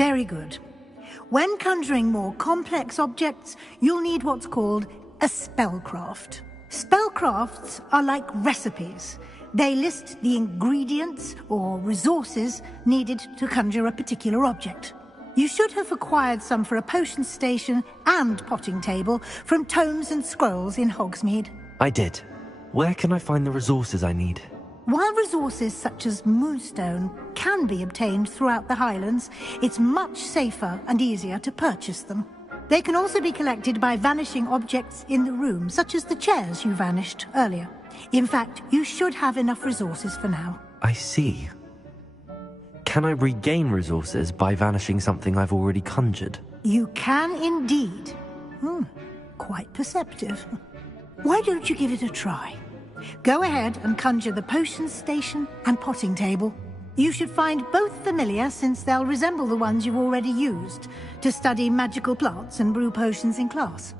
Very good. When conjuring more complex objects, you'll need what's called a spellcraft. Spellcrafts are like recipes. They list the ingredients or resources needed to conjure a particular object. You should have acquired some for a potion station and potting table from tomes and scrolls in Hogsmeade. I did. Where can I find the resources I need? While resources such as moonstone can be obtained throughout the Highlands, it's much safer and easier to purchase them. They can also be collected by vanishing objects in the room, such as the chairs you vanished earlier. In fact, you should have enough resources for now. I see. Can I regain resources by vanishing something I've already conjured? You can indeed. Quite perceptive. Why don't you give it a try? Go ahead and conjure the potion station and potting table. You should find both familiar, since they'll resemble the ones you've already used to study magical plants and brew potions in class.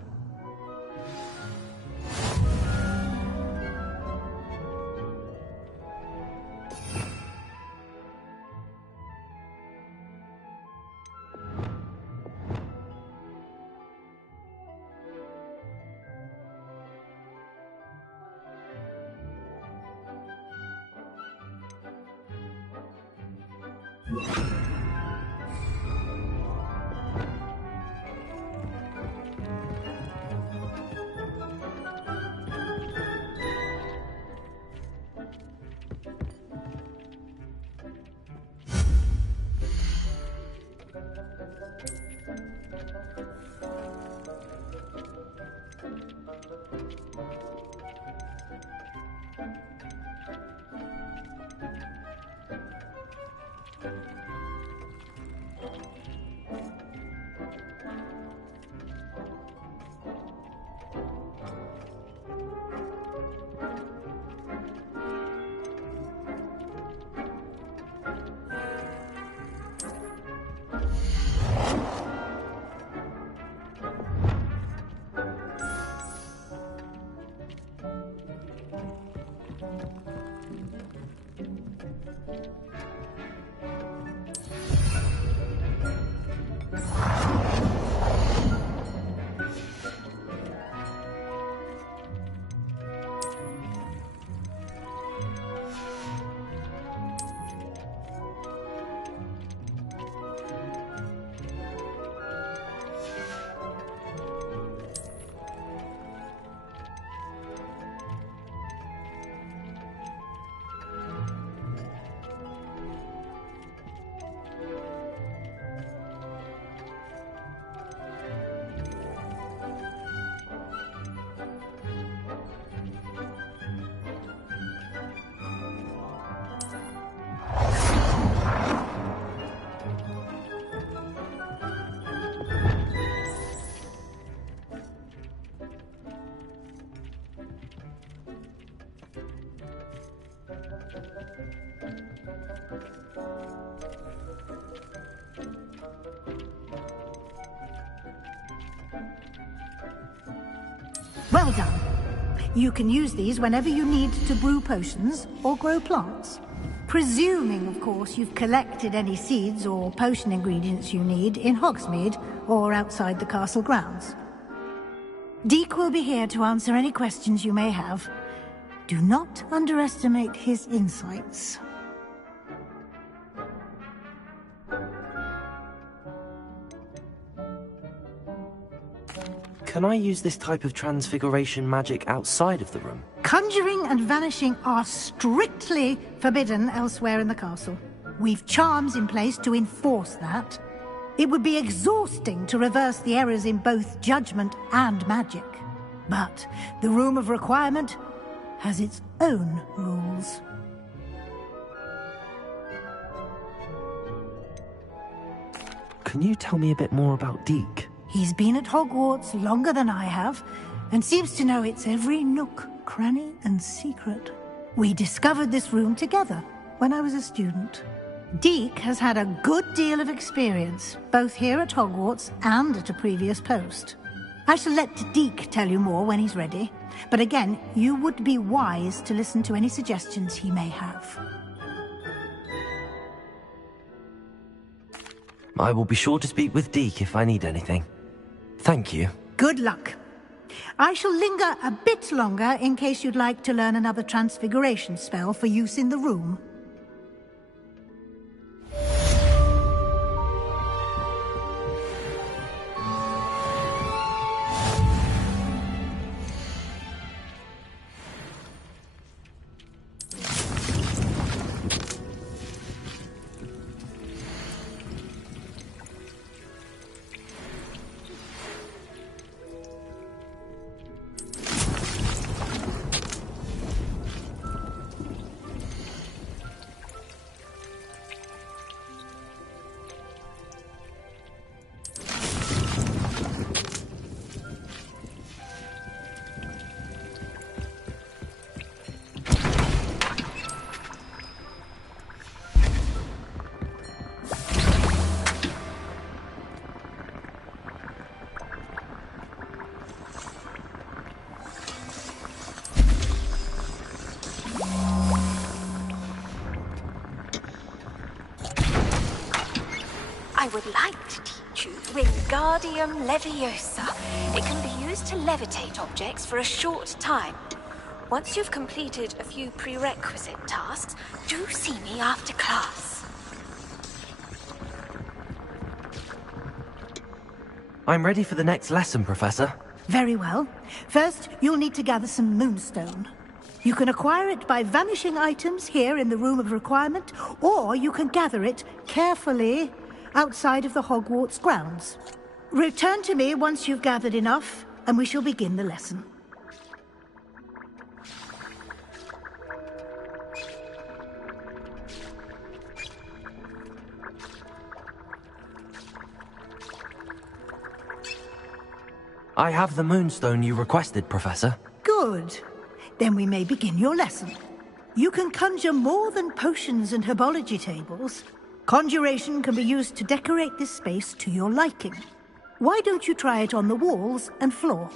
Well done. You can use these whenever you need to brew potions or grow plants. Presuming, of course, you've collected any seeds or potion ingredients you need in Hogsmeade or outside the castle grounds. Deek will be here to answer any questions you may have. Do not underestimate his insights. Can I use this type of transfiguration magic outside of the room? Conjuring and vanishing are strictly forbidden elsewhere in the castle. We've charms in place to enforce that. It would be exhausting to reverse the errors in both judgment and magic. But the Room of Requirement has its own rules. Can you tell me a bit more about Deek? He's been at Hogwarts longer than I have, and seems to know its every nook, cranny, and secret. We discovered this room together when I was a student. Deek has had a good deal of experience, both here at Hogwarts and at a previous post. I shall let Deek tell you more when he's ready, but again, you would be wise to listen to any suggestions he may have. I will be sure to speak with Deke if I need anything. Thank you. Good luck. I shall linger a bit longer in case you'd like to learn another transfiguration spell for use in the room. I would like to teach you Wingardium Leviosa. It can be used to levitate objects for a short time. Once you've completed a few prerequisite tasks, do see me after class. I'm ready for the next lesson, Professor. Very well. First, you'll need to gather some moonstone. You can acquire it by vanishing items here in the Room of Requirement, or you can gather it carefully outside of the Hogwarts grounds. Return to me once you've gathered enough, and we shall begin the lesson. I have the moonstone you requested, Professor. Good. Then we may begin your lesson. You can conjure more than potions and herbology tables. Conjuration can be used to decorate this space to your liking. Why don't you try it on the walls and floor?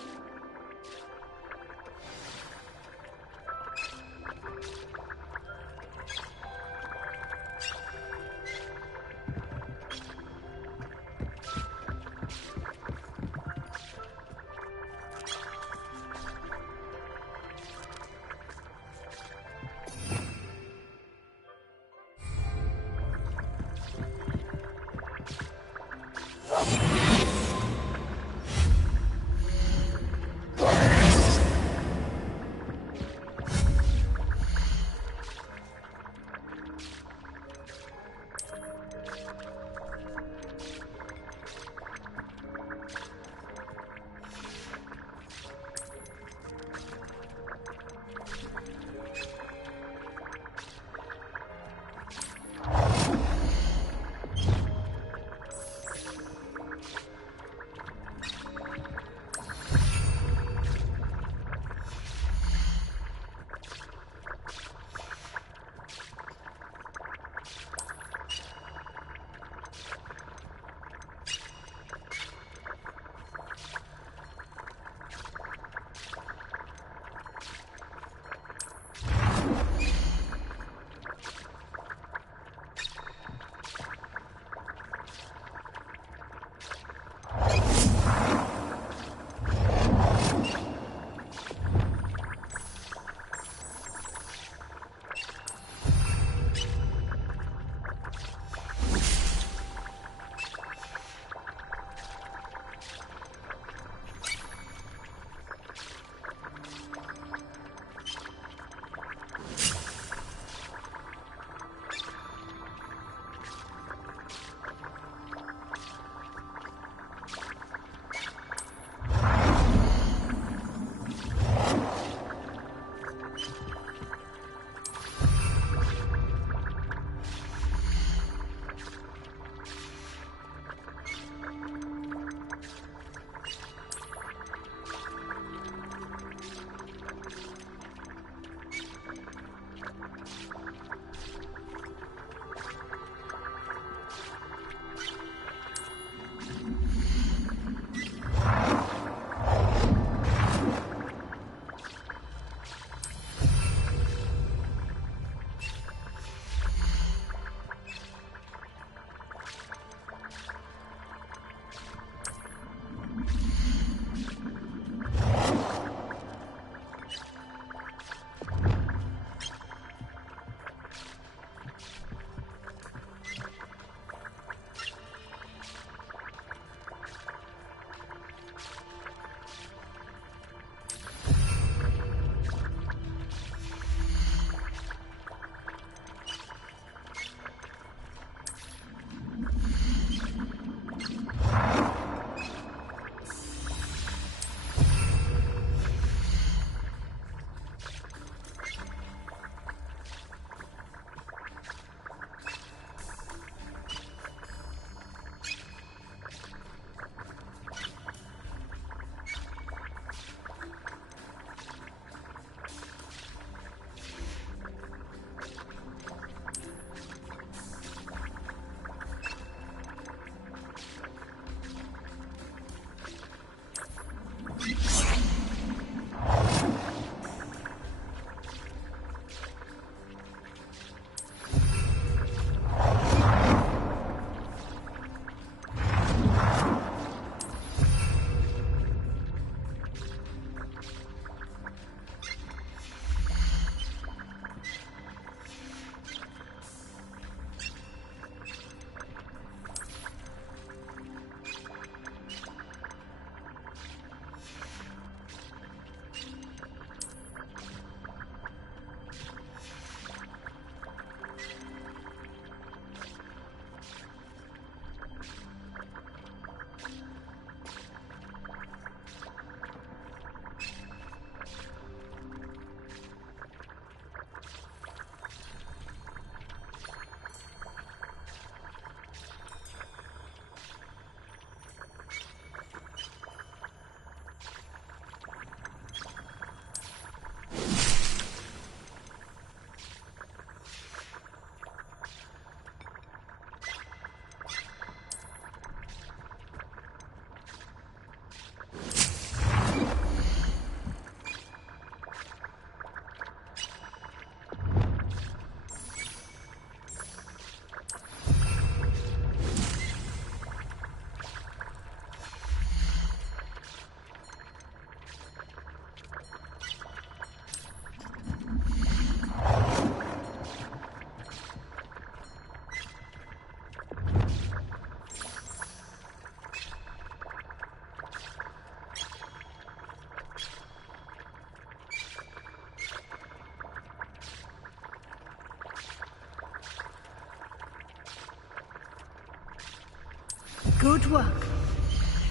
Good work.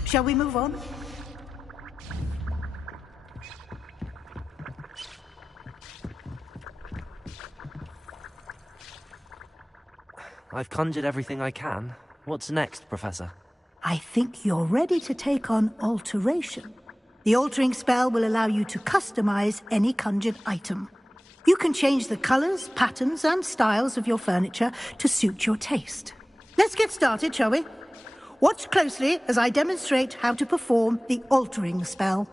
Shall we move on? I've conjured everything I can. What's next, Professor? I think you're ready to take on alteration. The altering spell will allow you to customize any conjured item. You can change the colors, patterns, and styles of your furniture to suit your taste. Let's get started, shall we? Watch closely as I demonstrate how to perform the altering spell.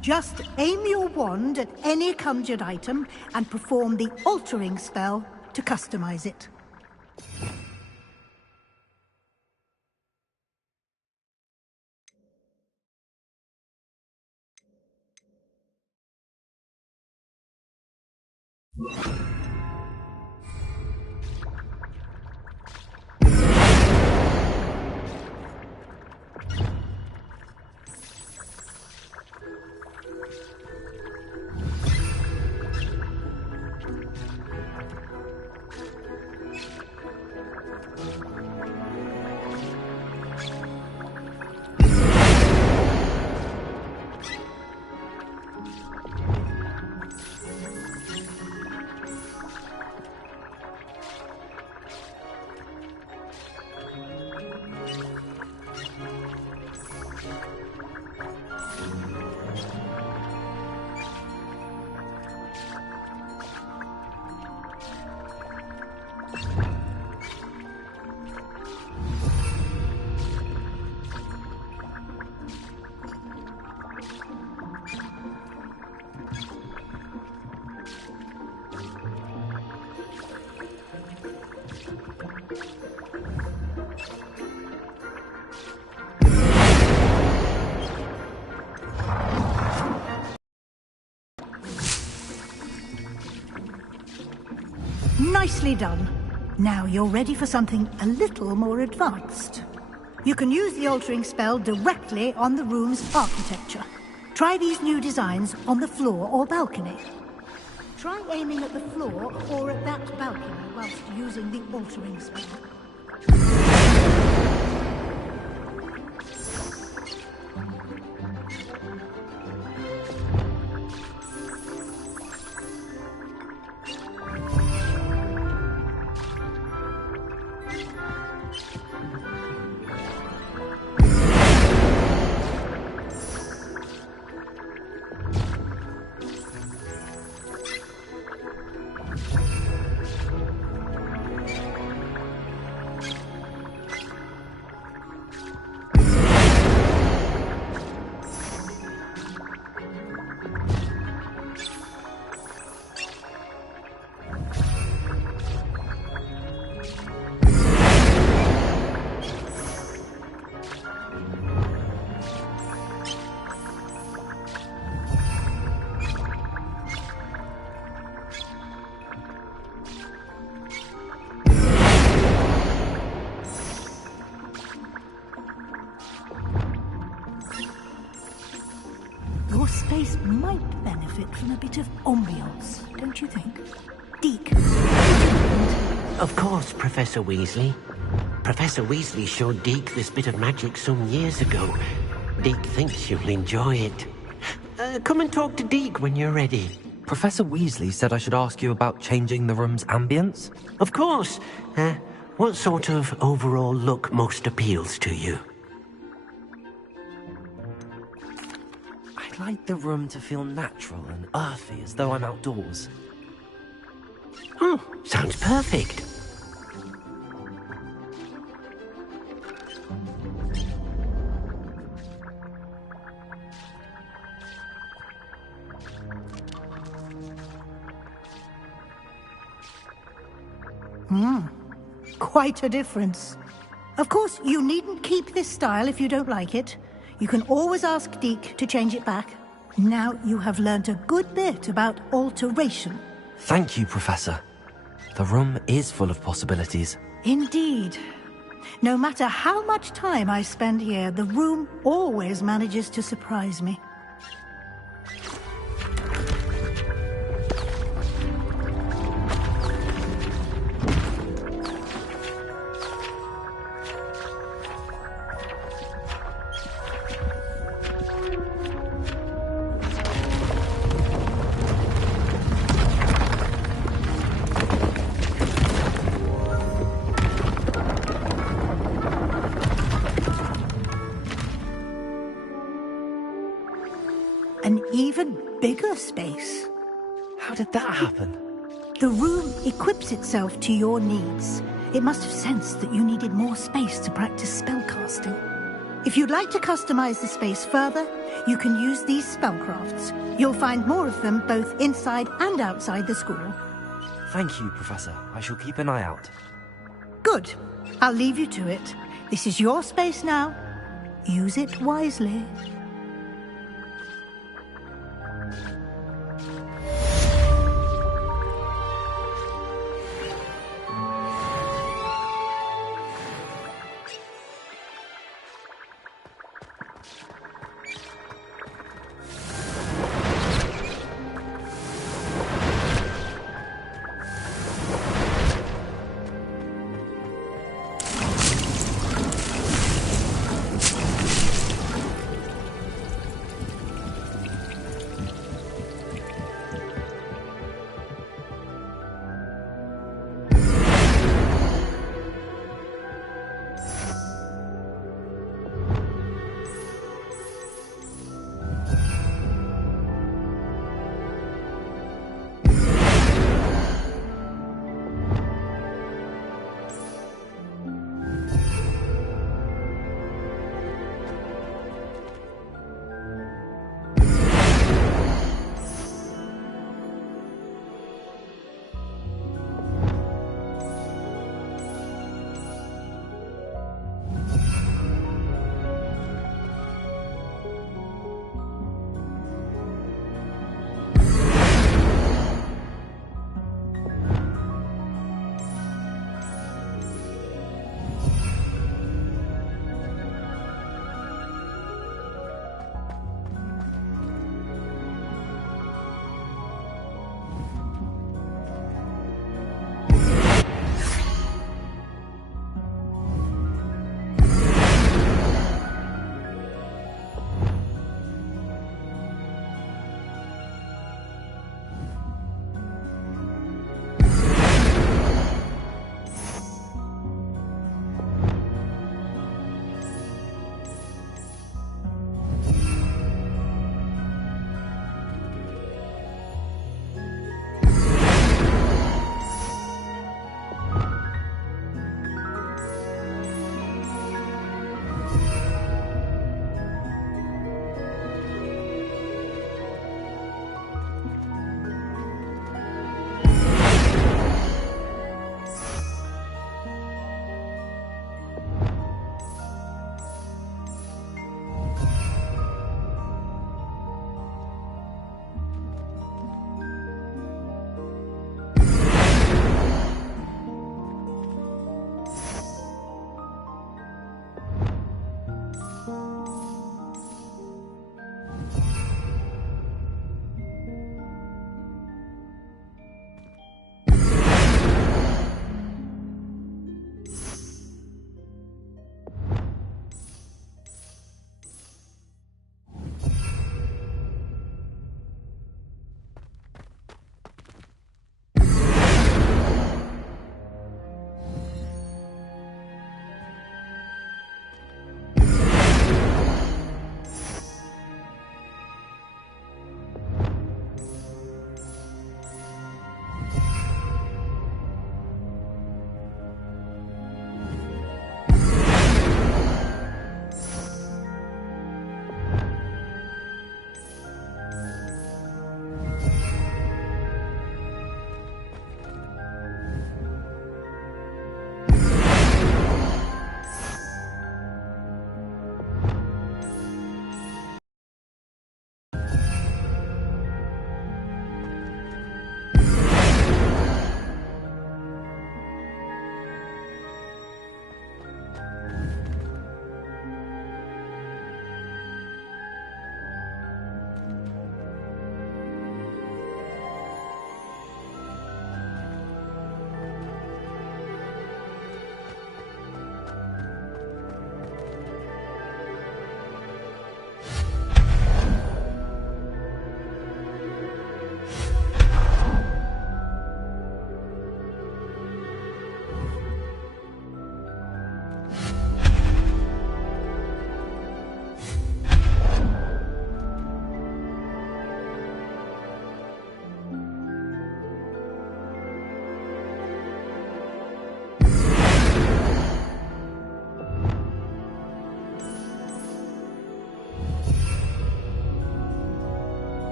Just aim your wand at any conjured item and perform the altering spell to customize it. Nicely done. Now you're ready for something a little more advanced. You can use the altering spell directly on the room's architecture. Try these new designs on the floor or balcony. Try aiming at the floor or at that balcony whilst using the altering spell. Your space might benefit from a bit of ambiance, don't you think? Deke. Of course, Professor Weasley. Professor Weasley showed Deke this bit of magic some years ago. Deke thinks you'll enjoy it. Come and talk to Deke when you're ready. Professor Weasley said I should ask you about changing the room's ambience? Of course. What sort of overall look most appeals to you? I'd like the room to feel natural and earthy, as though I'm outdoors. Oh, sounds perfect. Quite a difference. Of course, you needn't keep this style if you don't like it. You can always ask Deke to change it back. Now you have learnt a good bit about alteration. Thank you, Professor. The room is full of possibilities. Indeed. No matter how much time I spend here, the room always manages to surprise me. An even bigger space. How did that happen? The room equips itself to your needs. It must have sensed that you needed more space to practice spellcasting. If you'd like to customize the space further, you can use these spellcrafts. You'll find more of them both inside and outside the school. Thank you, Professor. I shall keep an eye out. Good. I'll leave you to it. This is your space now. Use it wisely.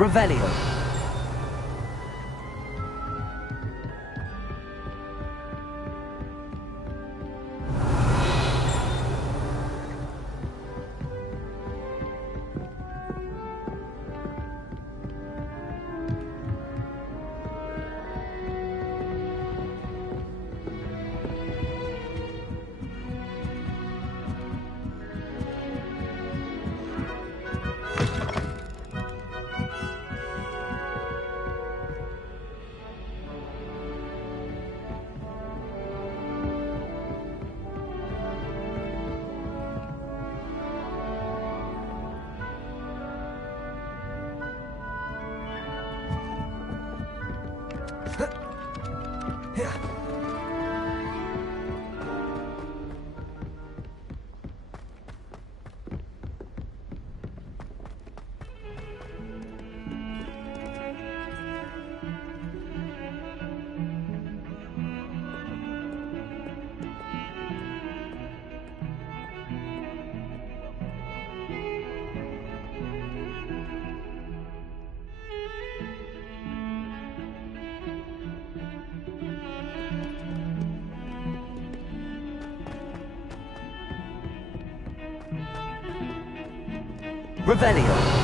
Revelio. Revelio.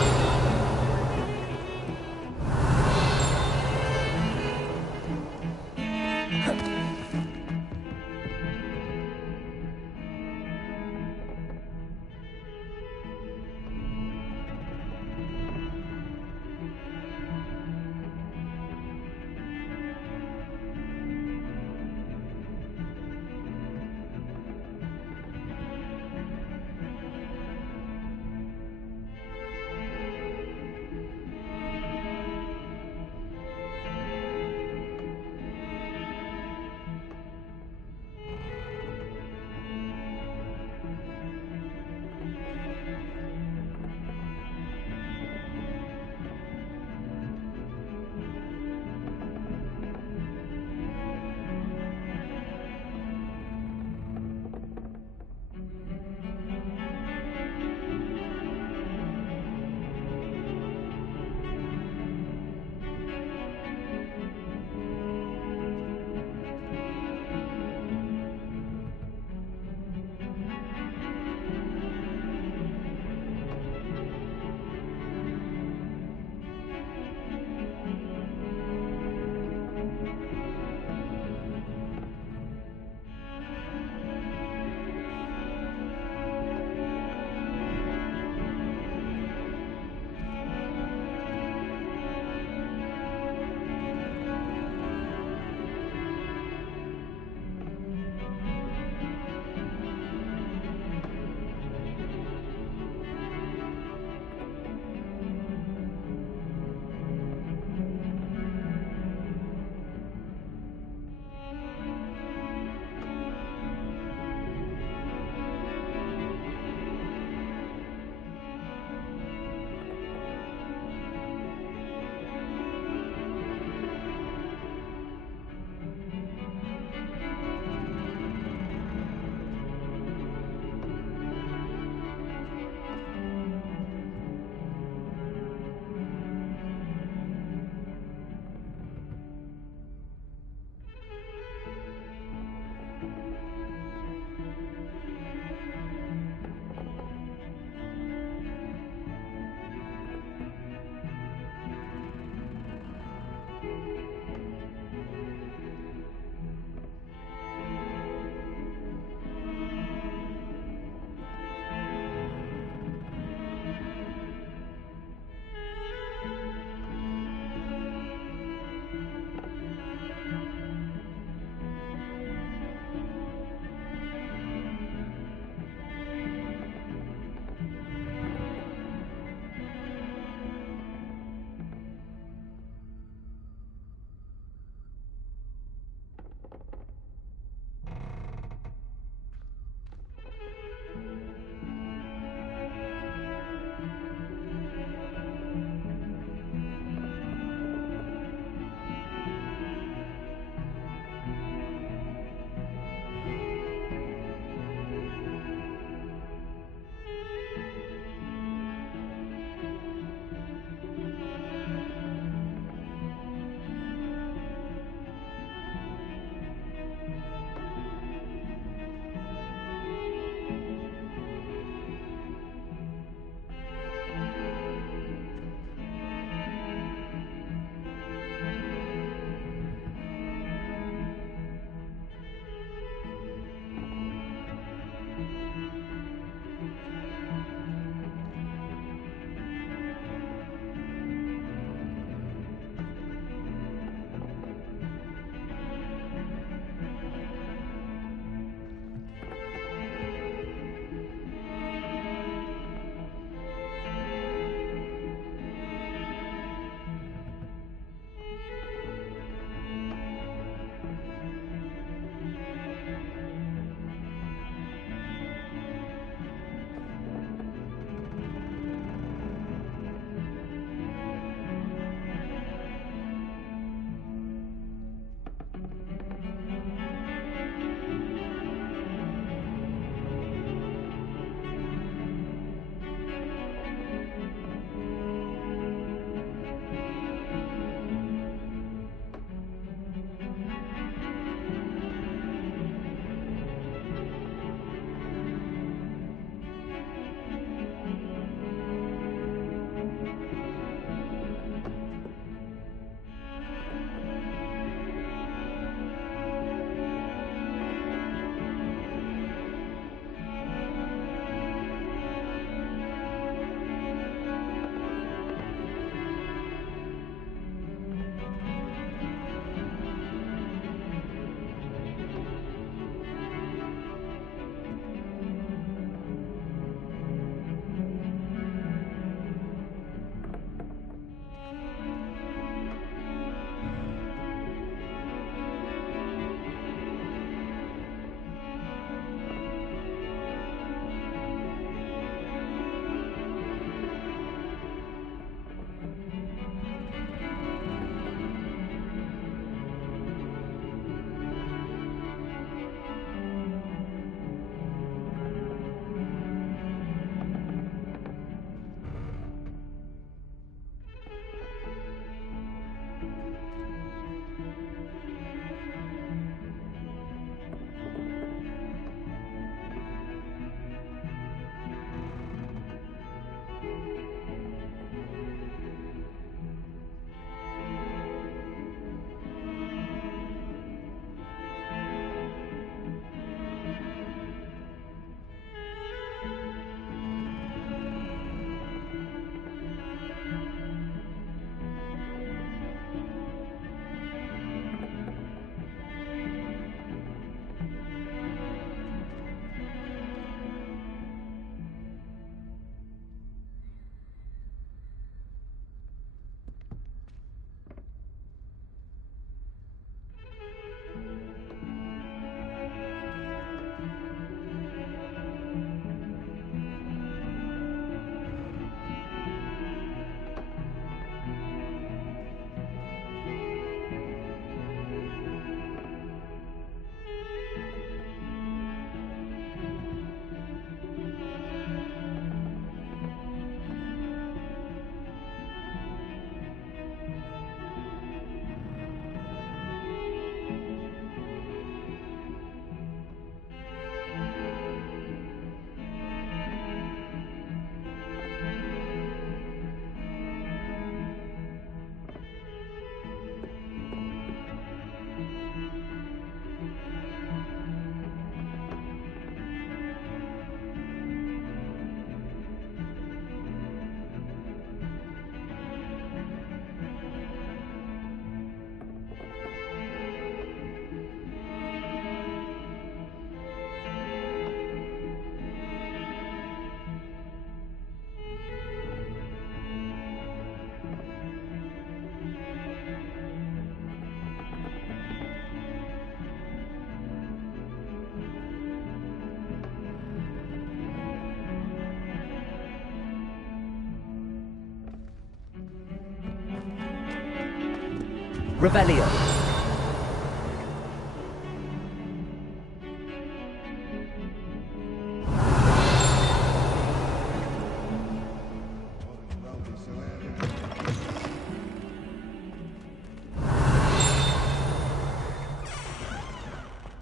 Revelio.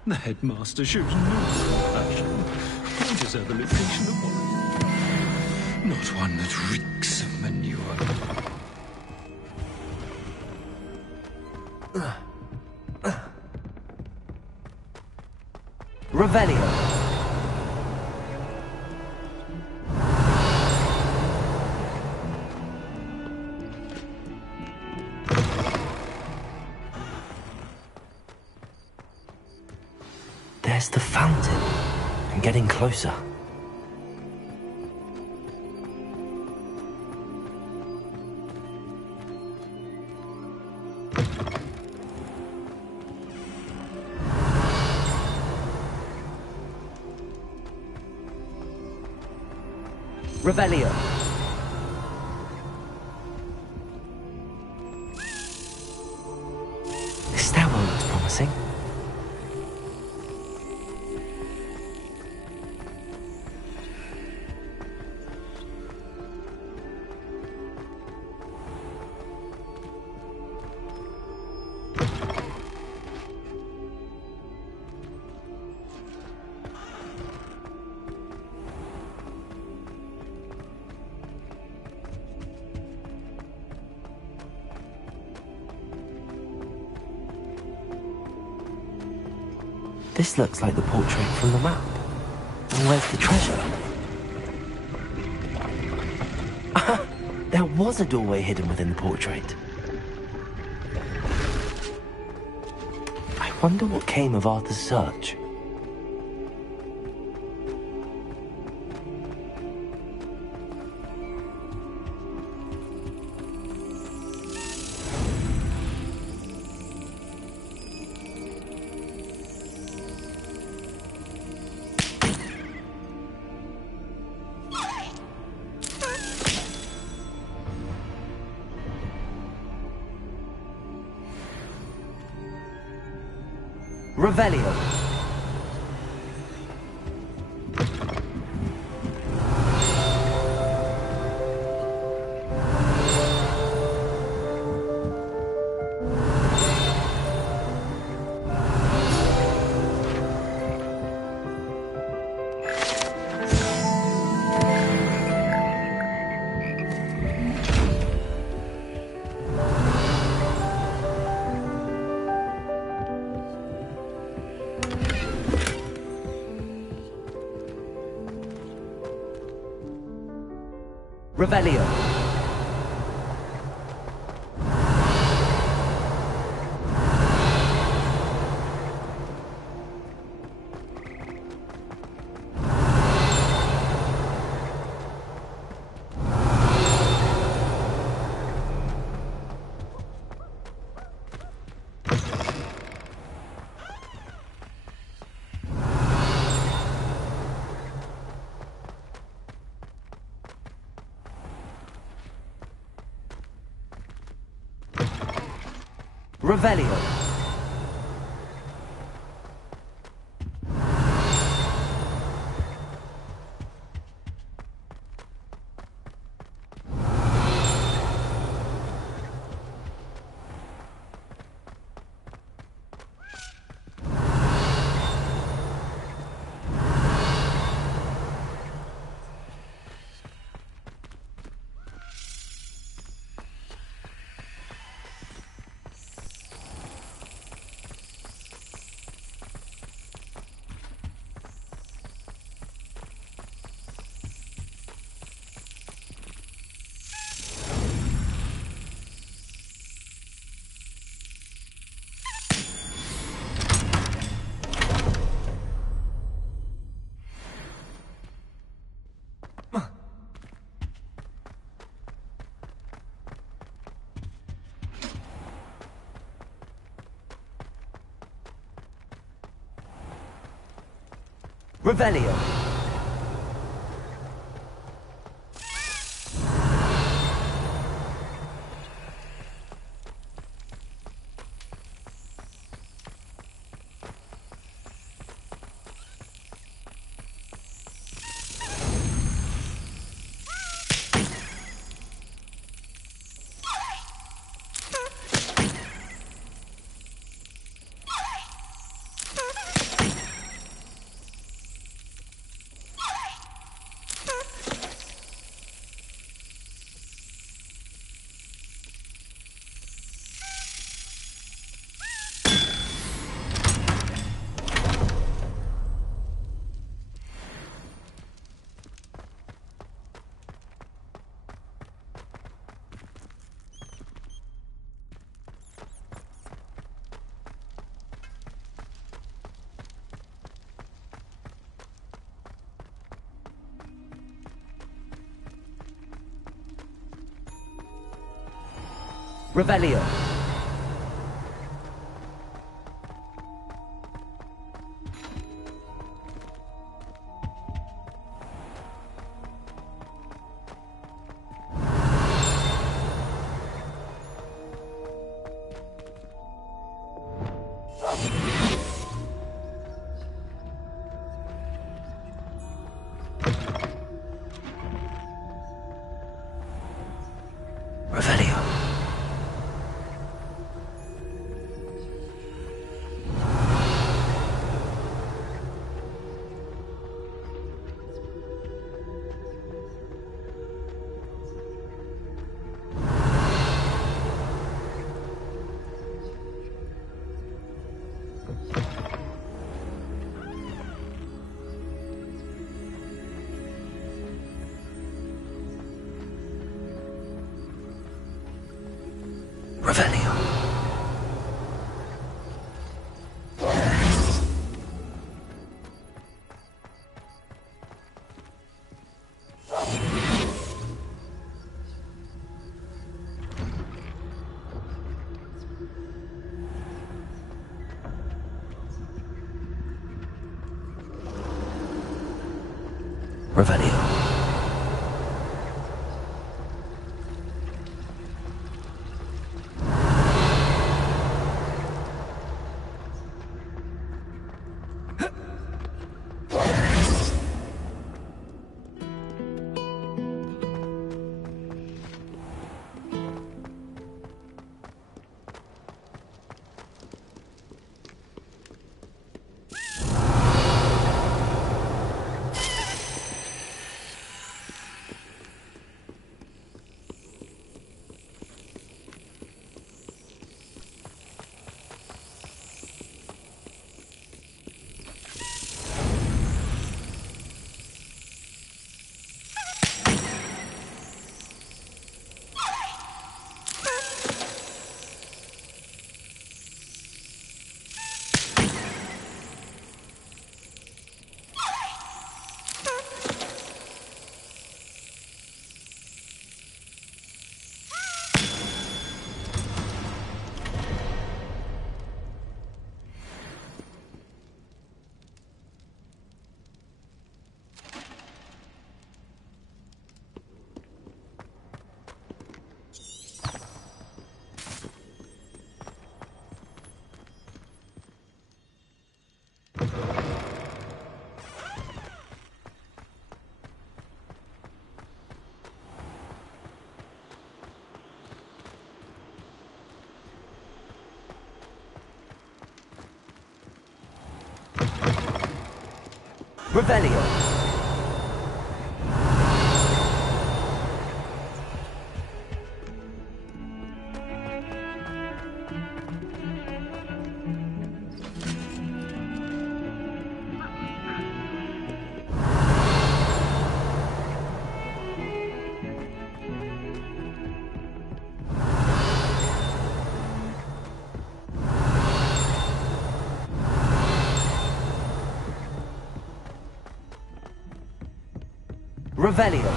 The headmaster shows no compassion. I deserve a location of one. Not one that reeks of manure. Revelio. There's the fountain. I'm getting closer. Revelio. This stairwell looks promising. This looks like the portrait from the map. And where's the treasure? There was a doorway hidden within the portrait. I wonder what came of Arthur's search. Revelio. Revelio. Revelio. Revelio. Revelio. Revelio. Revelio. Revelio. Revelio. Revelio.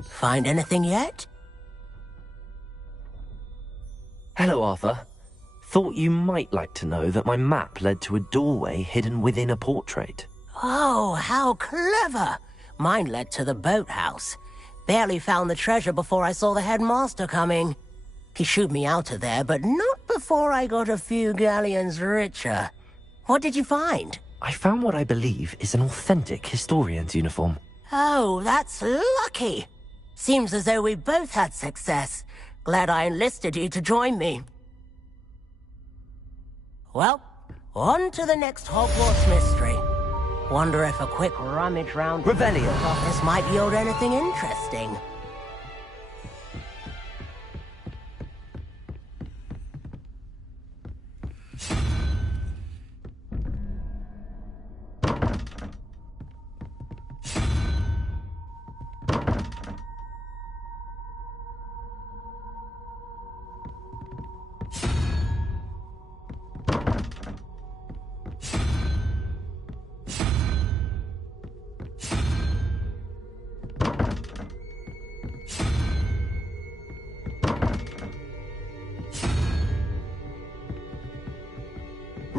Find anything yet? Hello, Arthur. Thought you might like to know that my map led to a doorway hidden within a portrait. Oh, how clever! Mine led to the boathouse. Barely found the treasure before I saw the headmaster coming. He shooed me out of there, but not before I got a few galleons richer. What did you find? I found what I believe is an authentic historian's uniform. Oh, that's lucky. Seems as though we both had success. Glad I enlisted you to join me. Well, on to the next Hogwarts mystery. Wonder if a quick rummage round Revelio. the office might yield anything interesting.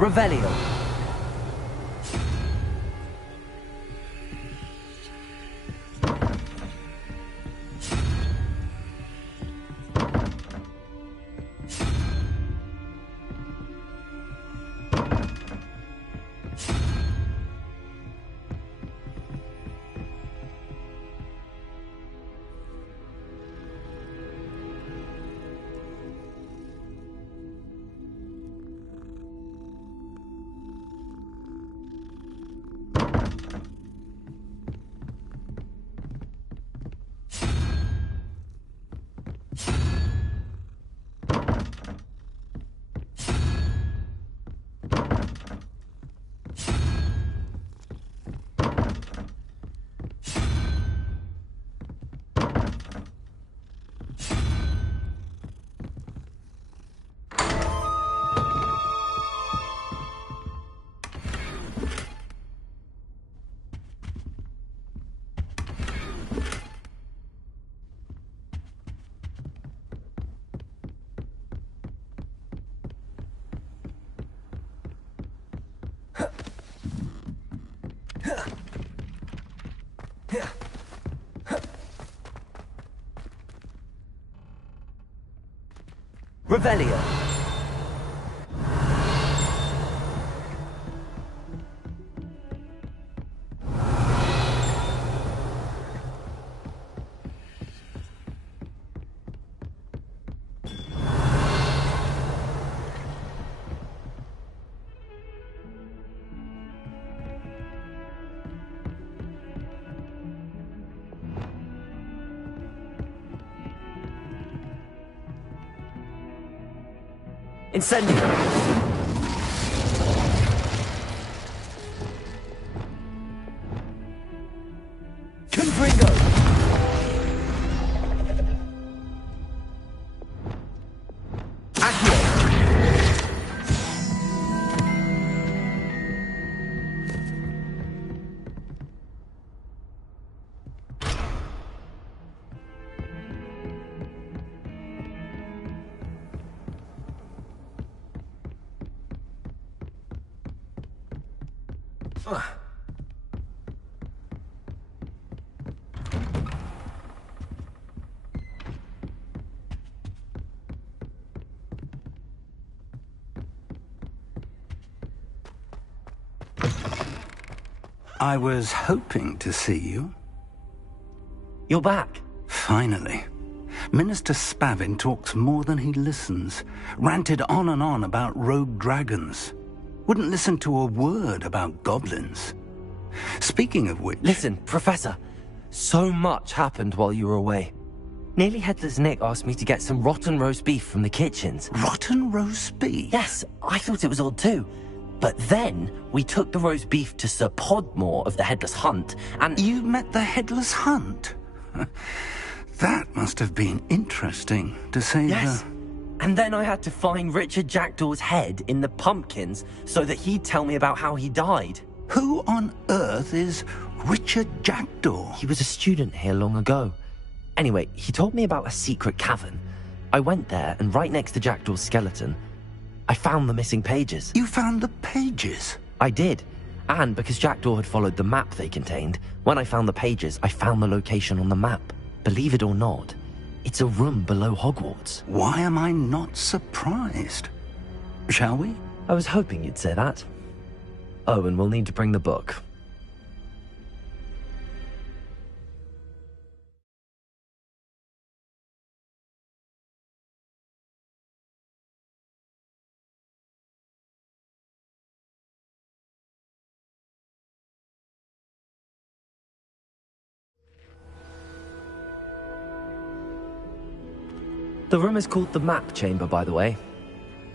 Revelio. Revelio. Incendio. Confringo. Accio. I was hoping to see you. You're back. Finally. Minister Spavin talks more than he listens. Ranted on and on about rogue dragons. Wouldn't listen to a word about goblins. Speaking of which... Listen, Professor. So much happened while you were away. Nearly Headless Nick asked me to get some rotten roast beef from the kitchens. Rotten roast beef? Yes, I thought it was odd too. But then, we took the roast beef to Sir Podmore of the Headless Hunt, and... You met the Headless Hunt? That must have been interesting, to say Yes. And then I had to find Richard Jackdaw's head in the pumpkins so that he'd tell me about how he died. Who on earth is Richard Jackdaw? He was a student here long ago. Anyway, he told me about a secret cavern. I went there, and right next to Jackdaw's skeleton, I found the missing pages. You found the pages? I did. And because Jackdaw had followed the map they contained, when I found the pages, I found the location on the map. Believe it or not, it's a room below Hogwarts. Why am I not surprised? Shall we? I was hoping you'd say that. Oh, and we'll need to bring the book. The room is called the Map Chamber, by the way.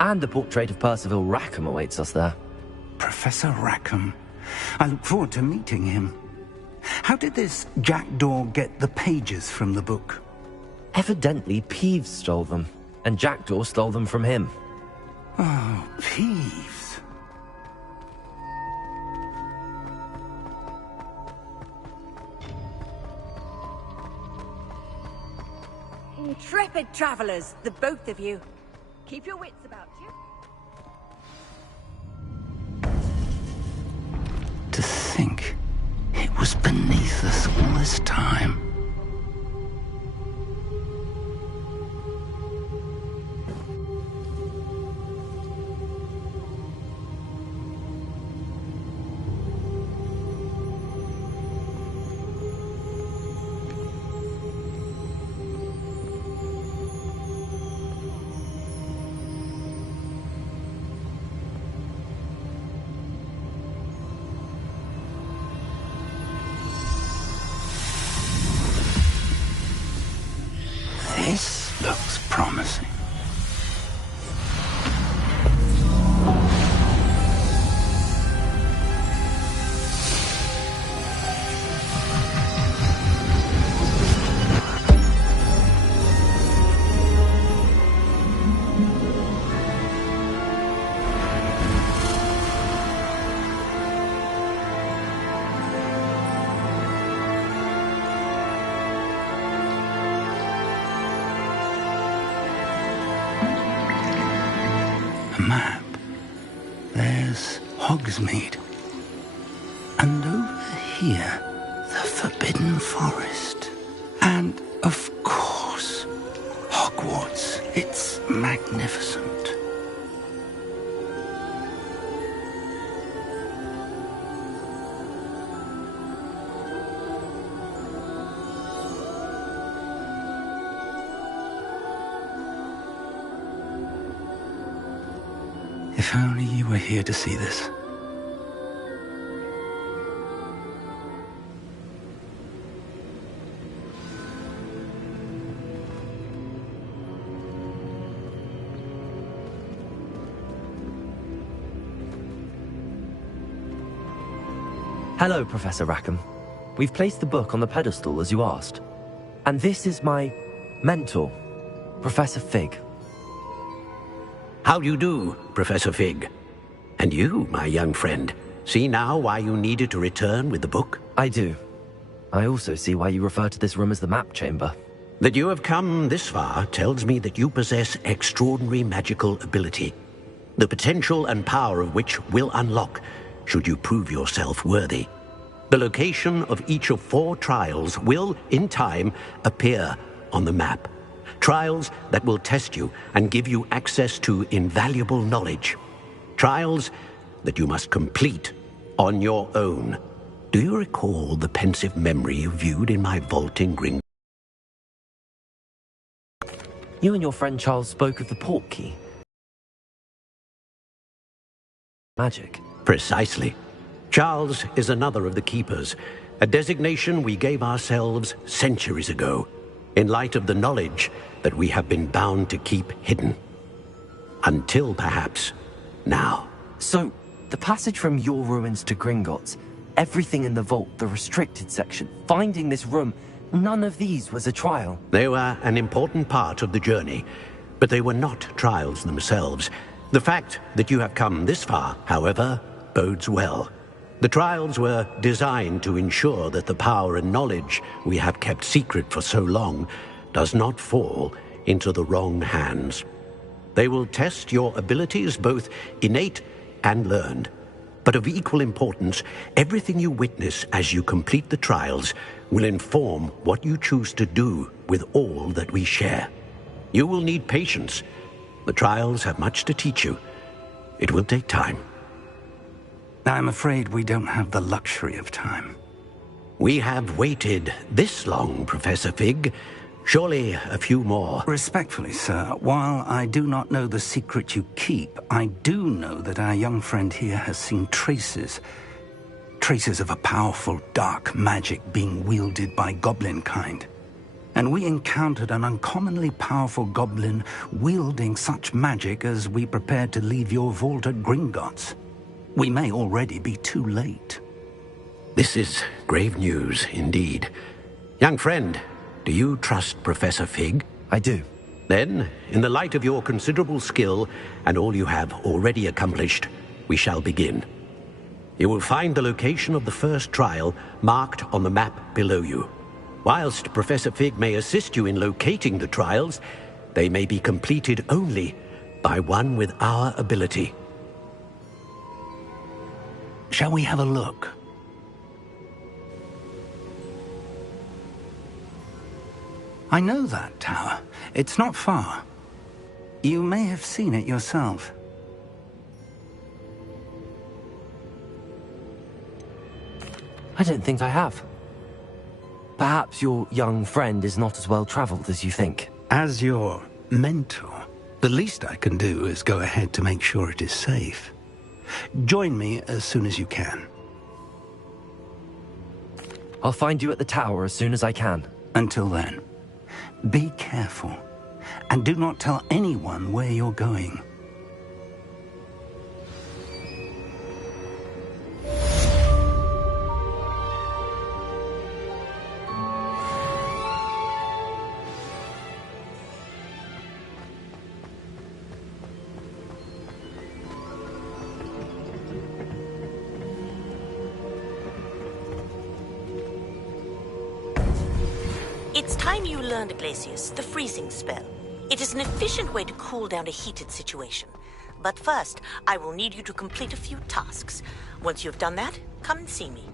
And a portrait of Percival Rackham awaits us there. Professor Rackham. I look forward to meeting him. How did this Jackdaw get the pages from the book? Evidently, Peeves stole them, and Jackdaw stole them from him. Oh, Peeves. Intrepid travelers, the both of you. Keep your wits about you. was beneath us all this time? This looks promising. A map. There's Hogsmeade. And over here, the Forbidden Forest. And, of course, Hogwarts. It's magnificent. If only you were here to see this. Hello, Professor Rackham. We've placed the book on the pedestal as you asked. And this is my mentor, Professor Fig. How do you do, Professor Fig? And you, my young friend, see now why you needed to return with the book? I do. I also see why you refer to this room as the map chamber. That you have come this far tells me that you possess extraordinary magical ability, the potential and power of which will unlock should you prove yourself worthy. The location of each of 4 trials will, in time, appear on the map. Trials that will test you and give you access to invaluable knowledge. Trials that you must complete on your own. Do you recall the pensive memory you viewed in my vault in Gringotts? You and your friend Charles spoke of the port key. Magic. Precisely. Charles is another of the Keepers, a designation we gave ourselves centuries ago, in light of the knowledge that we have been bound to keep hidden. Until, perhaps, now. So, the passage from your ruins to Gringotts, everything in the vault, the restricted section, finding this room, none of these was a trial. They were an important part of the journey, but they were not trials themselves. The fact that you have come this far, however, bodes well. The trials were designed to ensure that the power and knowledge we have kept secret for so long does not fall into the wrong hands. They will test your abilities, both innate and learned. But of equal importance, everything you witness as you complete the trials will inform what you choose to do with all that we share. You will need patience. The trials have much to teach you. It will take time. I'm afraid we don't have the luxury of time. We have waited this long, Professor Fig. Surely a few more. Respectfully, sir, while I do not know the secret you keep, I do know that our young friend here has seen traces of a powerful dark magic being wielded by goblin kind. And we encountered an uncommonly powerful goblin wielding such magic as we prepared to leave your vault at Gringotts. We may already be too late. This is grave news indeed. Young friend, do you trust Professor Fig? I do. Then, in the light of your considerable skill and all you have already accomplished, we shall begin. You will find the location of the first trial marked on the map below you. Whilst Professor Fig may assist you in locating the trials, they may be completed only by one with our ability. Shall we have a look? I know that tower. It's not far. You may have seen it yourself. I don't think I have. Perhaps your young friend is not as well-traveled as you think. As your mentor, the least I can do is go ahead to make sure it is safe. Join me as soon as you can. I'll find you at the tower as soon as I can. Until then, be careful, and do not tell anyone where you're going. It's time you learned, Glacius, the freezing spell. It is an efficient way to cool down a heated situation. But first, I will need you to complete a few tasks. Once you've done that, come and see me.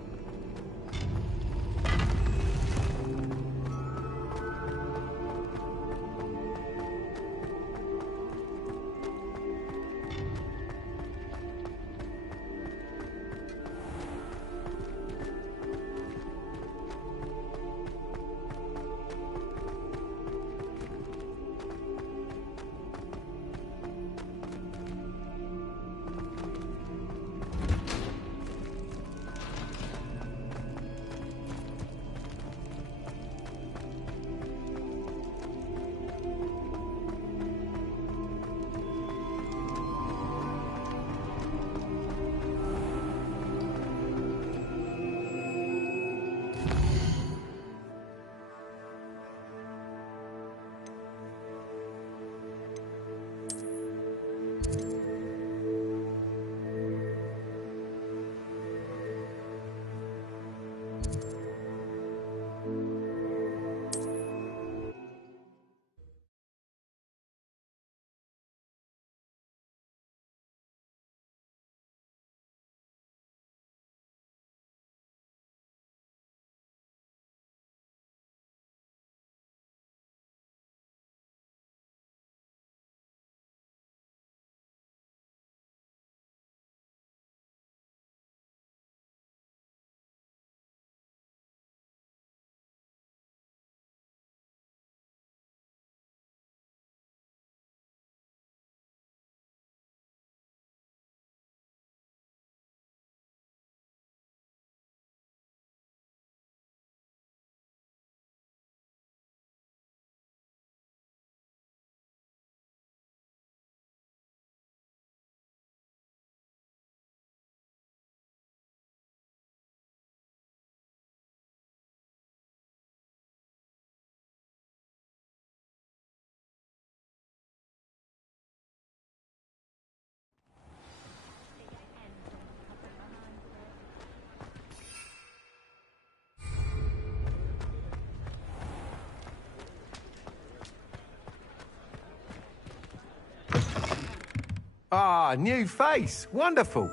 Ah, new face. Wonderful.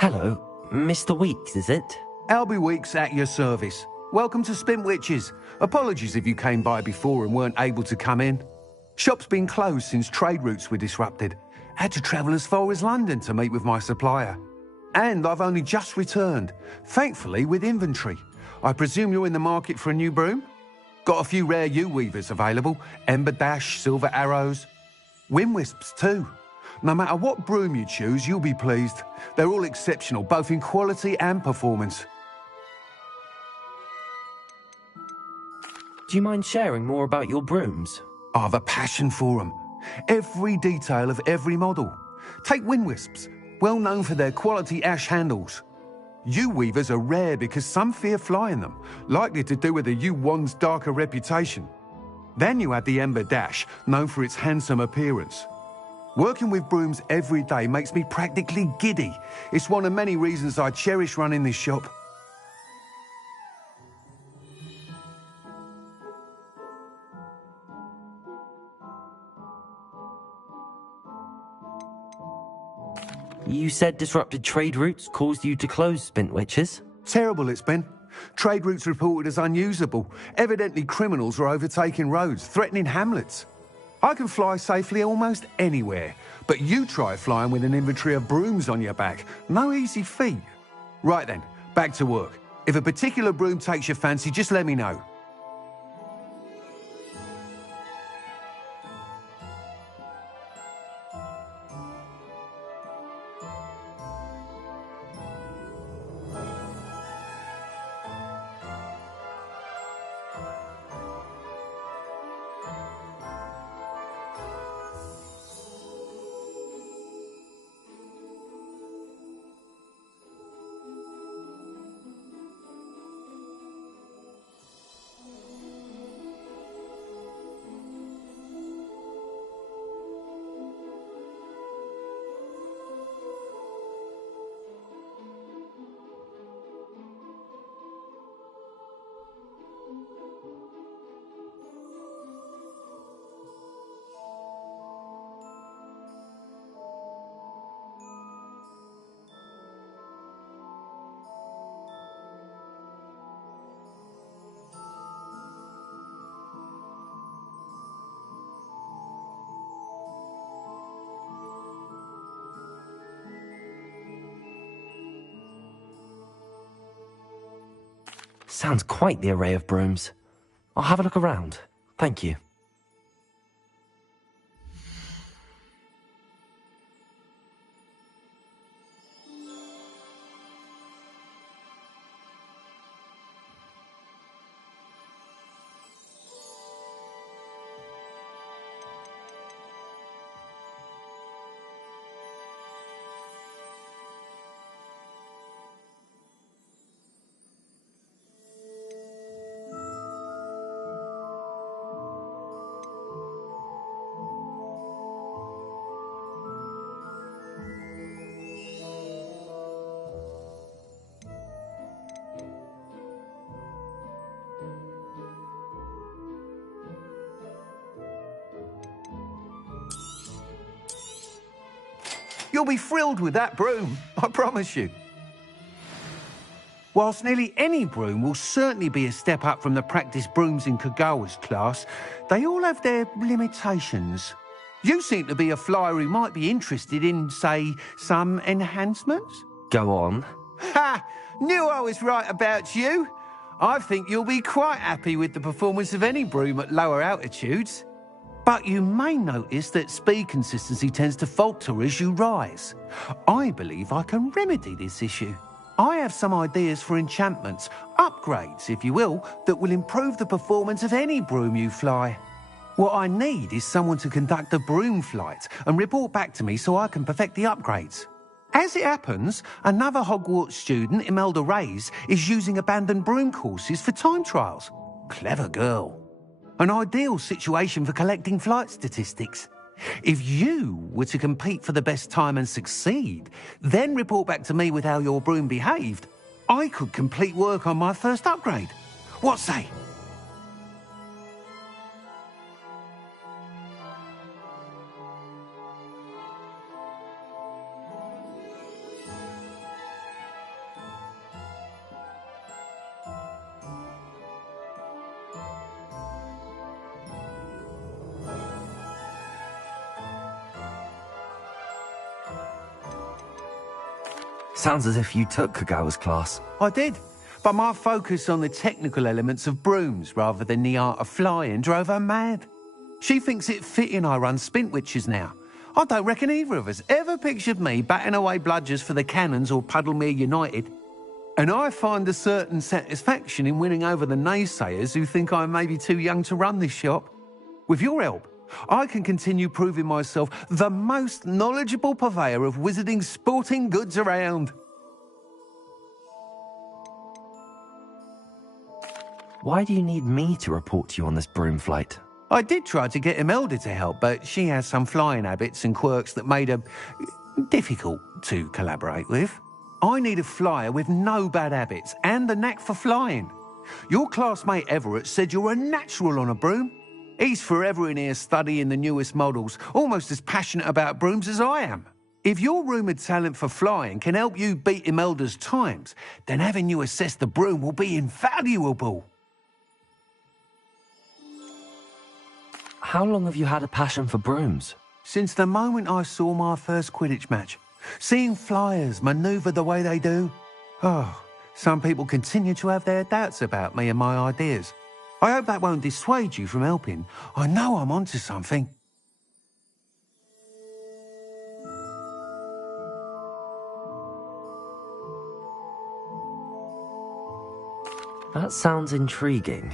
Hello, Mr. Weeks, is it? Albie Weeks at your service. Welcome to Spintwitches. Apologies if you came by before and weren't able to come in. Shop's been closed since trade routes were disrupted. Had to travel as far as London to meet with my supplier. And I've only just returned, thankfully with inventory. I presume you're in the market for a new broom? Got a few rare U-weavers available. Ember Dash, Silver Arrows. Wind Wisps too. No matter what broom you choose, you'll be pleased. They're all exceptional, both in quality and performance. Do you mind sharing more about your brooms? I've a passion for them. Every detail of every model. Take Wind Wisps, well known for their quality ash handles. U-weavers are rare because some fear flying them, likely to do with the U-wand's darker reputation. Then you add the Ember Dash, known for its handsome appearance. Working with brooms every day makes me practically giddy. It's one of many reasons I cherish running this shop. You said disrupted trade routes caused you to close Spintwitches? Terrible it's been. Trade routes reported as unusable. Evidently criminals are overtaking roads, threatening hamlets. I can fly safely almost anywhere, but you try flying with an inventory of brooms on your back. No easy feat. Right then, back to work. If a particular broom takes your fancy, just let me know. Sounds quite the array of brooms. I'll have a look around. Thank you. You'll be thrilled with that broom, I promise you. Whilst nearly any broom will certainly be a step up from the practice brooms in Kagawa's class, they all have their limitations. You seem to be a flyer who might be interested in, say, some enhancements? Go on. Ha! Knew I was right about you. I think you'll be quite happy with the performance of any broom at lower altitudes. But you may notice that speed consistency tends to falter as you rise. I believe I can remedy this issue. I have some ideas for enchantments, upgrades, if you will, that will improve the performance of any broom you fly. What I need is someone to conduct a broom flight and report back to me so I can perfect the upgrades. As it happens, another Hogwarts student, Imelda Reyes, is using abandoned broom courses for time trials. Clever girl. An ideal situation for collecting flight statistics. If you were to compete for the best time and succeed, then report back to me with how your broom behaved, I could complete work on my first upgrade. What say? Sounds as if you took Kagawa's class. I did, but my focus on the technical elements of brooms rather than the art of flying drove her mad. She thinks it fitting I run Spintwitches now. I don't reckon either of us ever pictured me batting away bludgers for the Cannons or Puddlemere United. And I find a certain satisfaction in winning over the naysayers who think I'm maybe too young to run this shop. With your help, I can continue proving myself the most knowledgeable purveyor of wizarding sporting goods around. Why do you need me to report to you on this broom flight? I did try to get Imelda to help, but she has some flying habits and quirks that made her difficult to collaborate with. I need a flyer with no bad habits and the knack for flying. Your classmate Everett said you're a natural on a broom. He's forever in here studying the newest models, almost as passionate about brooms as I am. If your rumoured talent for flying can help you beat Imelda's times, then having you assess the broom will be invaluable. How long have you had a passion for brooms? Since the moment I saw my first Quidditch match. Seeing flyers manoeuvre the way they do. Oh, some people continue to have their doubts about me and my ideas. I hope that won't dissuade you from helping. I know I'm onto something. That sounds intriguing.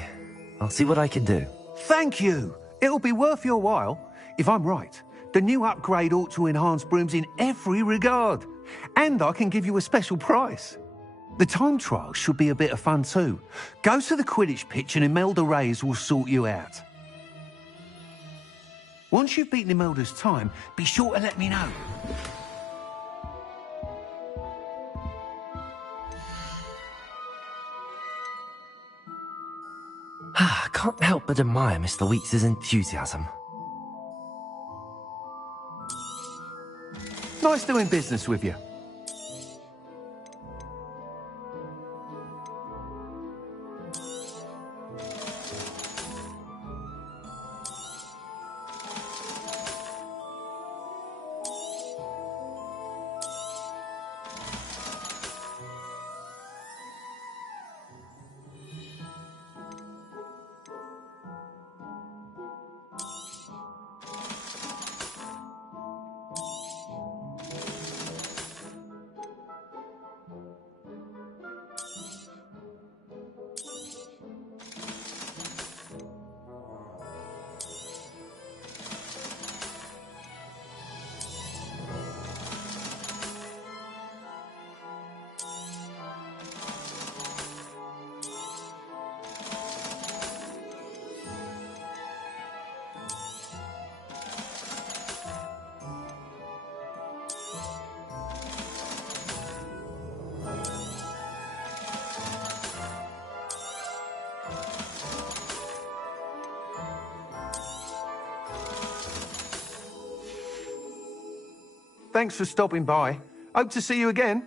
I'll see what I can do. Thank you. It'll be worth your while. If I'm right, the new upgrade ought to enhance brooms in every regard. And I can give you a special price. The time trial should be a bit of fun too. Go to the Quidditch pitch and Imelda Reyes will sort you out. Once you've beaten Imelda's time, be sure to let me know. I can't help but admire Mr. Weeks' enthusiasm. Nice doing business with you. Thanks for stopping by. Hope to see you again.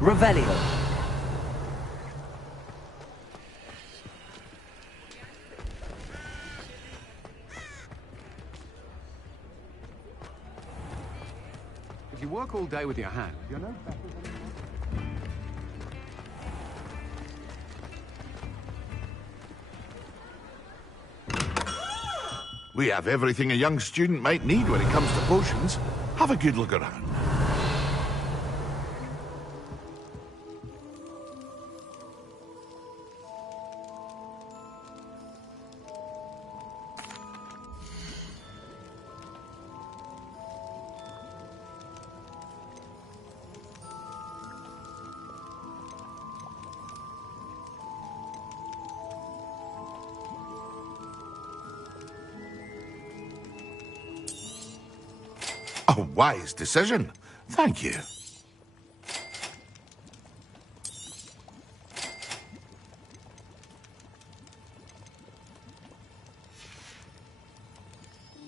Revelio. If you work all day with your hand, you're no better than... We have everything a young student might need when it comes to potions. Have a good look around. A wise decision. Thank you.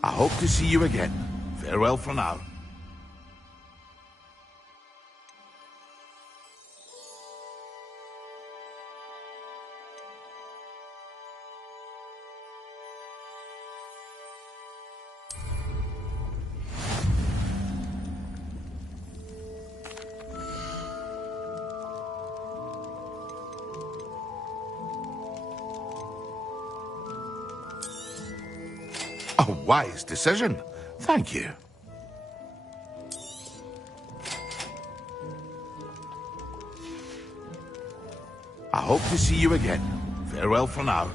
I hope to see you again. Farewell for now. A wise decision. Thank you. I hope to see you again. Farewell for now.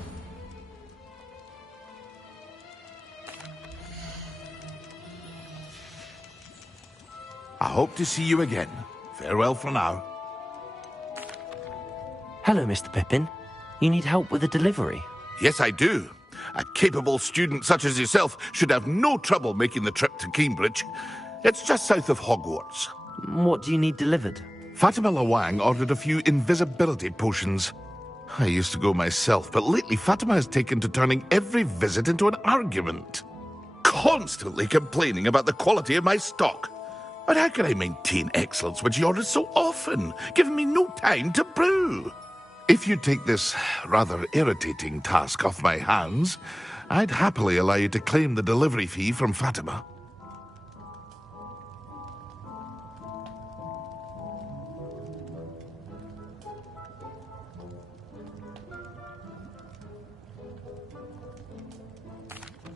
I hope to see you again. Farewell for now. Hello, Mr. Pippin. You need help with a delivery? Yes, I do. A capable student such as yourself should have no trouble making the trip to Cambridge. It's just south of Hogwarts. What do you need delivered? Fatima Lawang ordered a few invisibility potions. I used to go myself, but lately Fatima has taken to turning every visit into an argument. Constantly complaining about the quality of my stock. But how can I maintain excellence when she orders so often, giving me no time to brew? If you take this rather irritating task off my hands, I'd happily allow you to claim the delivery fee from Fatima.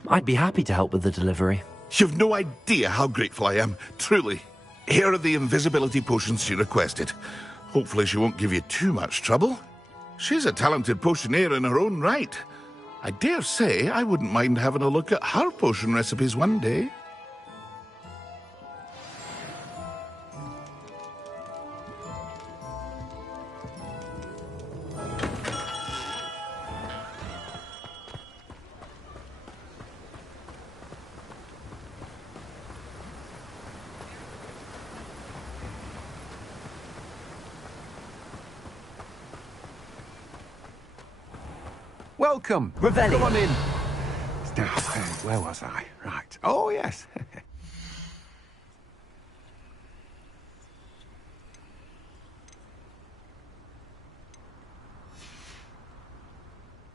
I'd be happy to help with the delivery. You've no idea how grateful I am, truly. Here are the invisibility potions she requested. Hopefully she won't give you too much trouble. She's a talented potioneer in her own right. I dare say I wouldn't mind having a look at her potion recipes one day. Welcome. Revelio. Come on in. Now, where was I? Right. Oh, yes.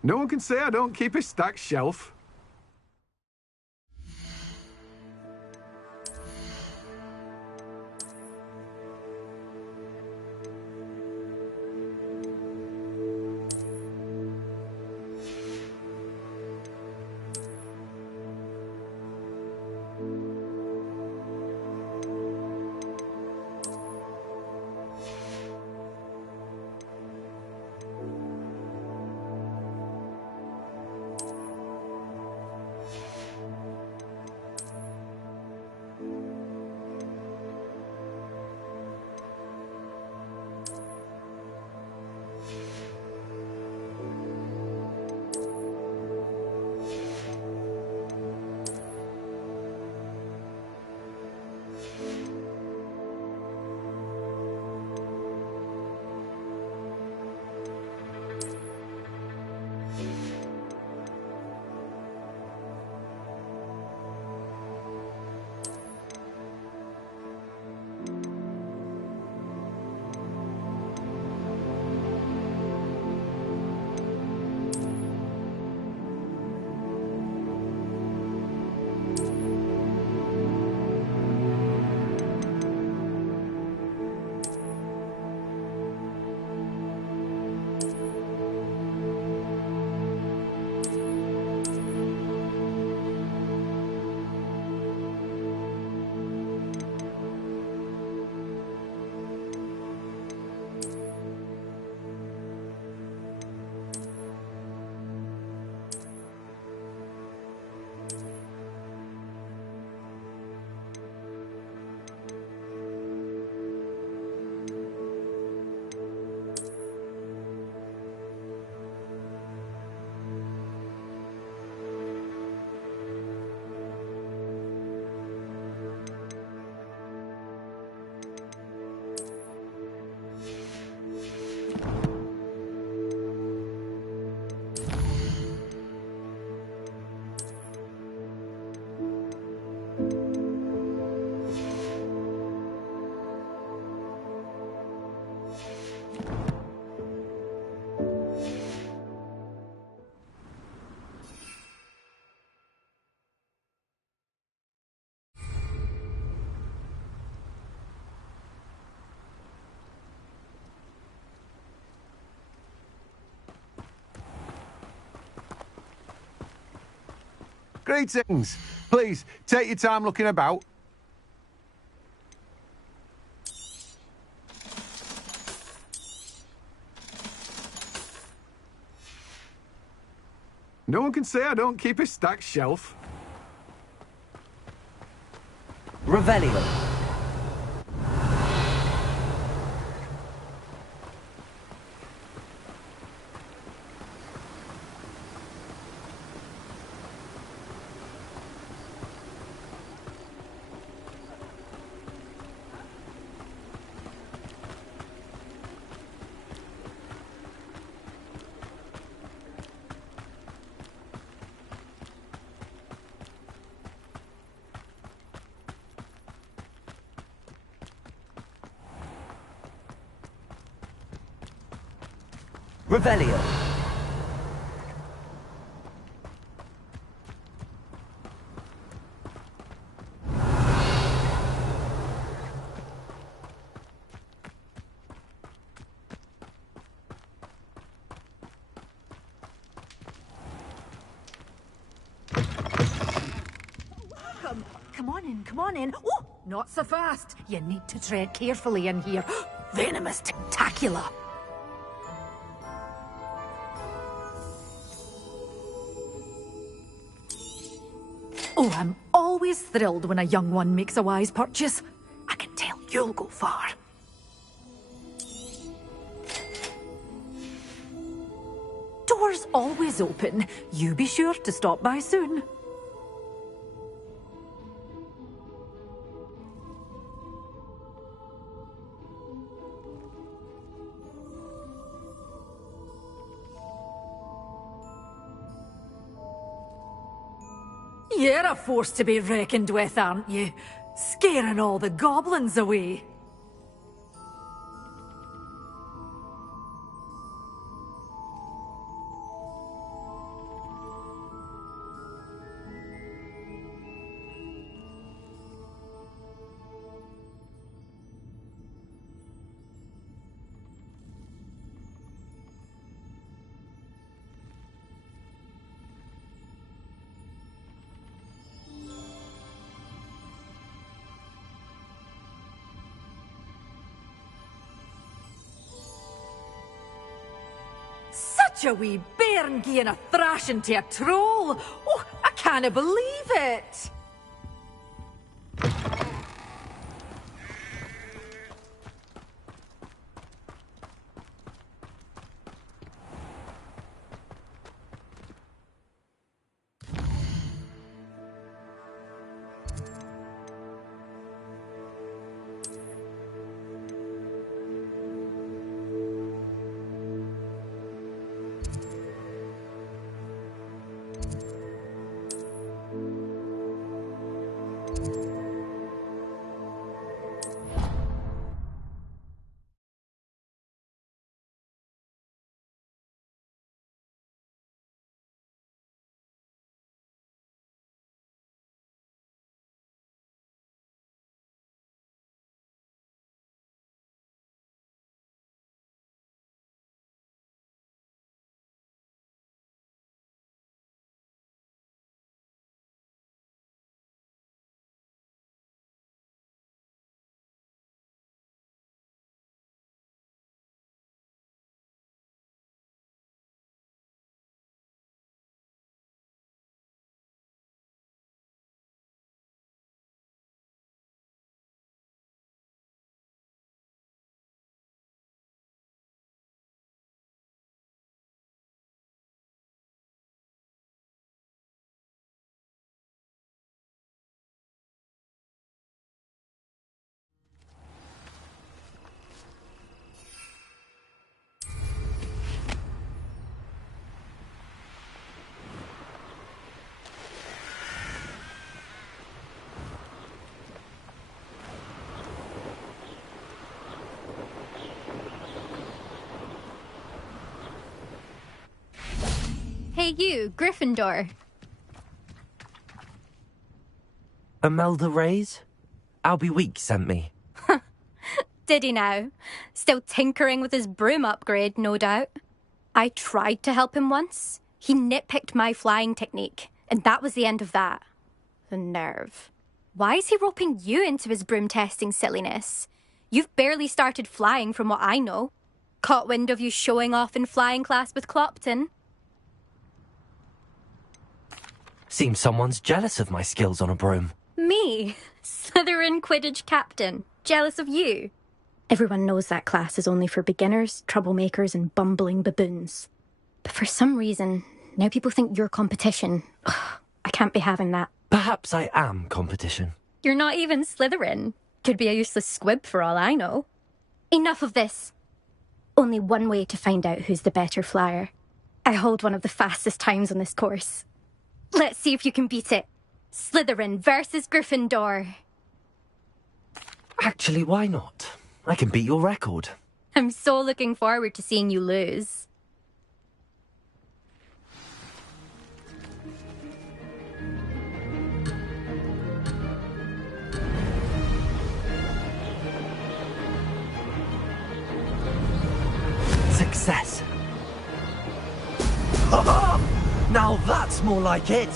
No one can say I don't keep a stacked shelf. Greetings. Please, take your time looking about. No one can say I don't keep a stacked shelf. Revelio. Revelio. Come on in. Oh, not so fast. You need to tread carefully in here. Venomous tentacular. Oh, I'm always thrilled when a young one makes a wise purchase. I can tell you'll go far. Door's always open. You be sure to stop by soon. You're a force to be reckoned with, aren't you? Scaring all the goblins away. Such a wee bairn gieing a thrashing to a troll! Oh, I can't believe it! Hey you, Gryffindor. Imelda Reyes? Albie Weeks sent me. Did he now? Still tinkering with his broom upgrade, no doubt. I tried to help him once. He nitpicked my flying technique. and that was the end of that. The nerve. Why is he roping you into his broom testing silliness? You've barely started flying from what I know. Caught wind of you showing off in flying class with Clopton. Seems someone's jealous of my skills on a broom. Me? Slytherin Quidditch captain. Jealous of you? Everyone knows that class is only for beginners, troublemakers, and bumbling baboons. But for some reason, now people think you're competition. Ugh, I can't be having that. Perhaps I am competition. You're not even Slytherin. Could be a useless squib for all I know. Enough of this. Only one way to find out who's the better flyer. I hold one of the fastest times on this course. Let's see if you can beat it. Slytherin versus Gryffindor. Actually, why not? I can beat your record. I'm so looking forward to seeing you lose. Success. Now that's more like it.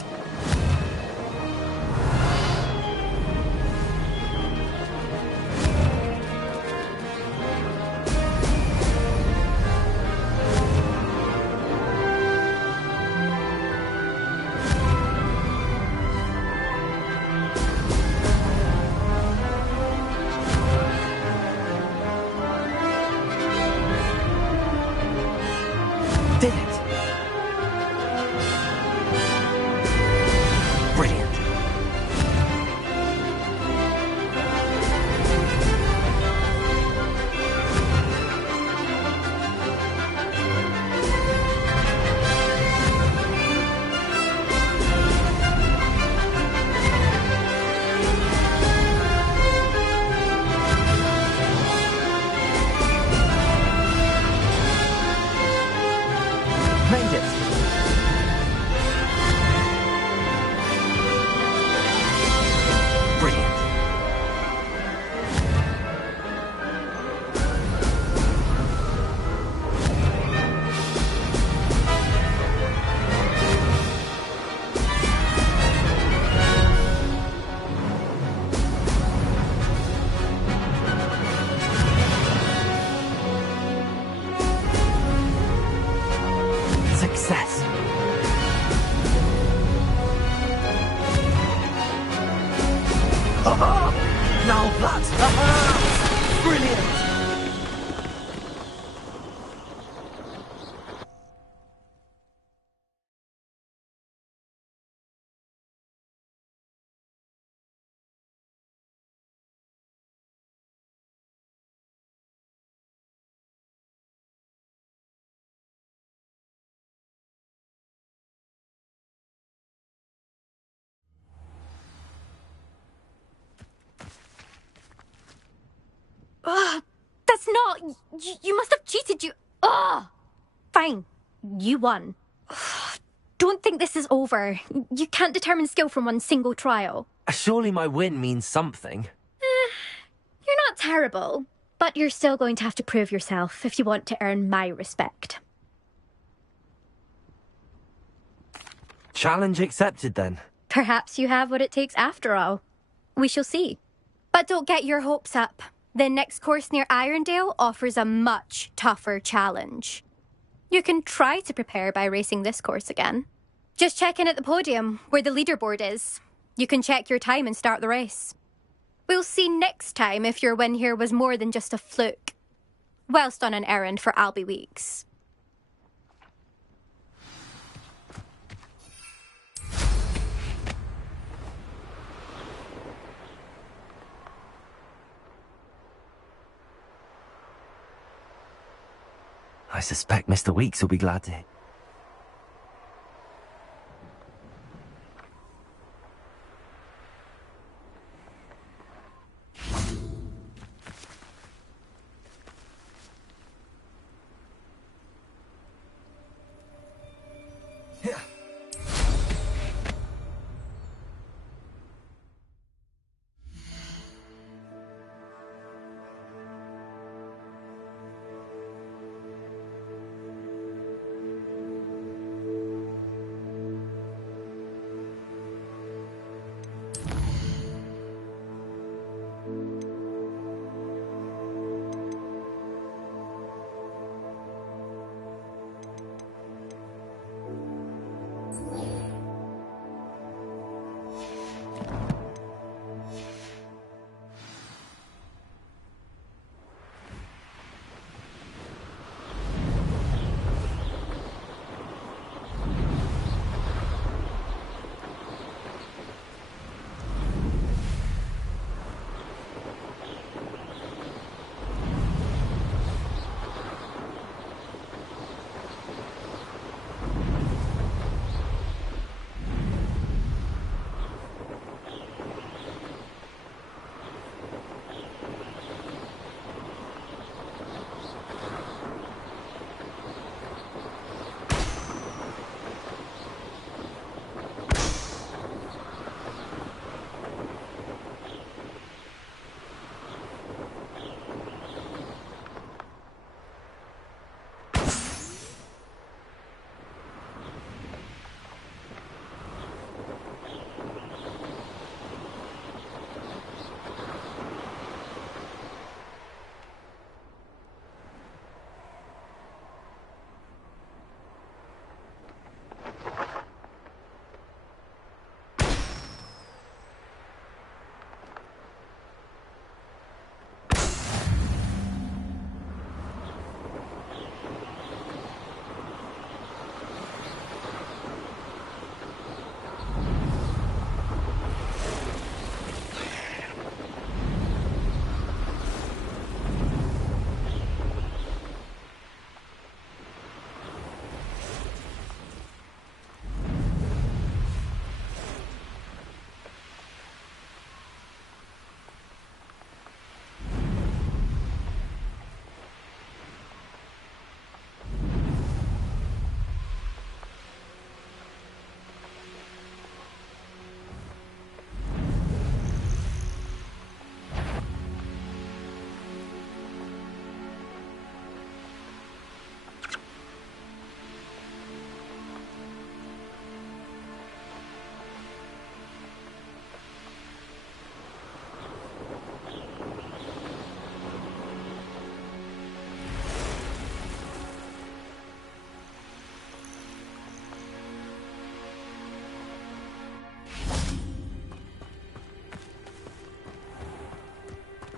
Did it. Brilliant. Made it. Brilliant. Success. Now that's brilliant. Ugh, that's not... You must have cheated, you... Ugh! Fine. You won. Ugh, don't think this is over. You can't determine skill from one single trial. Surely my win means something. You're not terrible, but you're still going to have to prove yourself if you want to earn my respect. Challenge accepted then. Perhaps you have what it takes after all. We shall see. But don't get your hopes up. The next course near Irondale offers a much tougher challenge. You can try to prepare by racing this course again. Just check in at the podium, where the leaderboard is. You can check your time and start the race. We'll see next time if your win here was more than just a fluke. Whilst on an errand for Albie Weeks. I suspect Mr. Weeks will be glad to...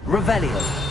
Revelio.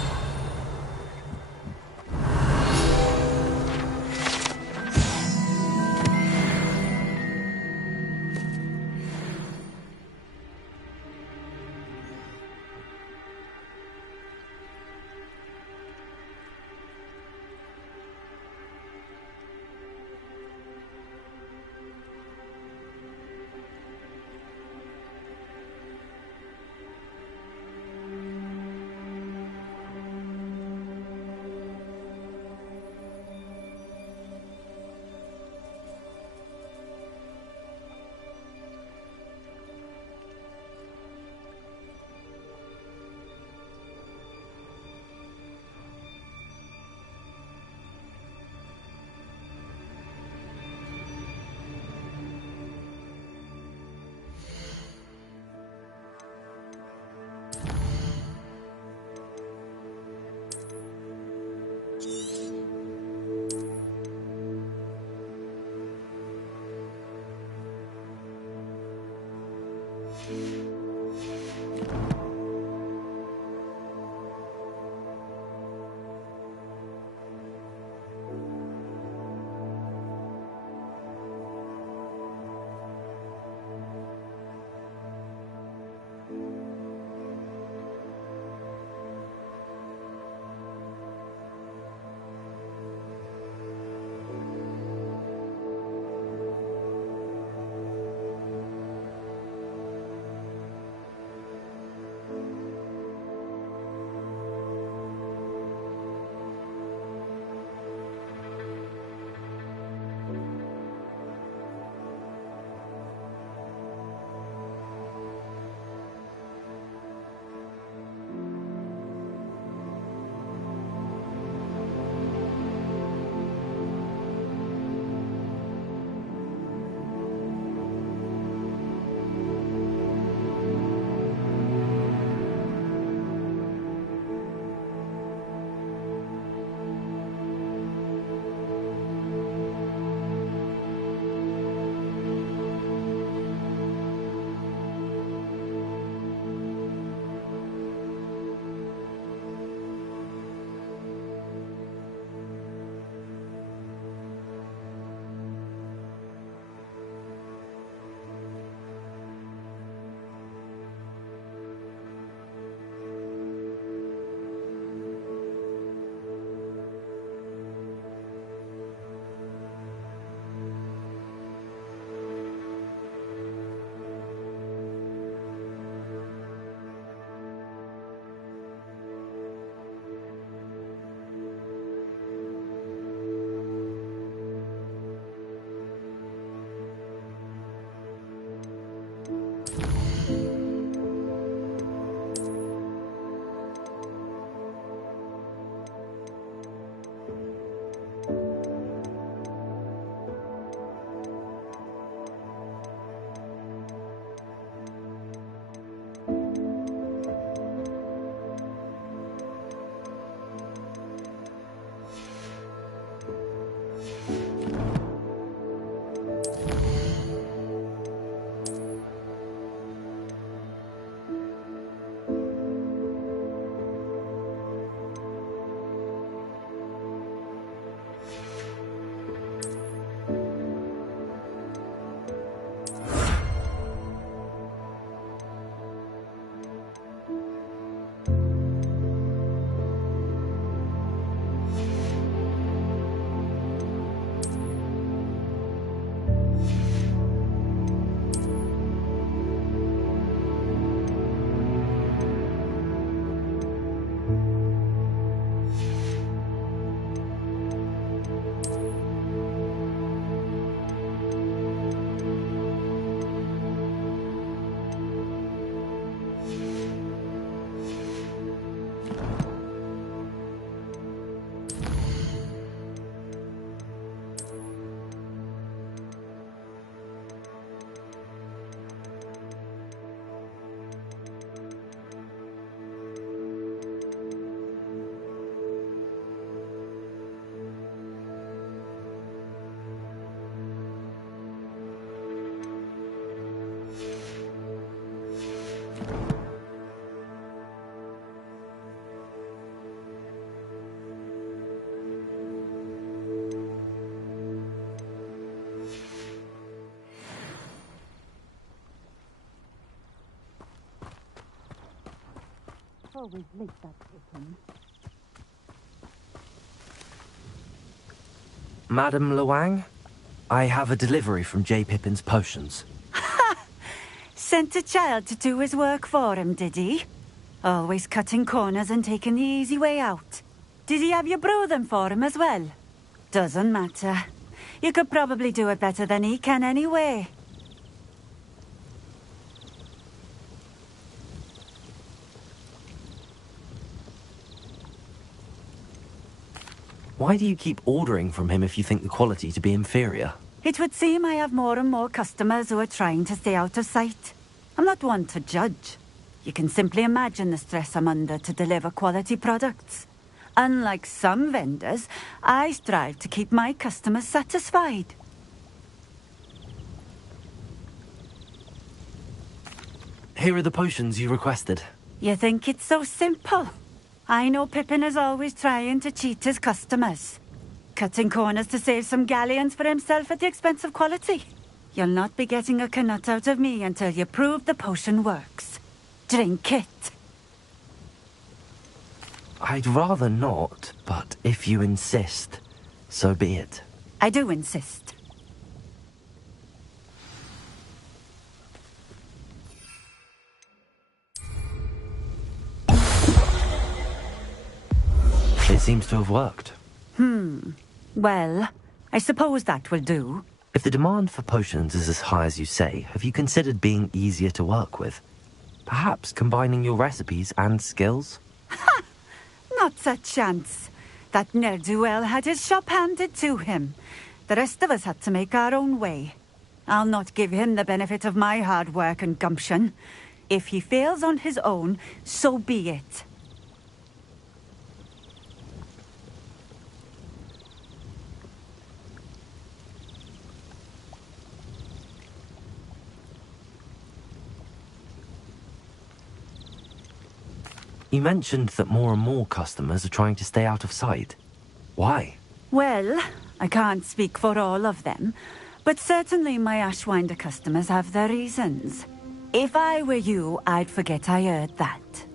Always late, that Pippin. Madam Luang, I have a delivery from J. Pippin's Potions. Sent a child to do his work for him, did he? Always cutting corners and taking the easy way out. Did he have you brew them for him as well? Doesn't matter. You could probably do it better than he can anyway. Why do you keep ordering from him if you think the quality to be inferior? It would seem I have more and more customers who are trying to stay out of sight. I'm not one to judge. You can simply imagine the stress I'm under to deliver quality products. Unlike some vendors, I strive to keep my customers satisfied. Here are the potions you requested. You think it's so simple? I know Pippin is always trying to cheat his customers. Cutting corners to save some galleons for himself at the expense of quality. You'll not be getting a canut out of me until you prove the potion works. Drink it. I'd rather not, but if you insist, so be it. I do insist. It seems to have worked. Well, I suppose that will do. If the demand for potions is as high as you say, have you considered being easier to work with? Perhaps combining your recipes and skills? Not a chance. That ne'er-do-well had his shop handed to him. The rest of us had to make our own way. I'll not give him the benefit of my hard work and gumption. If he fails on his own, so be it. You mentioned that more and more customers are trying to stay out of sight. Why? Well, I can't speak for all of them, but certainly my Ashwinder customers have their reasons. If I were you, I'd forget I heard that.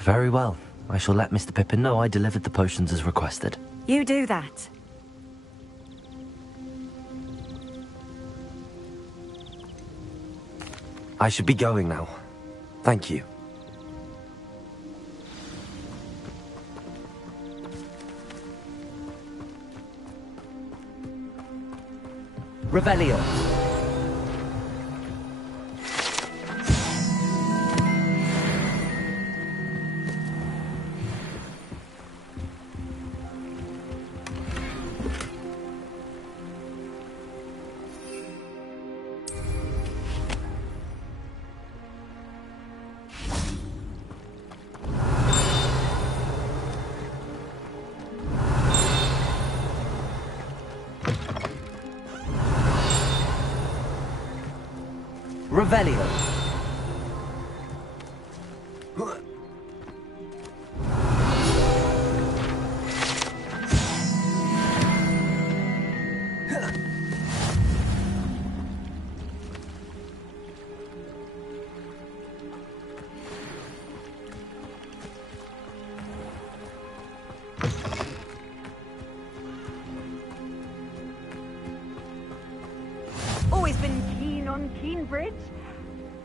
Very well. I shall let Mr. Pippin know I delivered the potions as requested. You do that. I should be going now. Thank you. Revelio. Revelio. Always been keen on Keenbridge.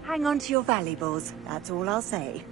Hang on to your valuables, that's all I'll say.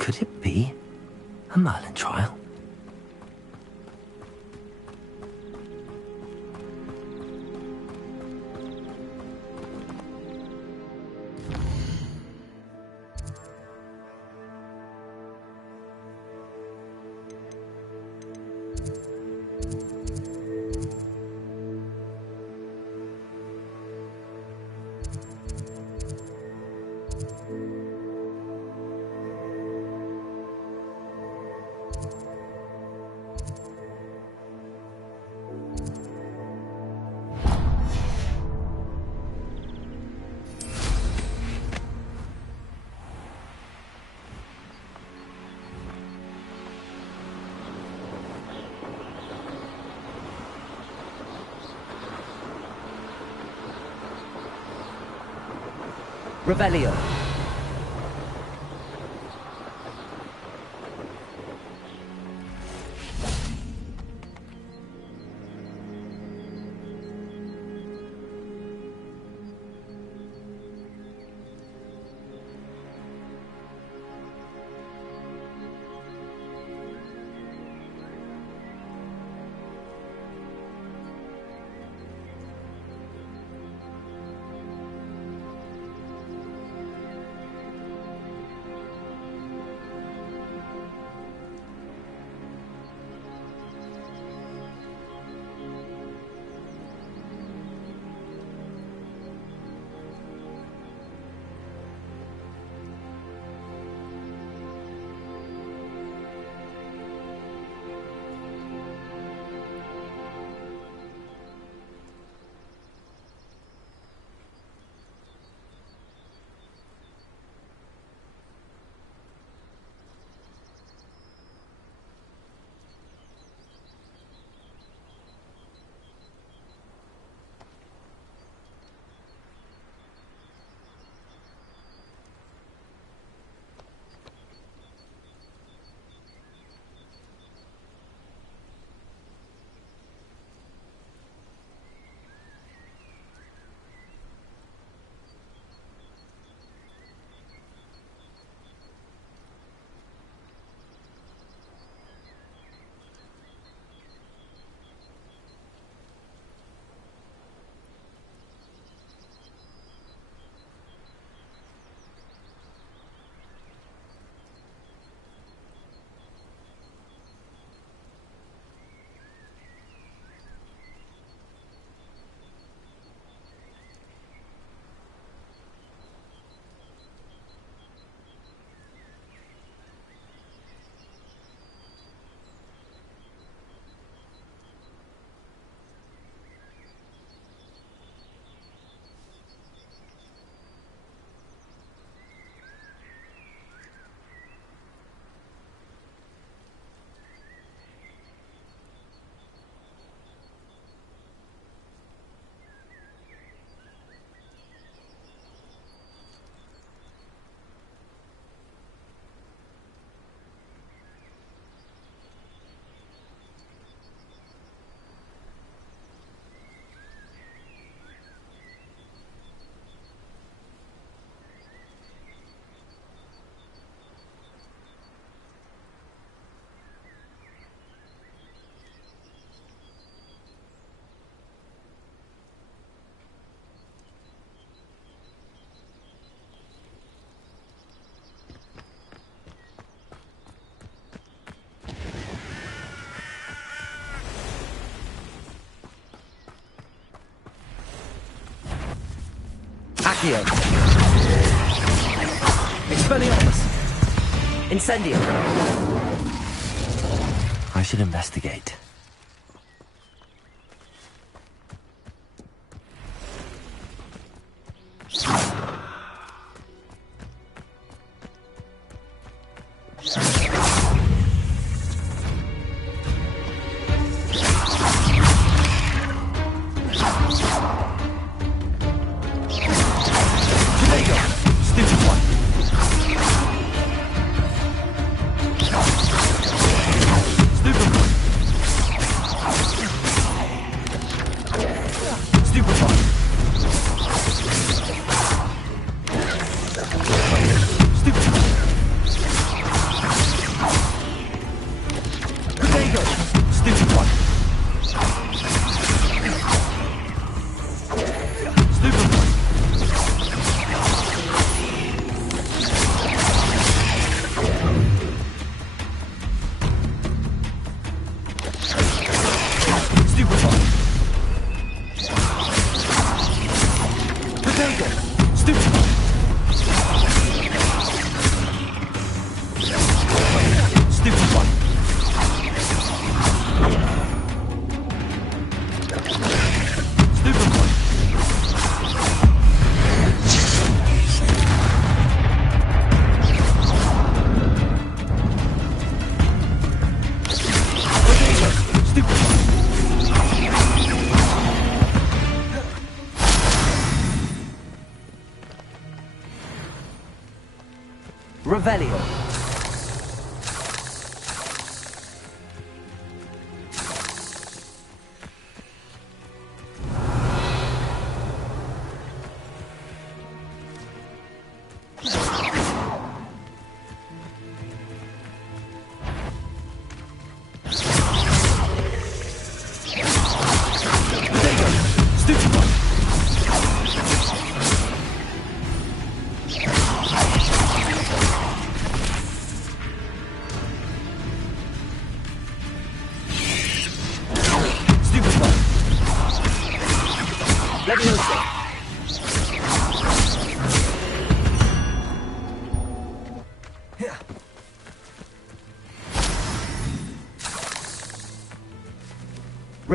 Could it be a Merlin trial? Revelio. Accio. Expelliarmus. Incendio. I should investigate. Revelio.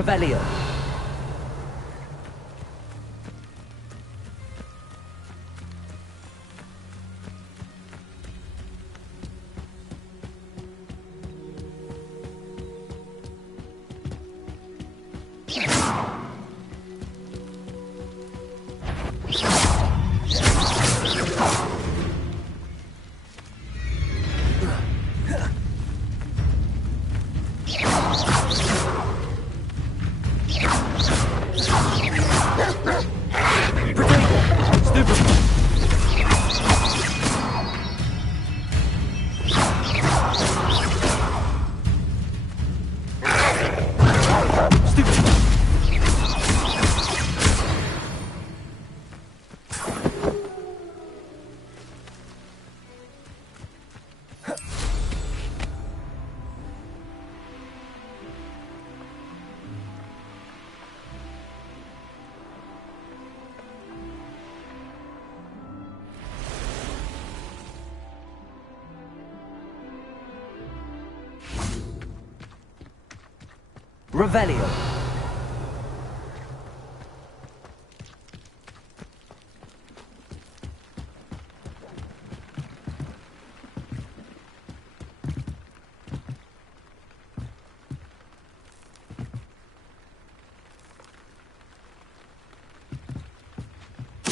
Revelio. Revelio.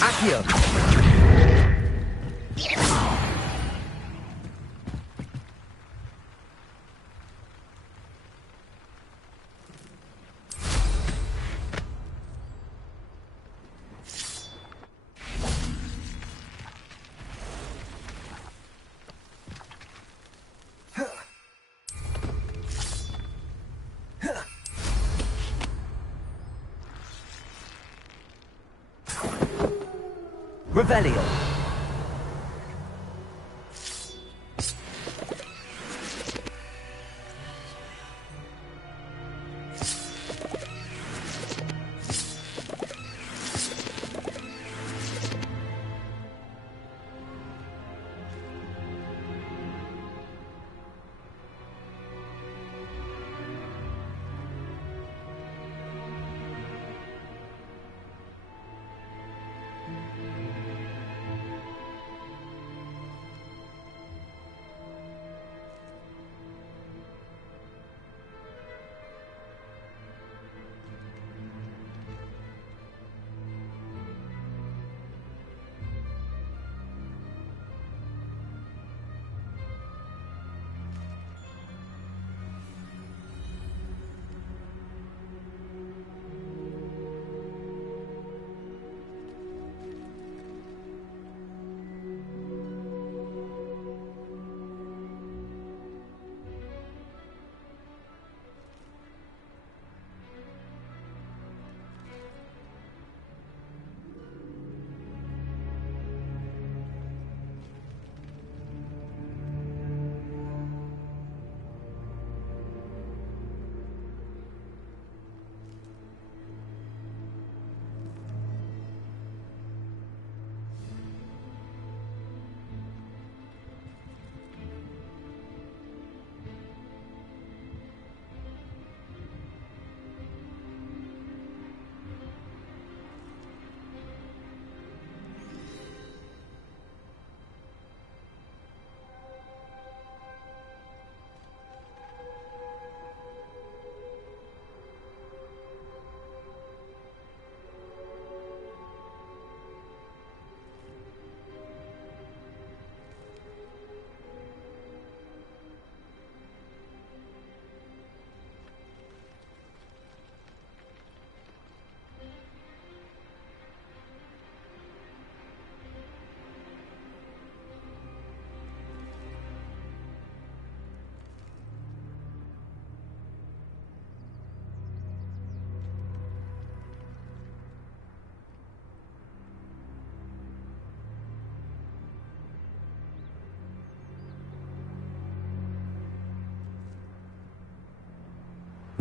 Accio. Revelio.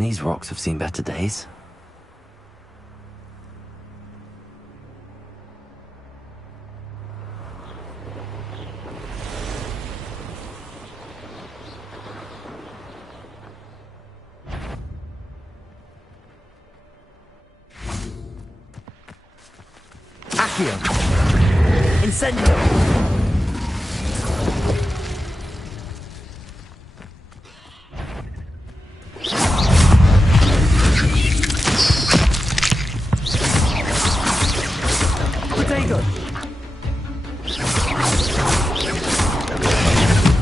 These rocks have seen better days. Accio! Incendio! Potato!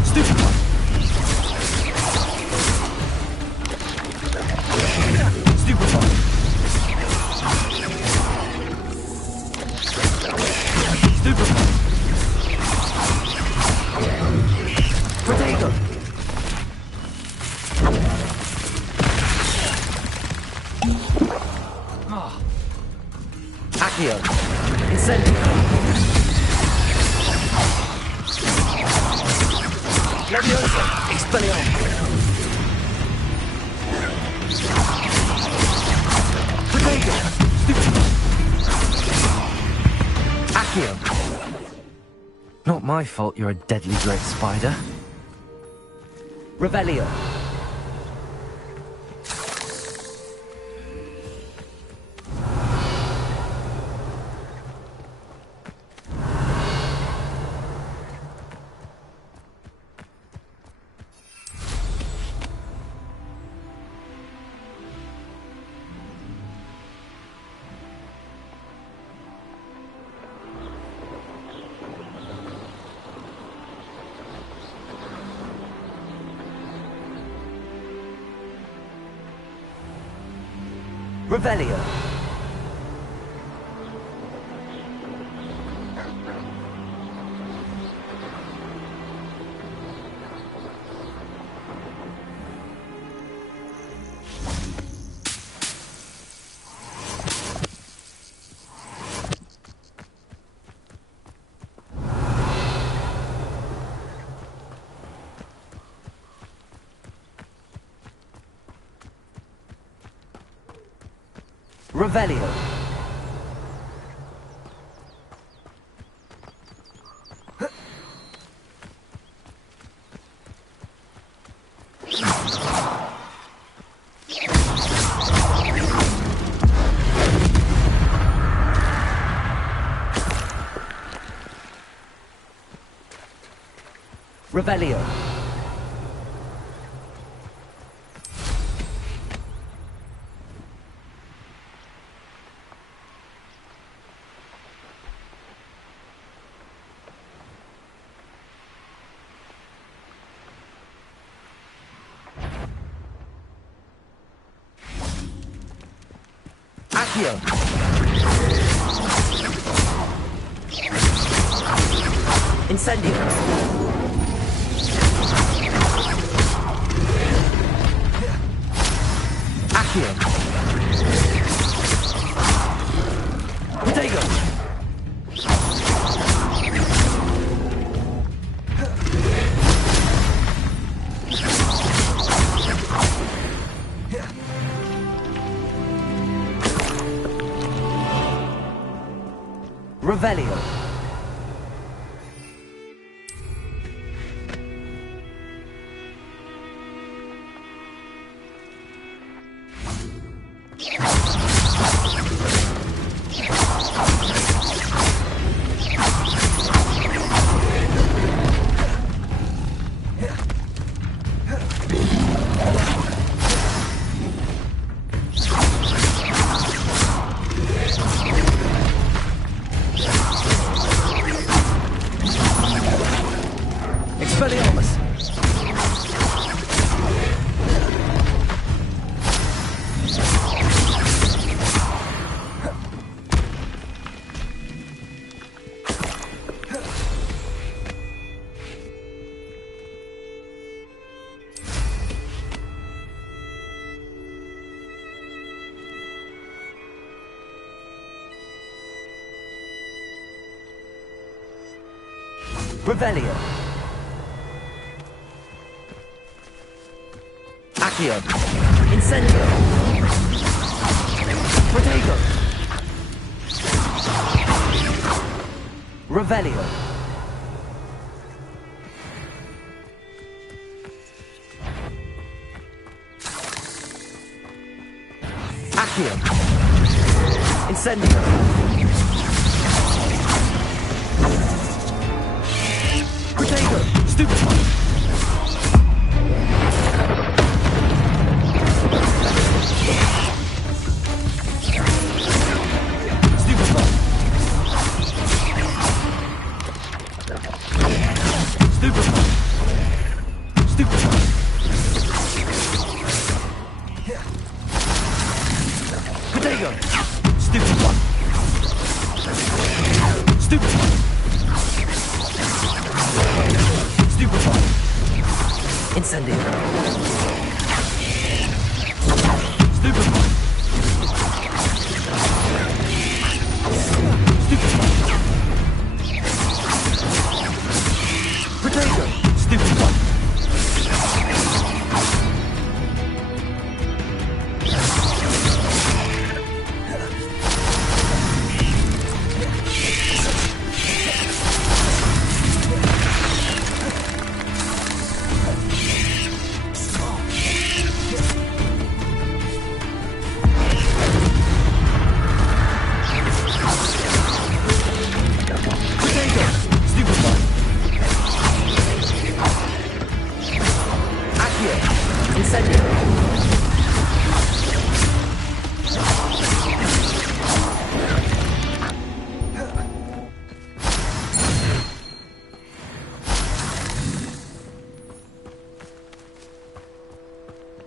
Stupefy! Stupefy! Stupefy! Potato! Accio! Incendio! Leviosa! Expelliarmus! Potato! Stupefy! Accio! Not my fault you're a deadly great spider. Revelio! Revelio! Revelio! Revelio! Accio! Incendio! Accio! Potato! Revelio! Expelliarmus! Revelio! Accio! Incendio! Incendio. Protego. Revelio. Accio. Incendio. Protego. Stupefy.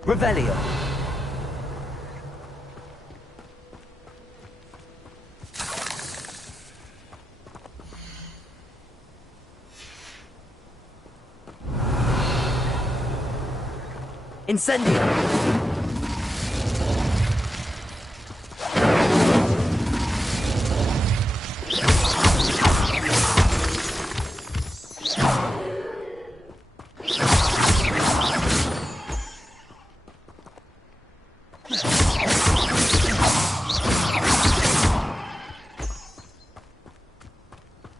Revelio. Incendio.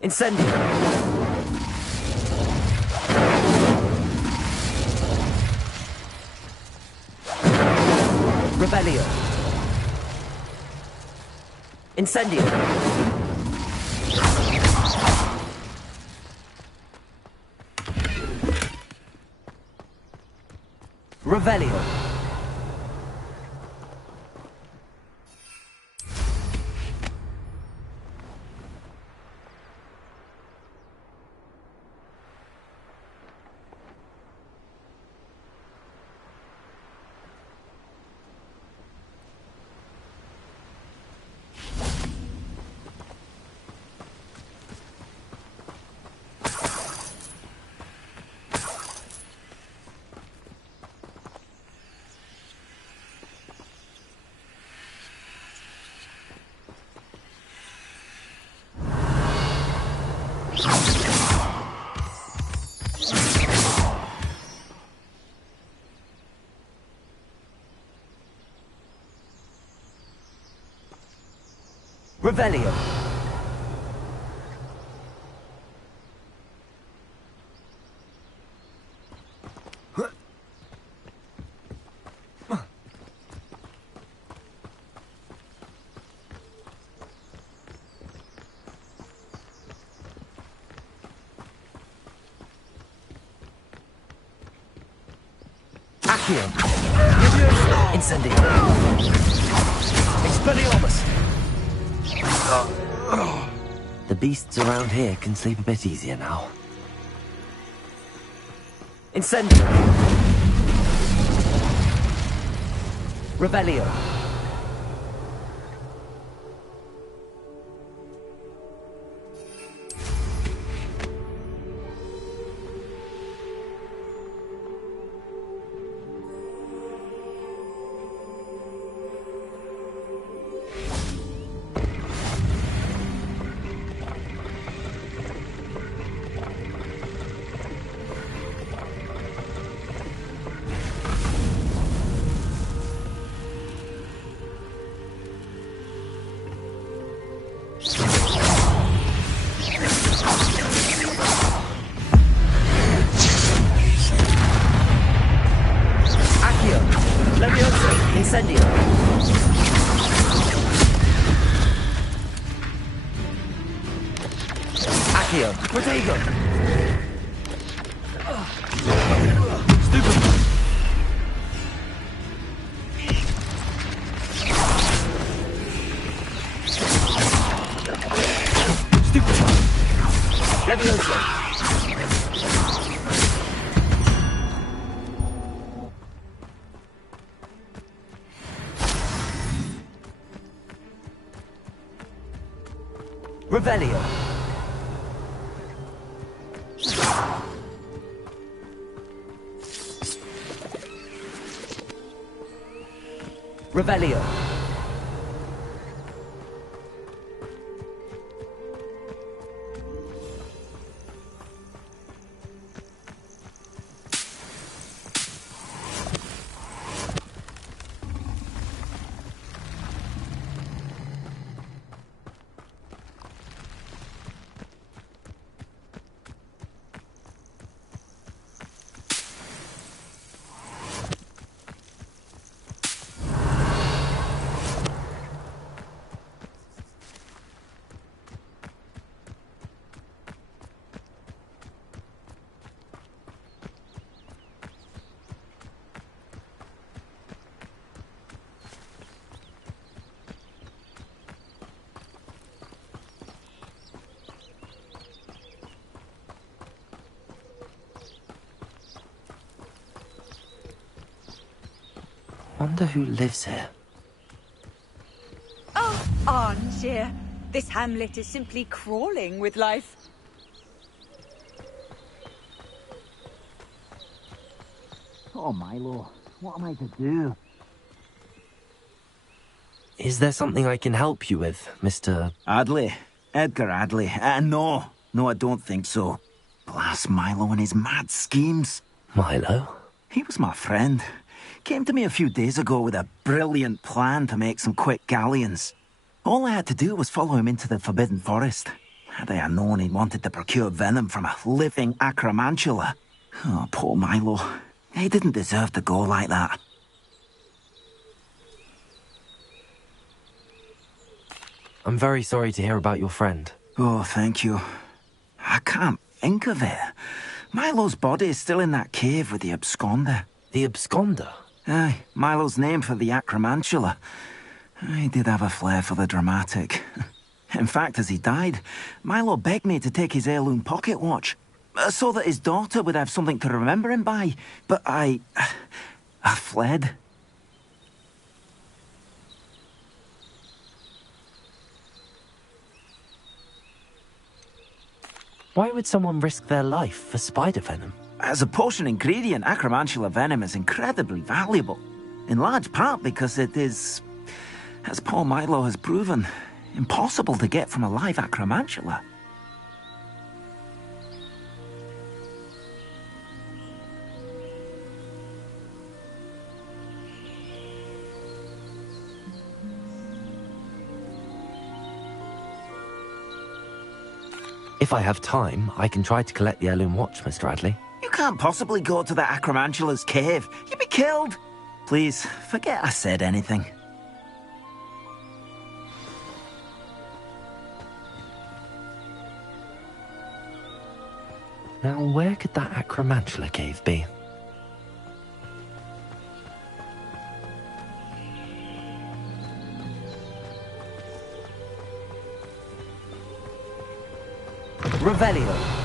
Incendio. Rebellion. Incendio. Revelio. Revelio. Accio. Incendio. Expelliarmus. The beasts around here can sleep a bit easier now. Incendio. Revelio. Accio. Protego. Stupid. Levioso. Revelio. Revelio. Wonder who lives here. Oh, armchair. This hamlet is simply crawling with life. Oh, Milo, what am I to do? Is there something I can help you with, Mr. Adley. Edgar Adley. No, I don't think so. Blast Milo and his mad schemes. Milo? He was my friend. Came to me a few days ago with a brilliant plan to make some quick galleons. All I had to do was follow him into the Forbidden Forest. Had I known he wanted to procure venom from a living acromantula. Oh, poor Milo. He didn't deserve to go like that. I'm very sorry to hear about your friend. Oh, thank you. I can't think of it. Milo's body is still in that cave with the absconder. The absconder? Aye, Milo's name for the acromantula. He did have a flair for the dramatic. In fact, as he died, Milo begged me to take his heirloom pocket watch, so that his daughter would have something to remember him by. But I fled. Why would someone risk their life for spider venom? As a potion ingredient, acromantula venom is incredibly valuable. In large part because it is, as poor Milo has proven, impossible to get from a live acromantula. If I have time, I can try to collect the heirloom watch, Mr. Adley. You can't possibly go to the acromantula's cave. You'd be killed. Please, forget I said anything. Now, where could that acromantula cave be? Revelio.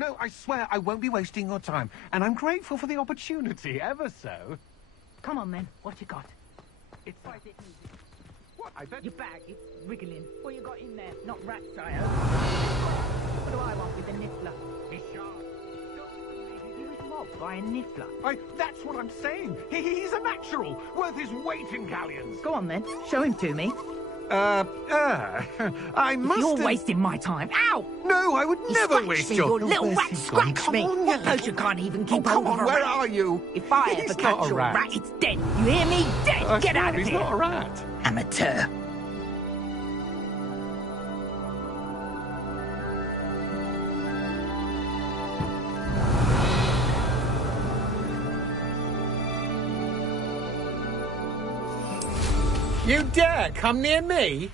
No, I swear I won't be wasting your time. And I'm grateful for the opportunity, ever so. Come on, then. What you got? It's Fight it easy. What? I bet... Your bag, it's wriggling. What you got in there? Not rat sire. What do I want with the niffler? He's sharp. He was mobbed by a niffler. That's what I'm saying. He's a natural, worth his weight in galleons. Go on, then. Show him to me. I must You're have... wasting my time. Ow! No, I would never waste your... You little rat, scratch me. Because you can't even keep come hold of on, a where rat. are you? If I He's ever not catch a your rat. rat, it's dead. You hear me? Dead. Get out of He's here. not a rat. Amateur. You dare come near me?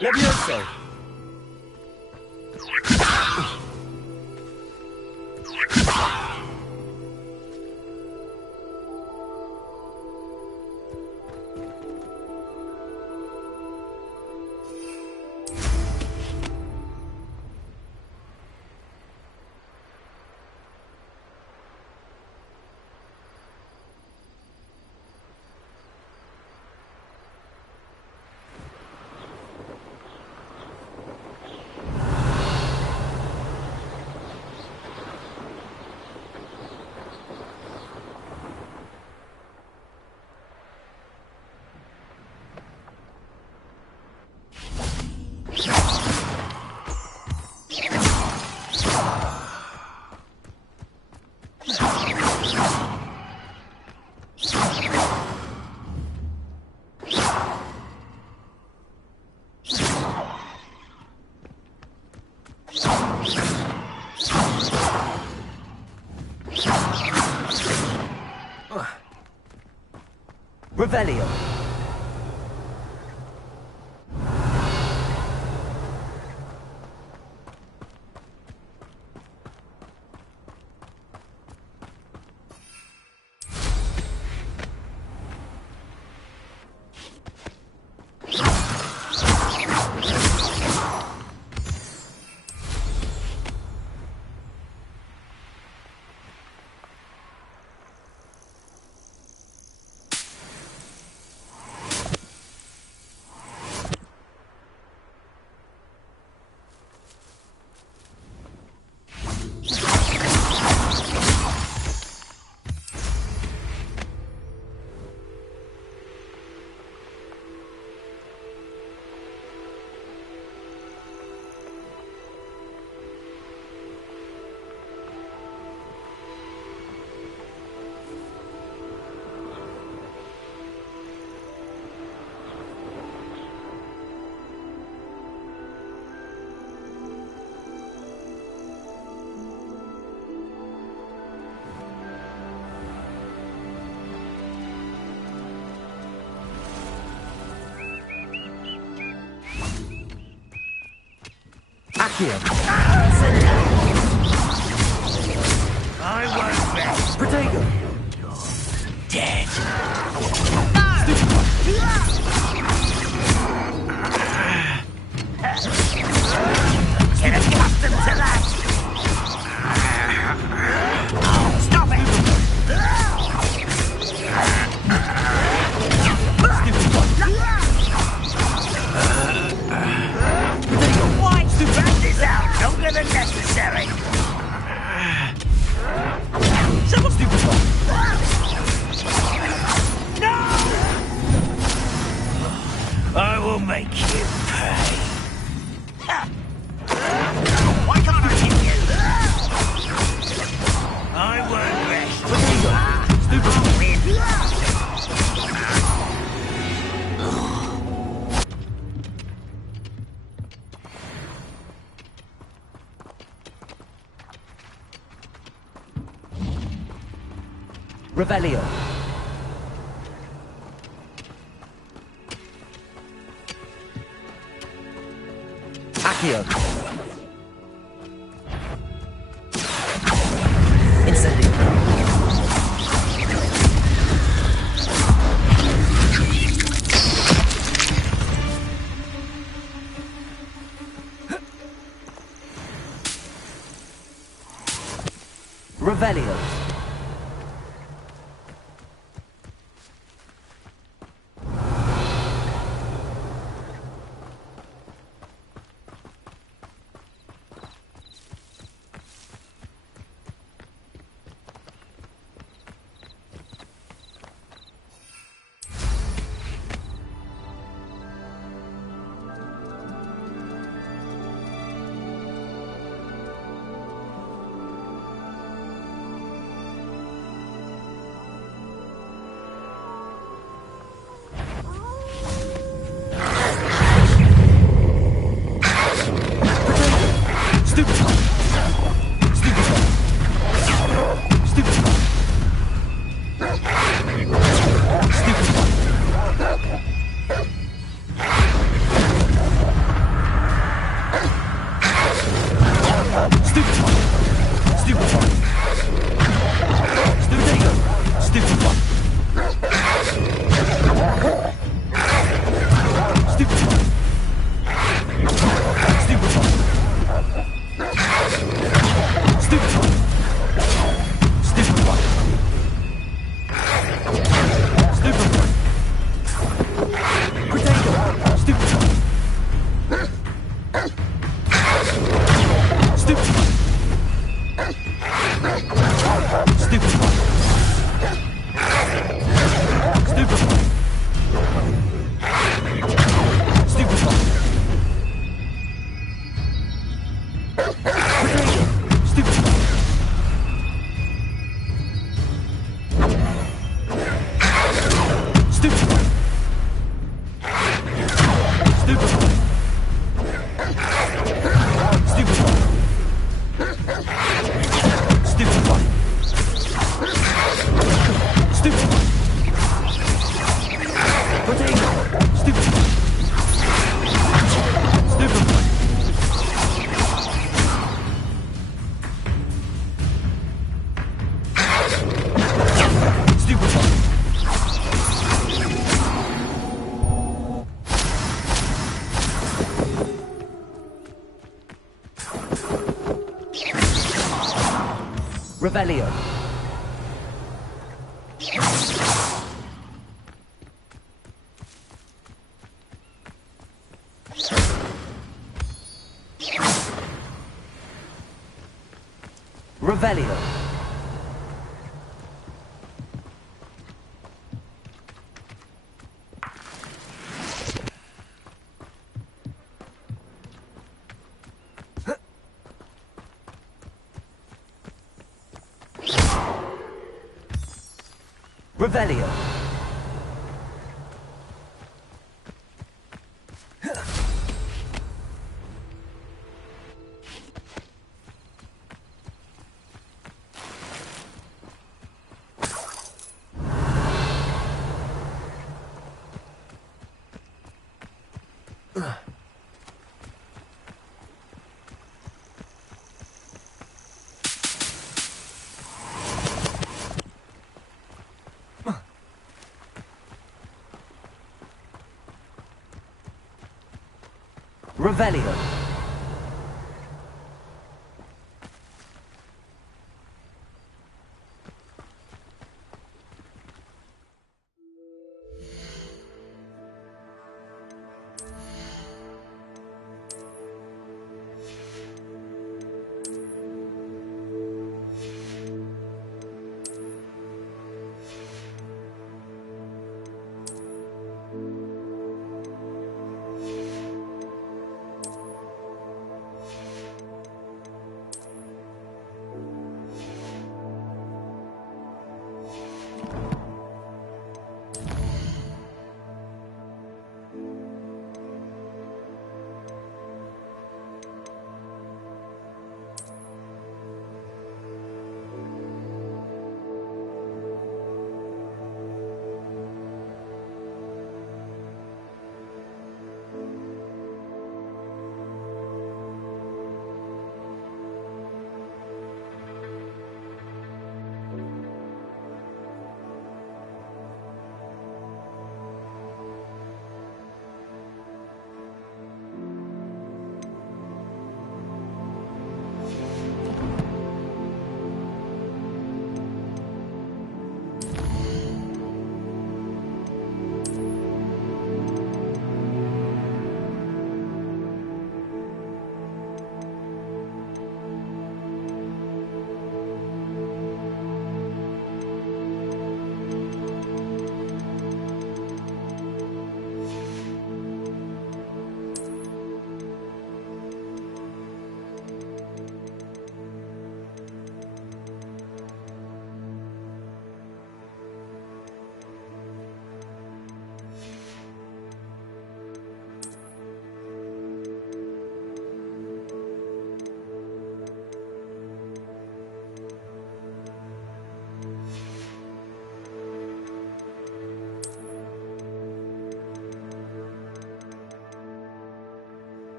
Levioso! Revelio. Accio. I won't rest. Protego. Dead. Get accustomed to that. Stop it. Why to rat this out longer than necessary? Someone's No! I will make you pay. Why can't I hit you? I won't rest. I'll win. Revelio. Accio. Incendio. Revelio. Revelio. Revelio. Revelio. Revelio.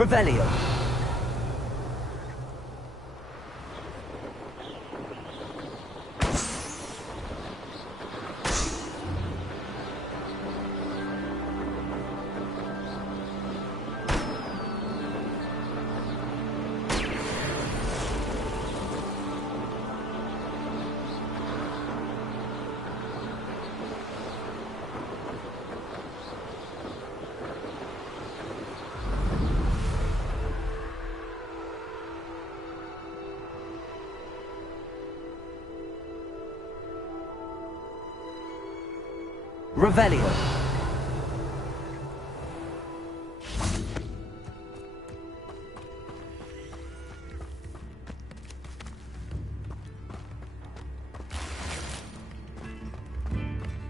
Revelio. Revelio.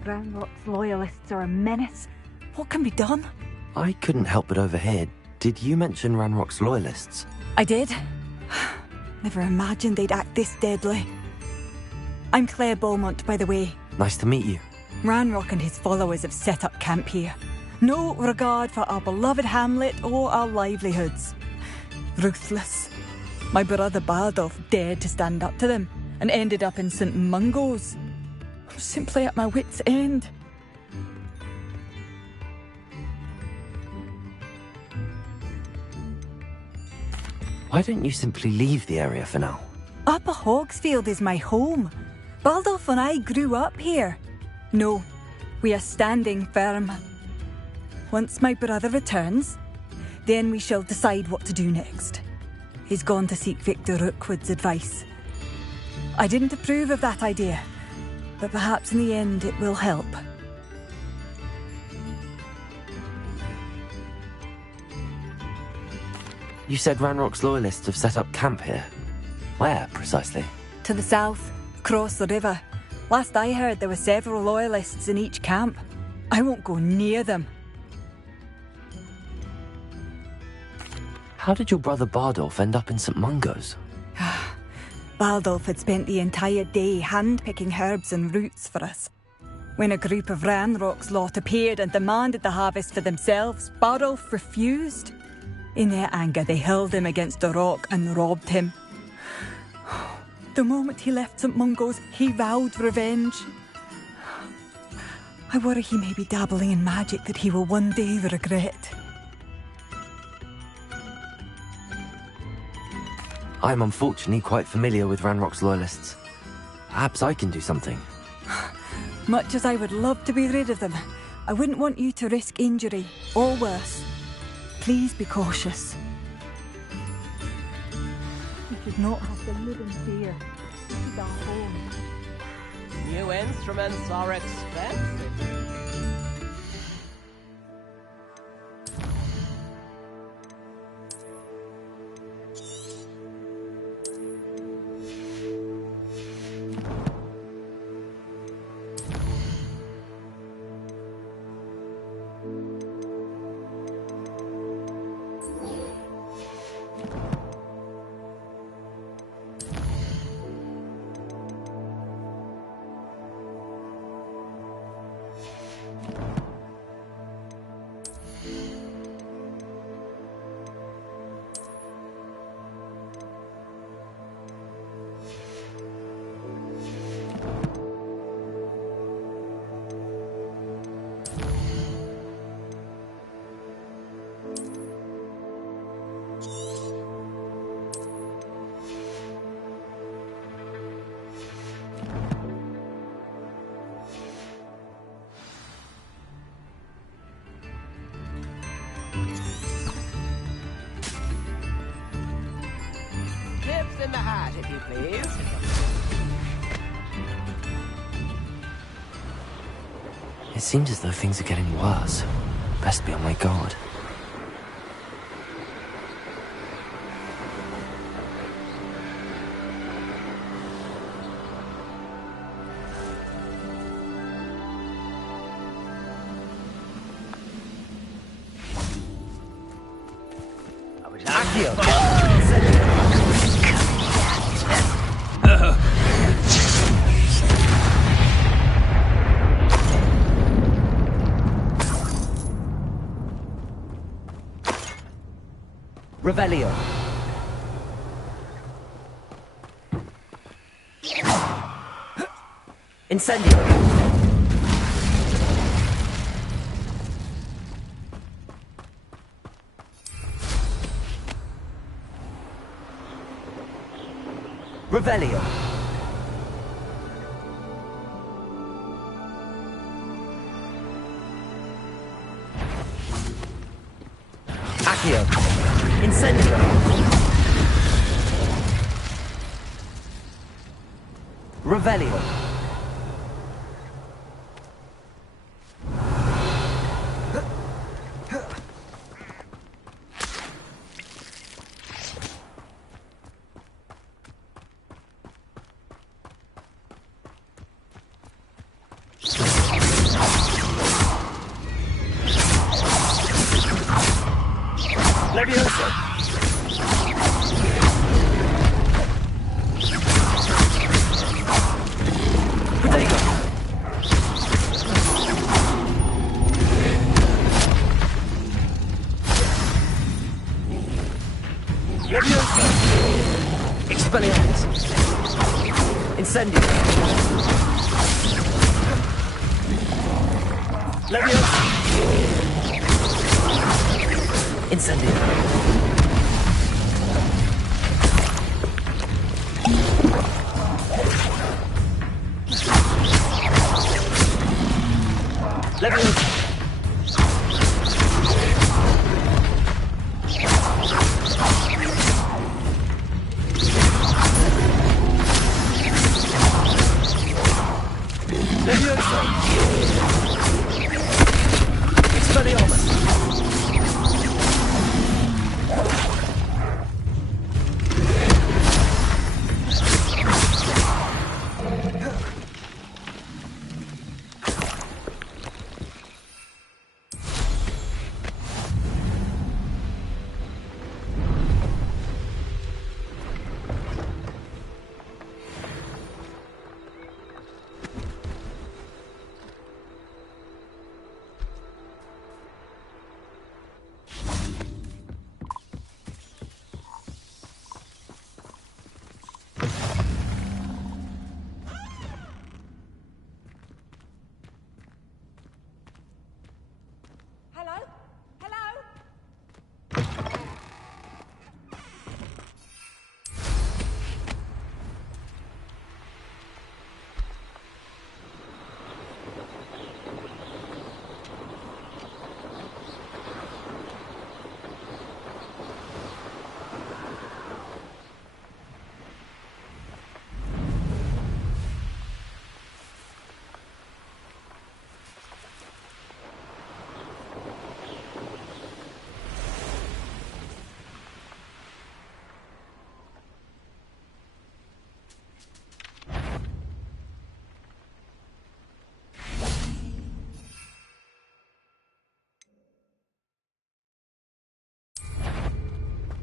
Ranrock's loyalists are a menace. What can be done? I couldn't help but overhear. Did you mention Ranrock's loyalists? I did. Never imagined they'd act this deadly. I'm Claire Beaumont, by the way. Nice to meet you. Ranrock and his followers have set up camp here. No regard for our beloved hamlet or our livelihoods. Ruthless. My brother Bardolph dared to stand up to them and ended up in St. Mungo's. I'm simply at my wit's end. Why don't you simply leave the area for now? Upper Hogsfield is my home. Baldolph and I grew up here. No, we are standing firm. Once my brother returns, then we shall decide what to do next. He's gone to seek Victor Rookwood's advice. I didn't approve of that idea, but perhaps in the end it will help. You said Ranrock's loyalists have set up camp here. Where, precisely? To the south, across the river. Last I heard, there were several loyalists in each camp. I won't go near them. How did your brother Bardolph end up in St. Mungo's? Baldolph had spent the entire day hand-picking herbs and roots for us. When a group of Ranrock's lot appeared and demanded the harvest for themselves, Bardolph refused. In their anger, they hurled him against a rock and robbed him. The moment he left St. Mungo's, he vowed revenge. I worry he may be dabbling in magic that he will one day regret. I'm unfortunately quite familiar with Ranrock's loyalists. Perhaps I can do something. Much as I would love to be rid of them, I wouldn't want you to risk injury, or worse. Please be cautious. You should not have to live in fear. This is our home. New instruments are expensive. in the hat, if you please. It seems as though things are getting worse. Best be on my guard. Revelio. Incendio. Revelio. Accio. Incendio. Revelio. Levioso. Protego. Levioso. Expelliarmus. Incendio. Levioso. Incendio. Levioso. Levioso. Expelliarmus.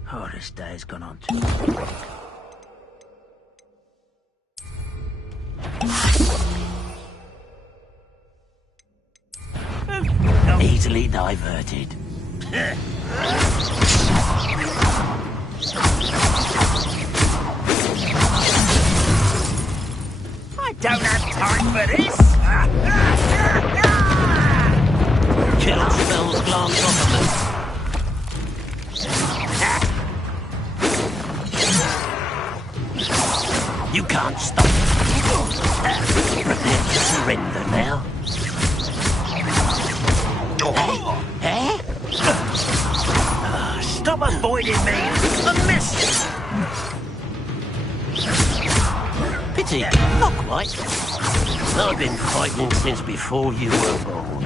Oh, this day's gone on too long. Easily diverted. I don't have time for this. Kill spells glance off of us. You can't stop. Prepare to surrender now. Eh? Stop avoiding me! I missed! Pity, not quite. I've been fighting since before you were born.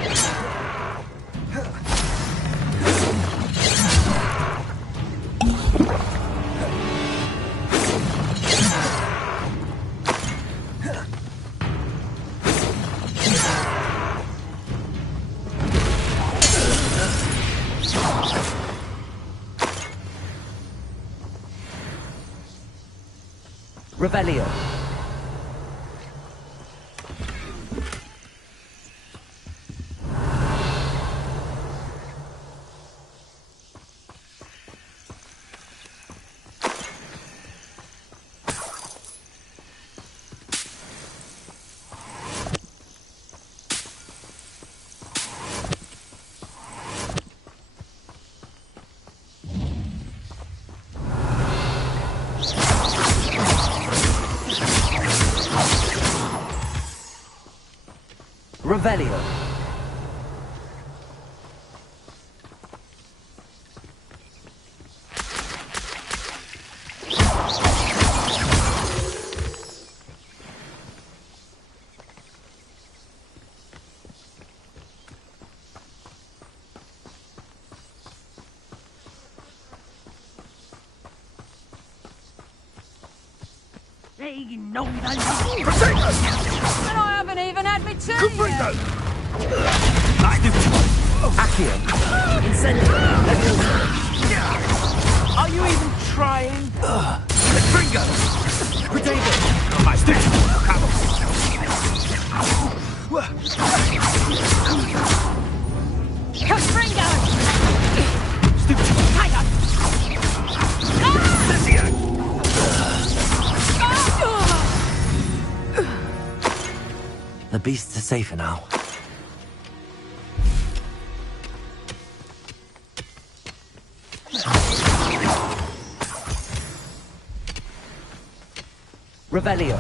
Revelio. Revelio. They know that. And I haven't even had me tea yet. Accio. Incendio. Are you even trying? Fringo. Potato. My stick. Fringo. The beasts are safer now. Revelio.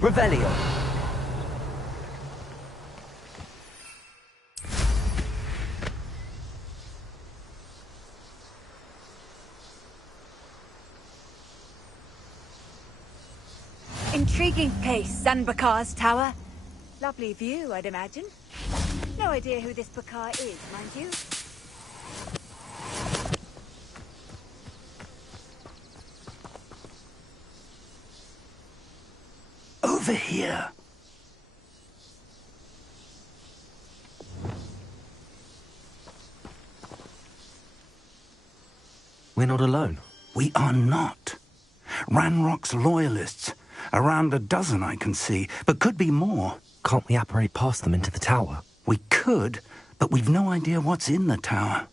Revelio. Intriguing place, Zanbakar's tower. Lovely view, I'd imagine. No idea who this Bakar is, mind you. Over here. We're not alone. We are not. Ranrock's loyalists. Around a dozen I can see, but could be more. Can't we apparate past them into the tower? We could, but we've no idea what's in the tower.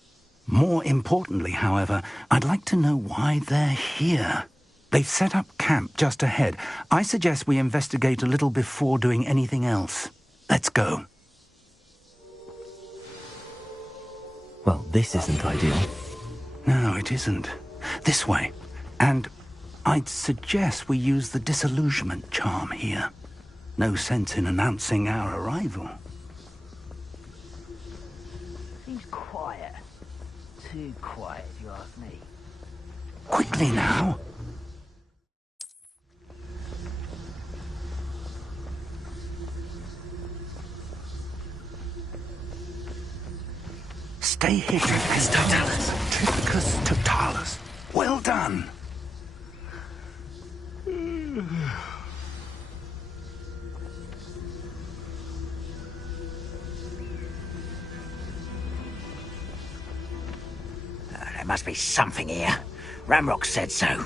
More importantly, however, I'd like to know why they're here. They've set up camp just ahead. I suggest we investigate a little before doing anything else. Let's go. Well, this isn't ideal. No, it isn't. This way. And I'd suggest we use the disillusionment charm here. No sense in announcing our arrival. Seems quiet. Too quiet, if you ask me. Quickly now. Stay hidden. Tripicus totalis. Tripicus totalis. Well done. There must be something here. Ramrock said so.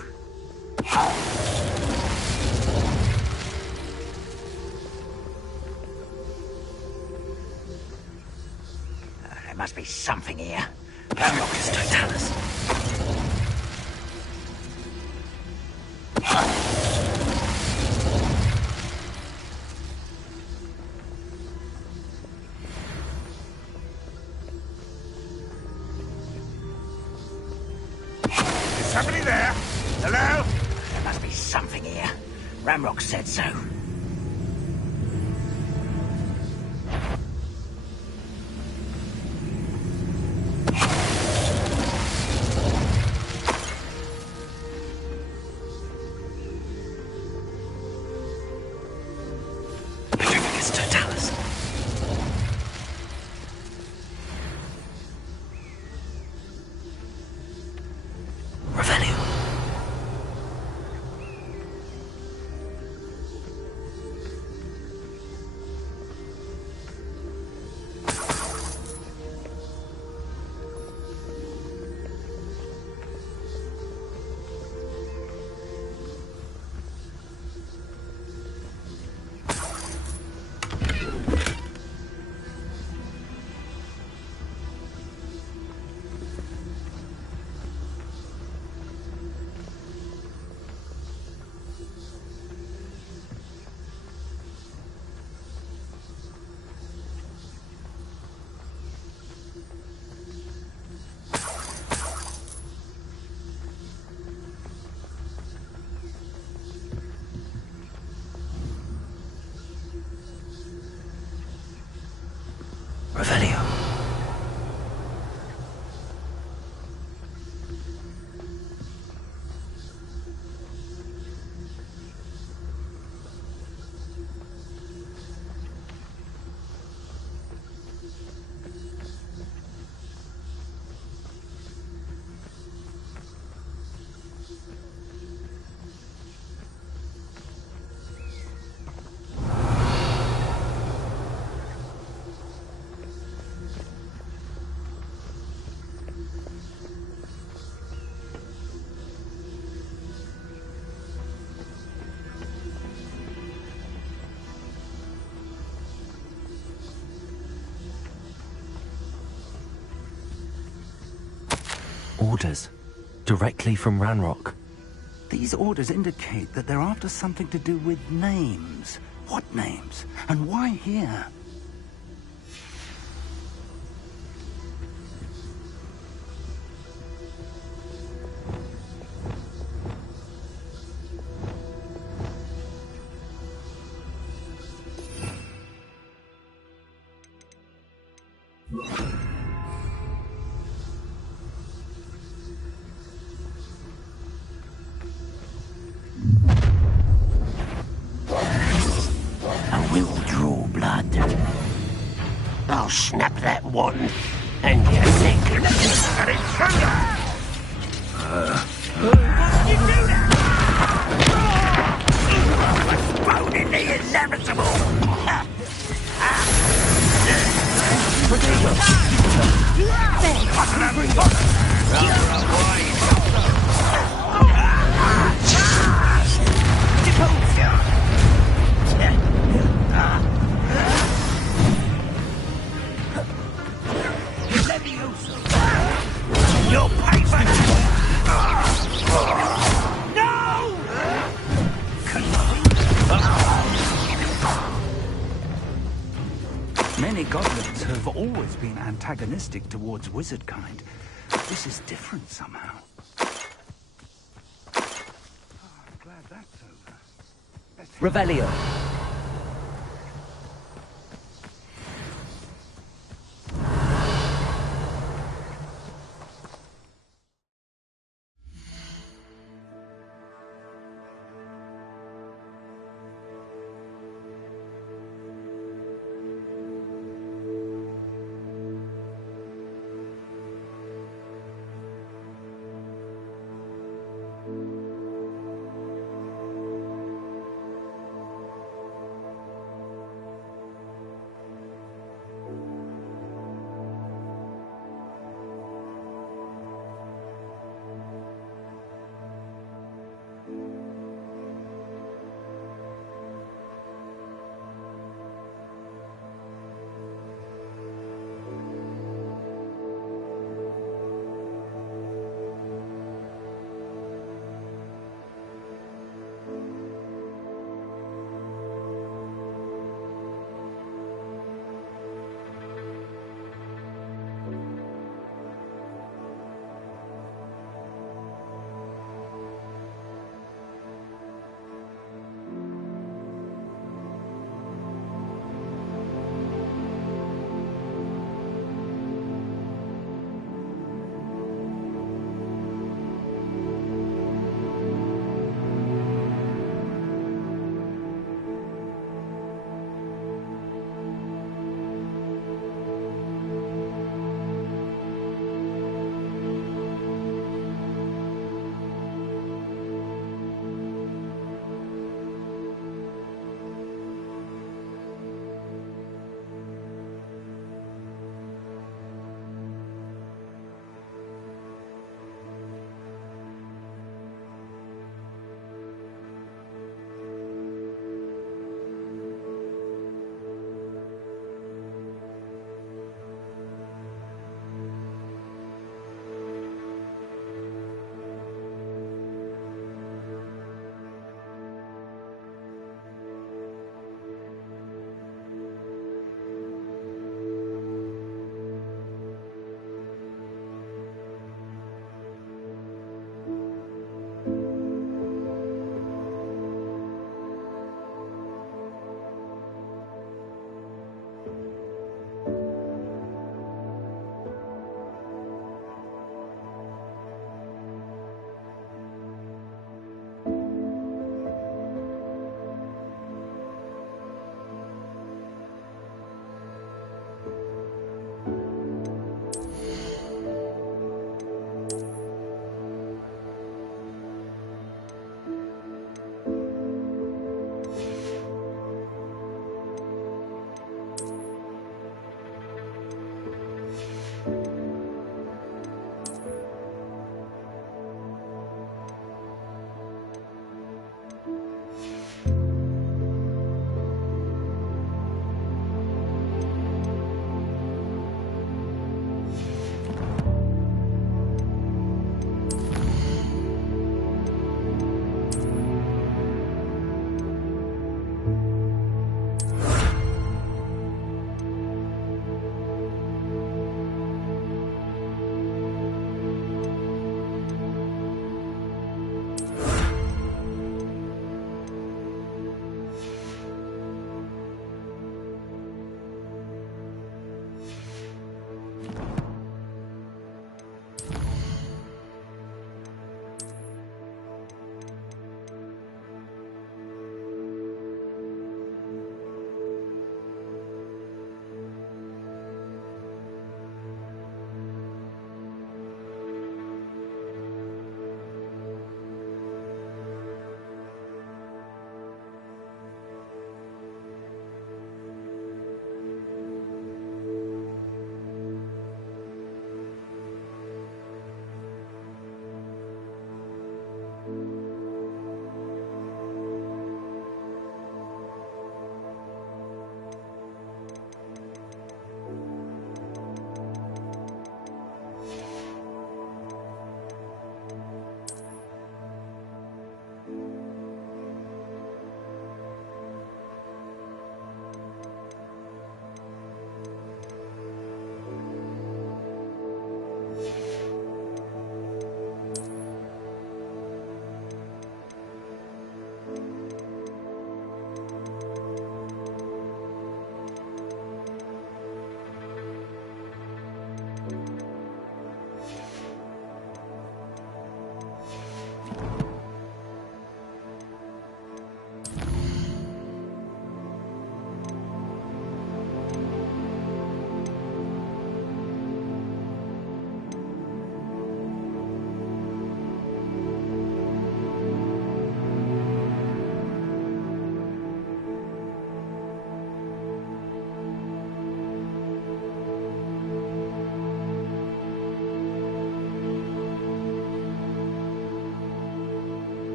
There must be something here. Ramrock said so. Somebody there? Hello? There must be something here. Ramrock said so. Tripicus totalis. Revelio. Revelio. Orders. Directly from Ranrock. These orders indicate that they're after something to do with names. What names? And why here? I'll snap that wand, and your neck. An intruder! You do that! Postponing the inevitable! Your payback! No! Many goblins have always been antagonistic towards wizard kind. This is different somehow. Revelio.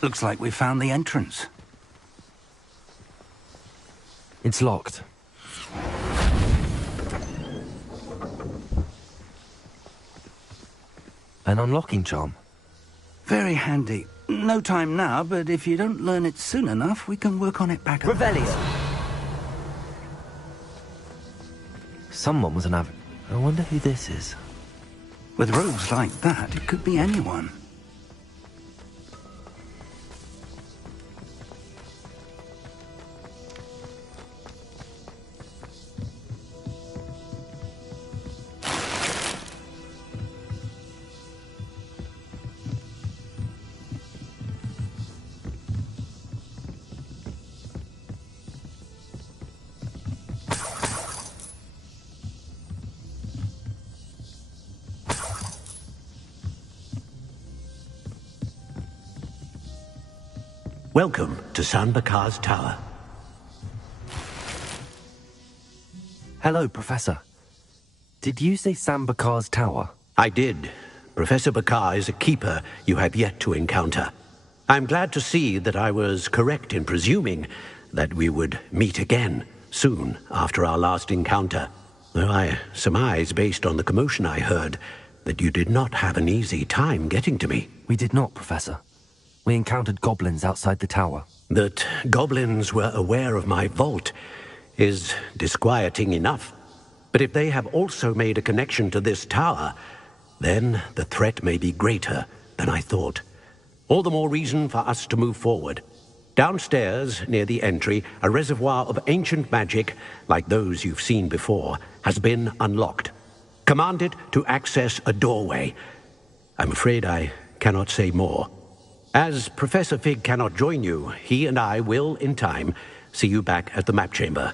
Looks like we found the entrance. It's locked. An unlocking charm. Very handy. No time now, but if you don't learn it soon enough, we can work on it back at Revelio. Someone was an I wonder who this is. With robes like that, it could be anyone. Welcome to San Bakar's tower. Hello, Professor. Did you say San Bakar's tower? I did. Professor Bakar is a keeper you have yet to encounter. I'm glad to see that I was correct in presuming that we would meet again soon after our last encounter. Though I surmise, based on the commotion I heard, that you did not have an easy time getting to me. We did not, Professor. We encountered goblins outside the tower. That goblins were aware of my vault is disquieting enough. But if they have also made a connection to this tower, then the threat may be greater than I thought. All the more reason for us to move forward. Downstairs, near the entry, a reservoir of ancient magic, like those you've seen before, has been unlocked. Commanded to access a doorway. I'm afraid I cannot say more. As Professor Fig cannot join you, he and I will, in time, see you back at the map chamber.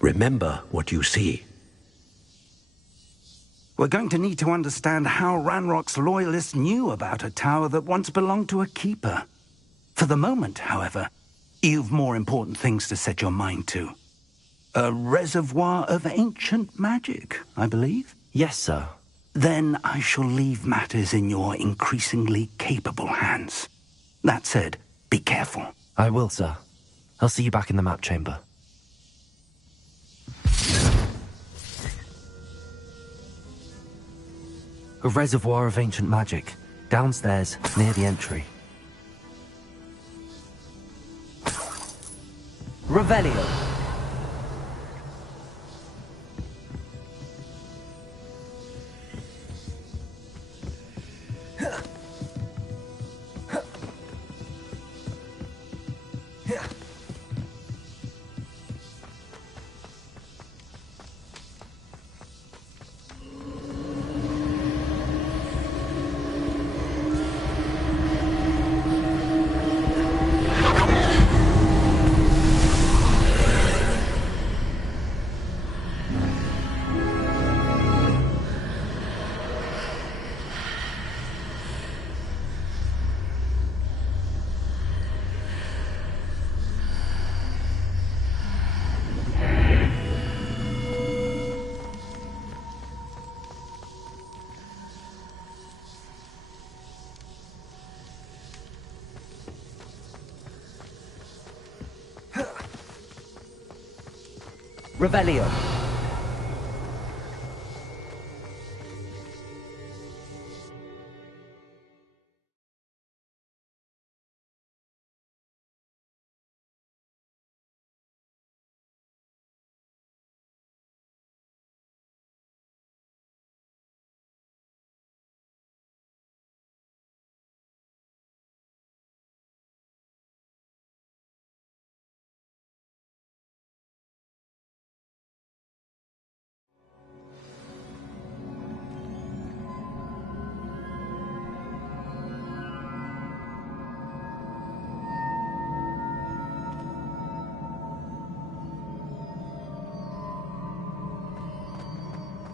Remember what you see. We're going to need to understand how Ranrock's loyalists knew about a tower that once belonged to a keeper. For the moment, however, you've more important things to set your mind to. A reservoir of ancient magic, I believe? Yes, sir. Then I shall leave matters in your increasingly capable hands. That said, be careful. I will, sir. I'll see you back in the map chamber. A reservoir of ancient magic, downstairs, near the entry. Revelio. Revelio.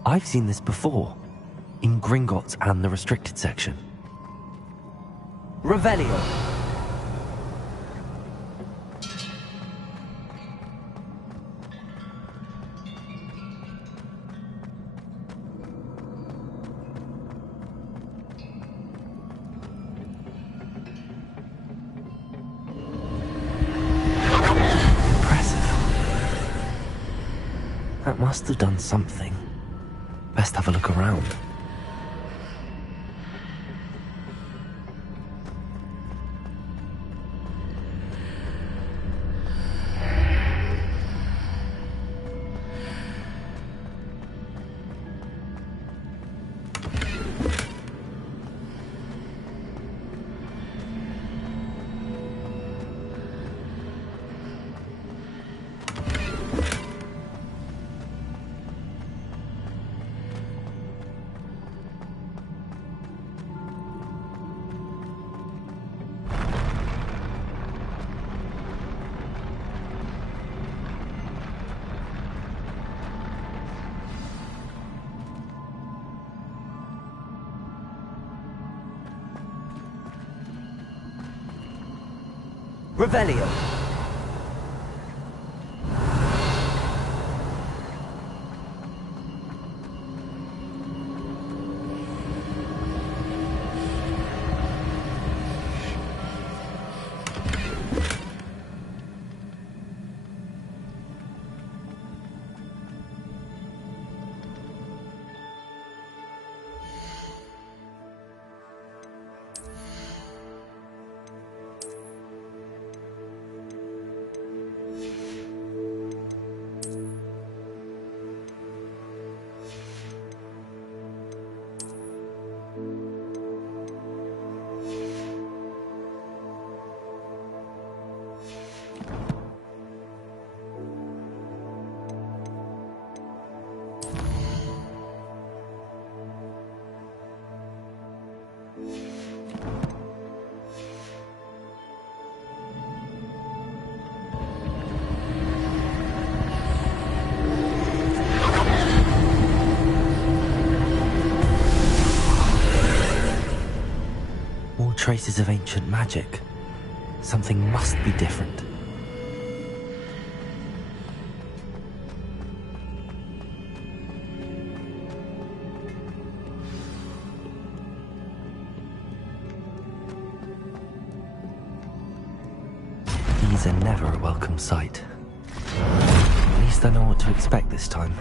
I've seen this before, in Gringotts and the restricted section. Revelio. That must have done something. Best have a look around. Revelio. Traces of ancient magic. Something must be different. These are never a welcome sight. At least I know what to expect this time.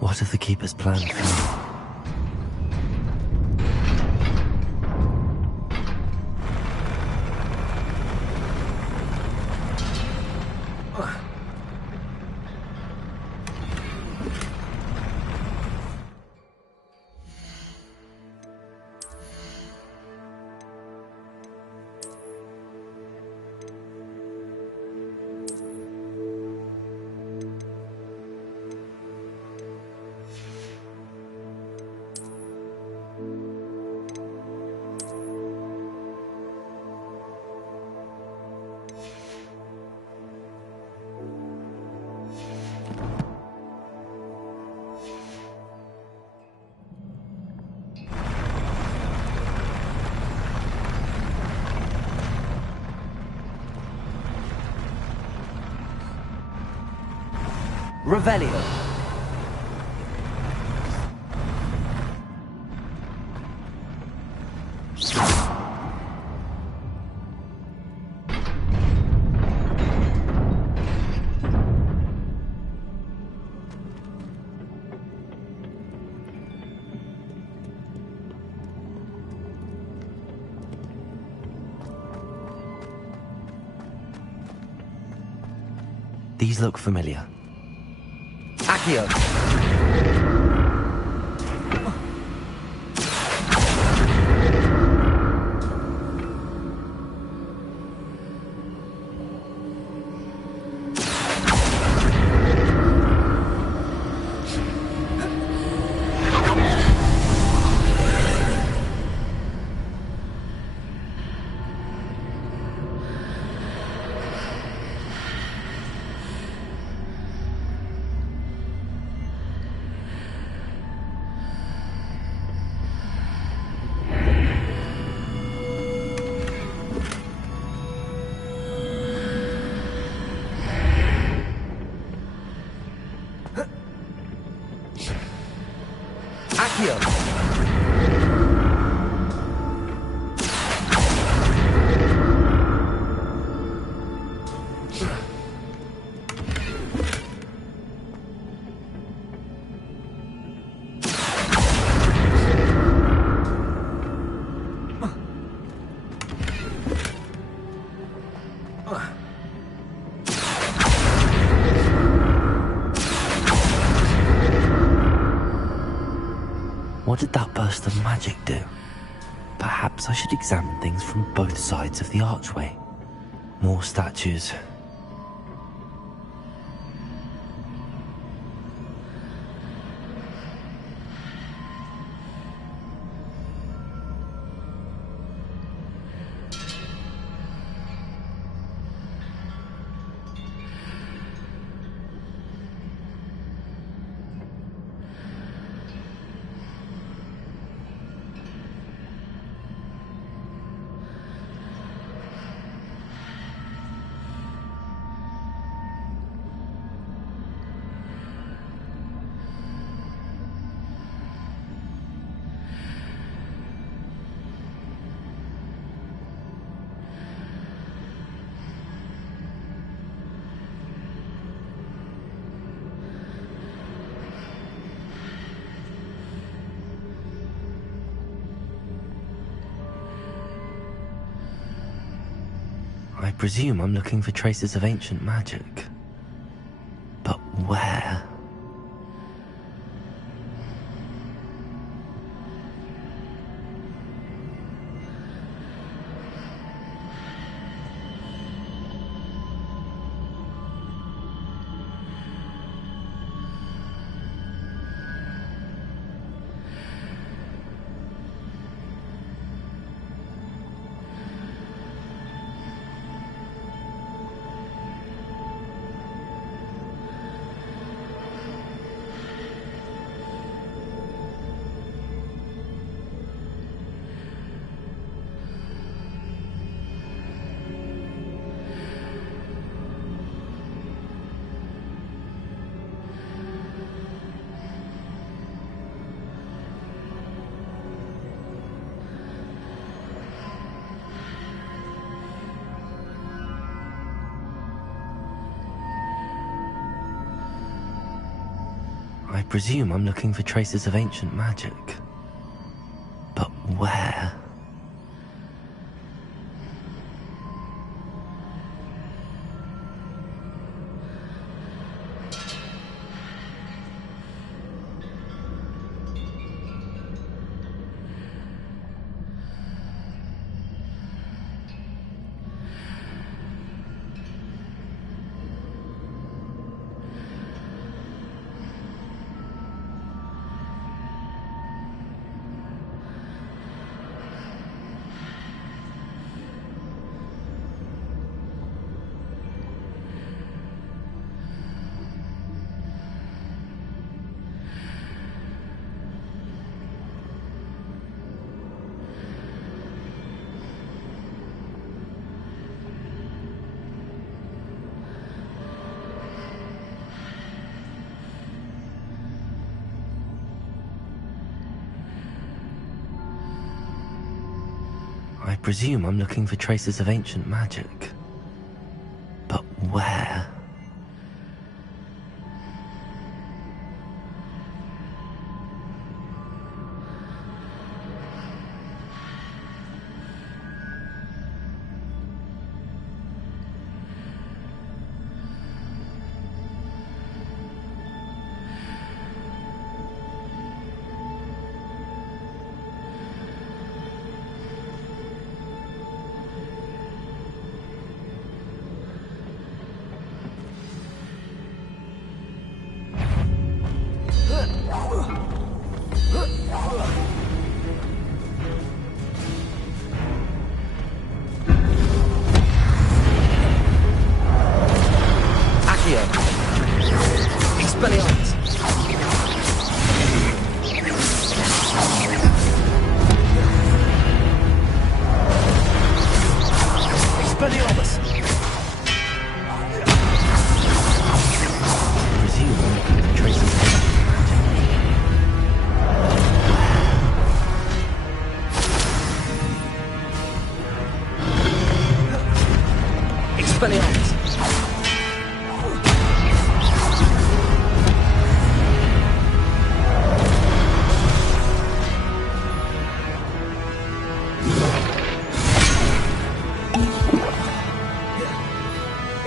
What have the Keepers planned for me? Revelio. These look familiar. Accio! What did that burst of magic do? Perhaps I should examine things from both sides of the archway. More statues. I presume I'm looking for traces of ancient magic. But where? I presume I'm looking for traces of ancient magic. But where? I presume I'm looking for traces of ancient magic. But where? Expelliarmus! Expelliarmus! Presume the traces of Expelliarmus!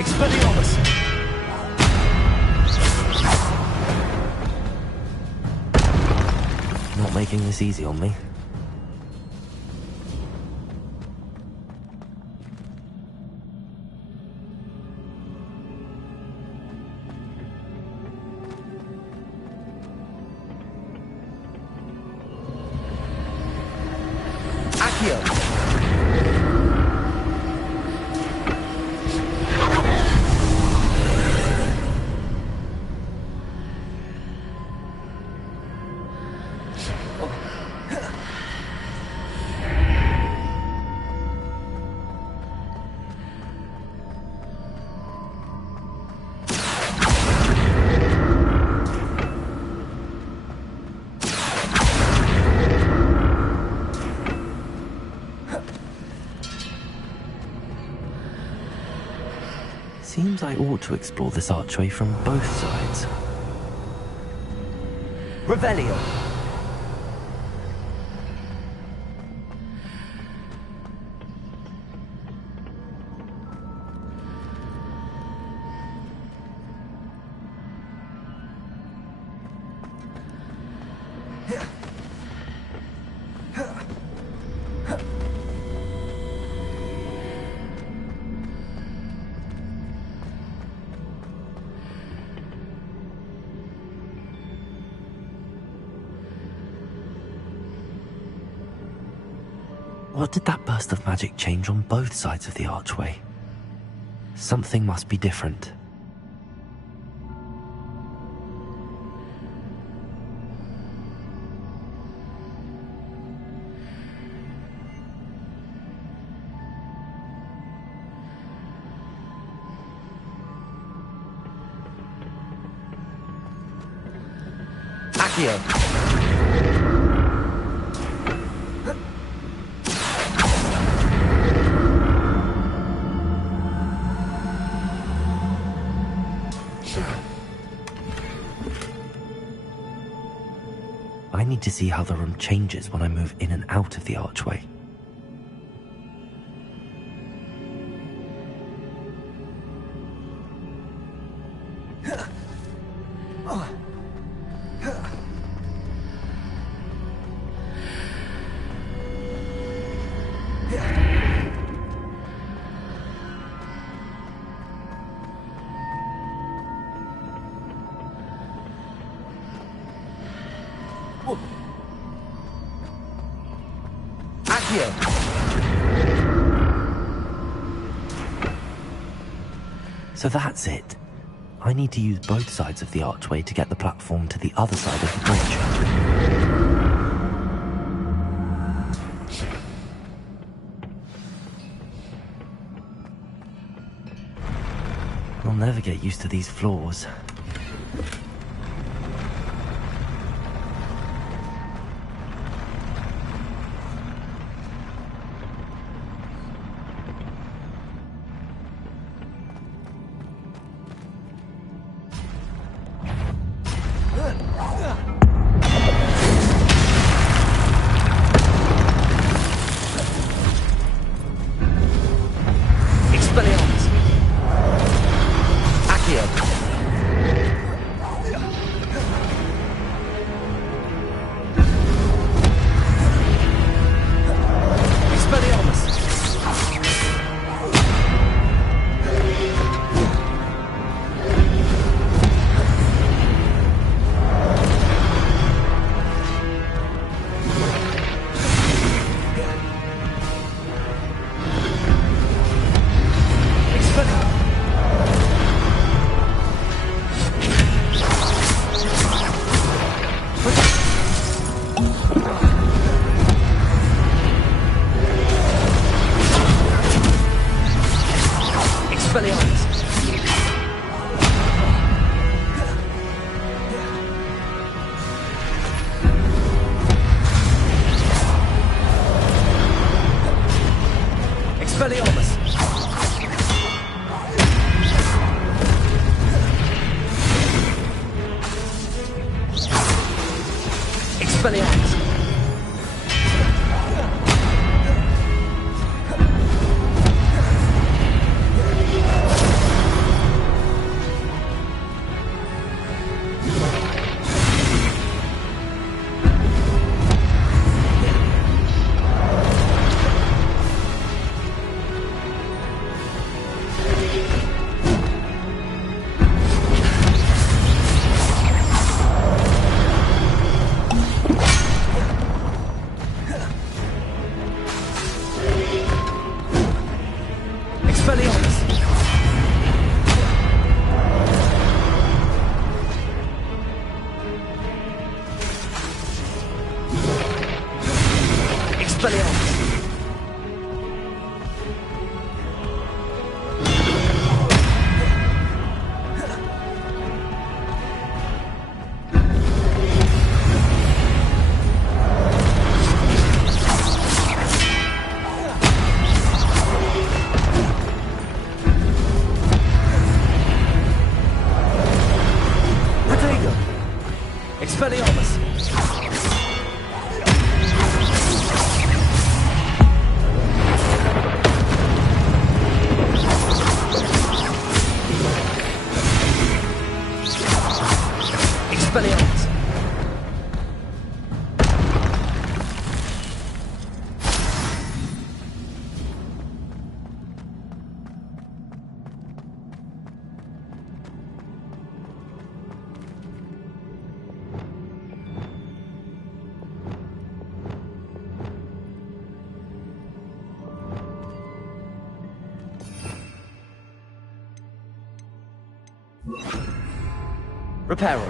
Expelliarmus! Not making this easy on me. Accio! Seems I ought to explore this archway from both sides. Revelio! What did that burst of magic change on both sides of the archway? Something must be different. Accio! I need to see how the room changes when I move in and out of the archway. So that's it. I need to use both sides of the archway to get the platform to the other side of the bridge. I'll never get used to these floors. Expelliarmus! Accio! Expelliarmus! Expelliarmus! Expelliarmus! Reparo.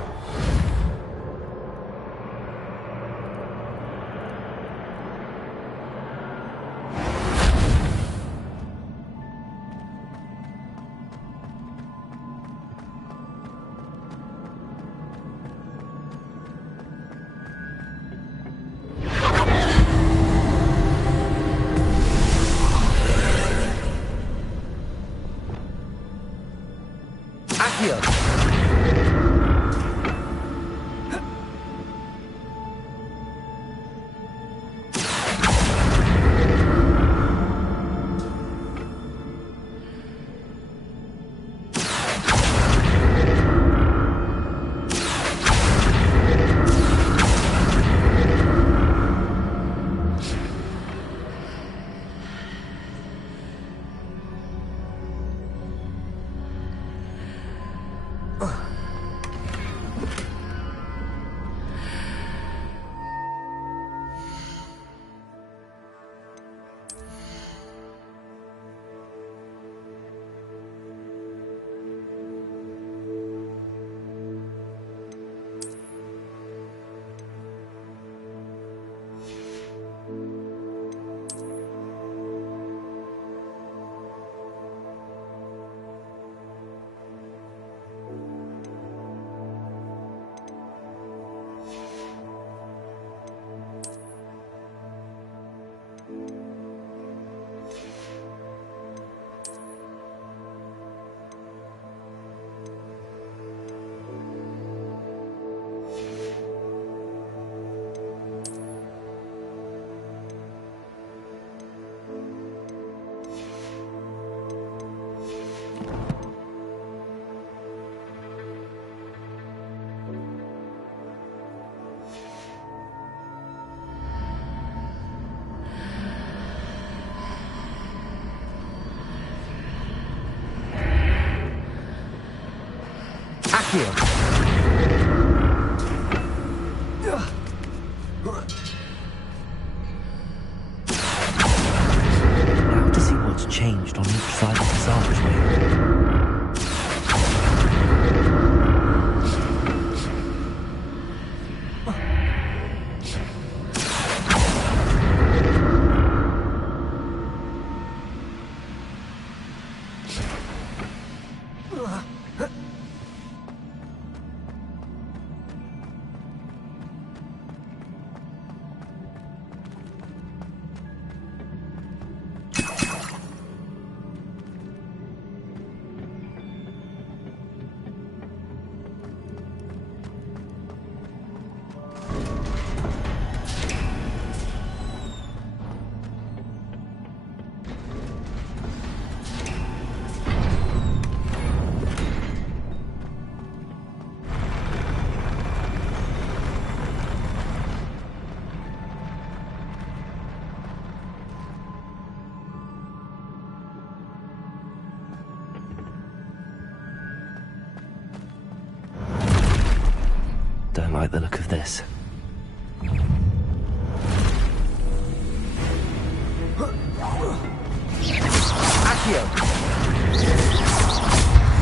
Accio. Accio. Now to see what's changed on each side of this archway. like the look of this. Accio!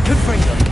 Confringo!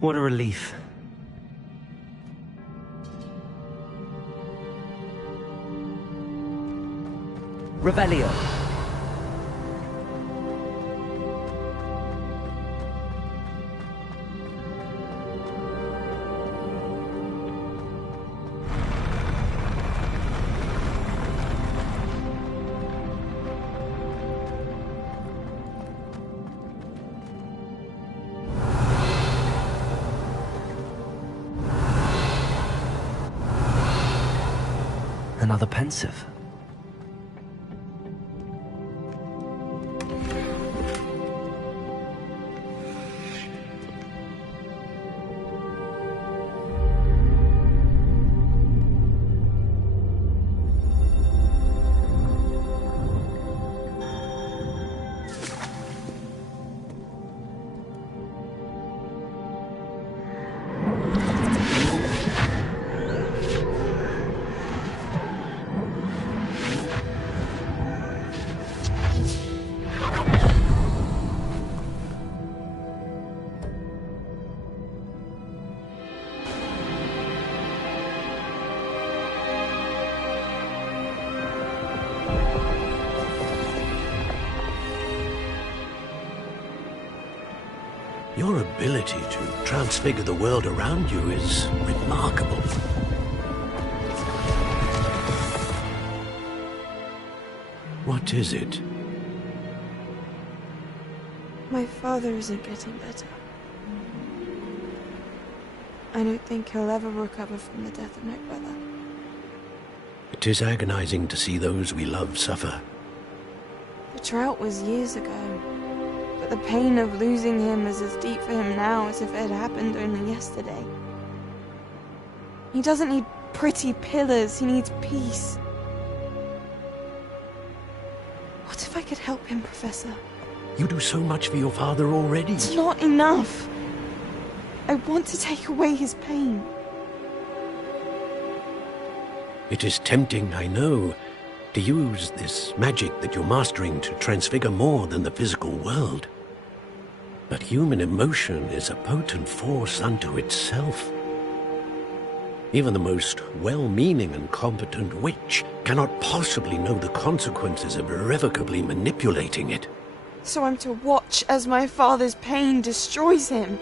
What a relief. Revelio. Another pensive. Your ability to transfigure the world around you is remarkable. What is it? My father isn't getting better. I don't think he'll ever recover from the death of my brother. It is agonizing to see those we love suffer. The drought was years ago, but the pain of losing him is as deep for him now as if it had happened only yesterday. He doesn't need pretty pillars, he needs peace. What if I could help him, Professor? You do so much for your father already. It's not enough. I want to take away his pain. It is tempting, I know, to use this magic that you're mastering to transfigure more than the physical world. But human emotion is a potent force unto itself. Even the most well-meaning and competent witch cannot possibly know the consequences of irrevocably manipulating it. So I'm to watch as my father's pain destroys him.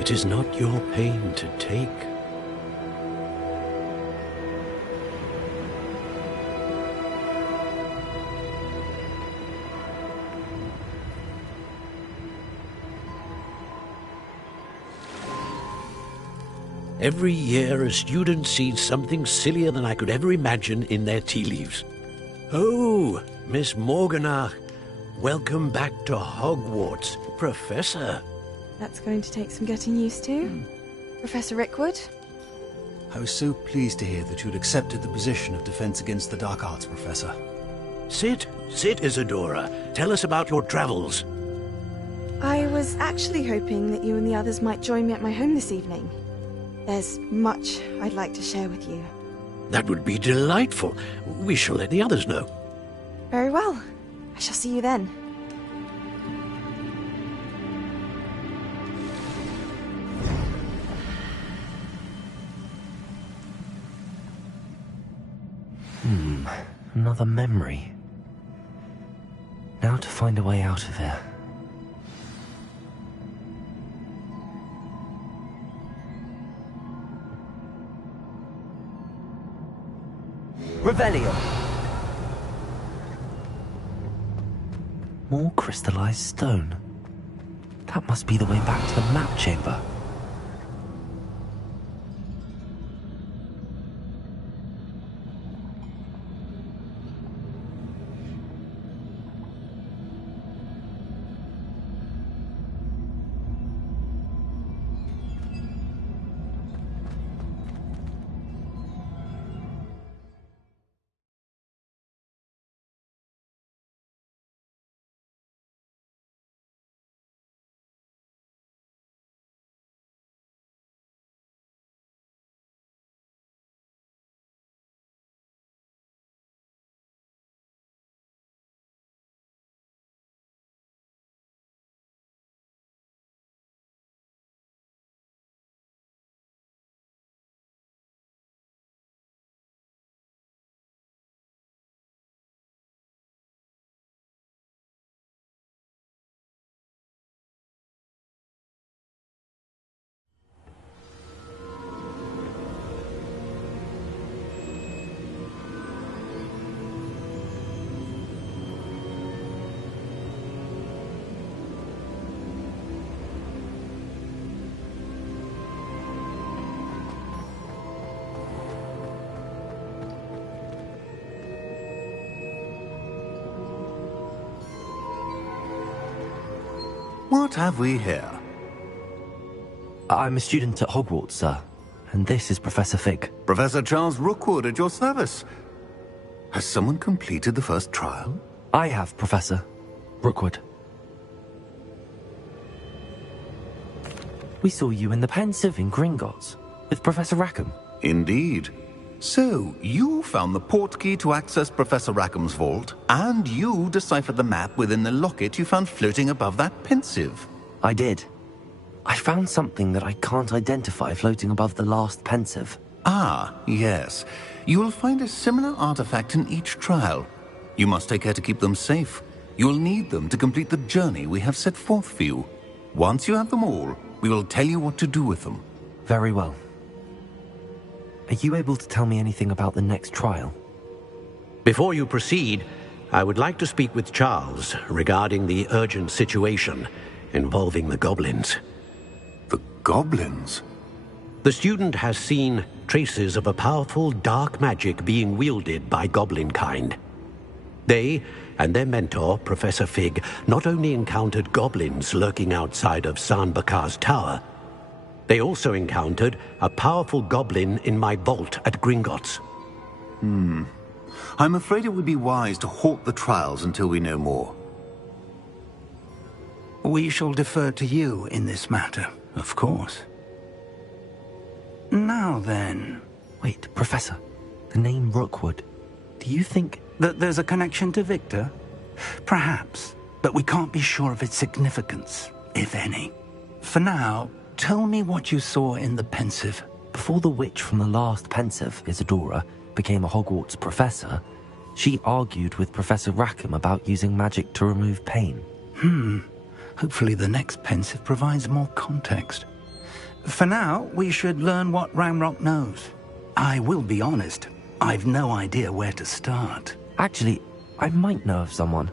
It is not your pain to take. Every year a student sees something sillier than I could ever imagine in their tea leaves. Oh, Miss Morganach, welcome back to Hogwarts, Professor. That's going to take some getting used to. Professor Rickwood? I was so pleased to hear that you'd accepted the position of Defense Against the Dark Arts, Professor. Sit, Isadora. Tell us about your travels. I was actually hoping that you and the others might join me at my home this evening. There's much I'd like to share with you. That would be delightful. We shall let the others know. Very well. I shall see you then. Another memory. Now to find a way out of here. Revelio! More crystallized stone. That must be the way back to the map chamber. What have we here? I'm a student at Hogwarts, sir. And this is Professor Fig. Professor Charles Rookwood at your service. Has someone completed the first trial? I have, Professor Rookwood. We saw you in the Pensive in Gringotts with Professor Rackham. Indeed. So, you found the portkey to access Professor Rackham's vault, and you deciphered the map within the locket you found floating above that Pensive. I did. I found something that I can't identify floating above the last Pensive. Ah, yes. You will find a similar artifact in each trial. You must take care to keep them safe. You will need them to complete the journey we have set forth for you. Once you have them all, we will tell you what to do with them. Very well. Are you able to tell me anything about the next trial? Before you proceed, I would like to speak with Charles regarding the urgent situation involving the goblins. The goblins? The student has seen traces of a powerful dark magic being wielded by goblin kind. They and their mentor, Professor Fig, not only encountered goblins lurking outside of San Bakar's tower, they also encountered a powerful goblin in my vault at Gringotts. I'm afraid it would be wise to halt the trials until we know more. We shall defer to you in this matter, of course. Now then... Wait, Professor. The name Rookwood. Do you think... that there's a connection to Victor? Perhaps, but we can't be sure of its significance, if any. For now, tell me what you saw in the Pensive. Before the witch from the last Pensive, Isadora, became a Hogwarts professor, she argued with Professor Rackham about using magic to remove pain. Hopefully the next Pensive provides more context. For now, we should learn what Ranrock knows. I will be honest, I've no idea where to start. Actually, I might know of someone.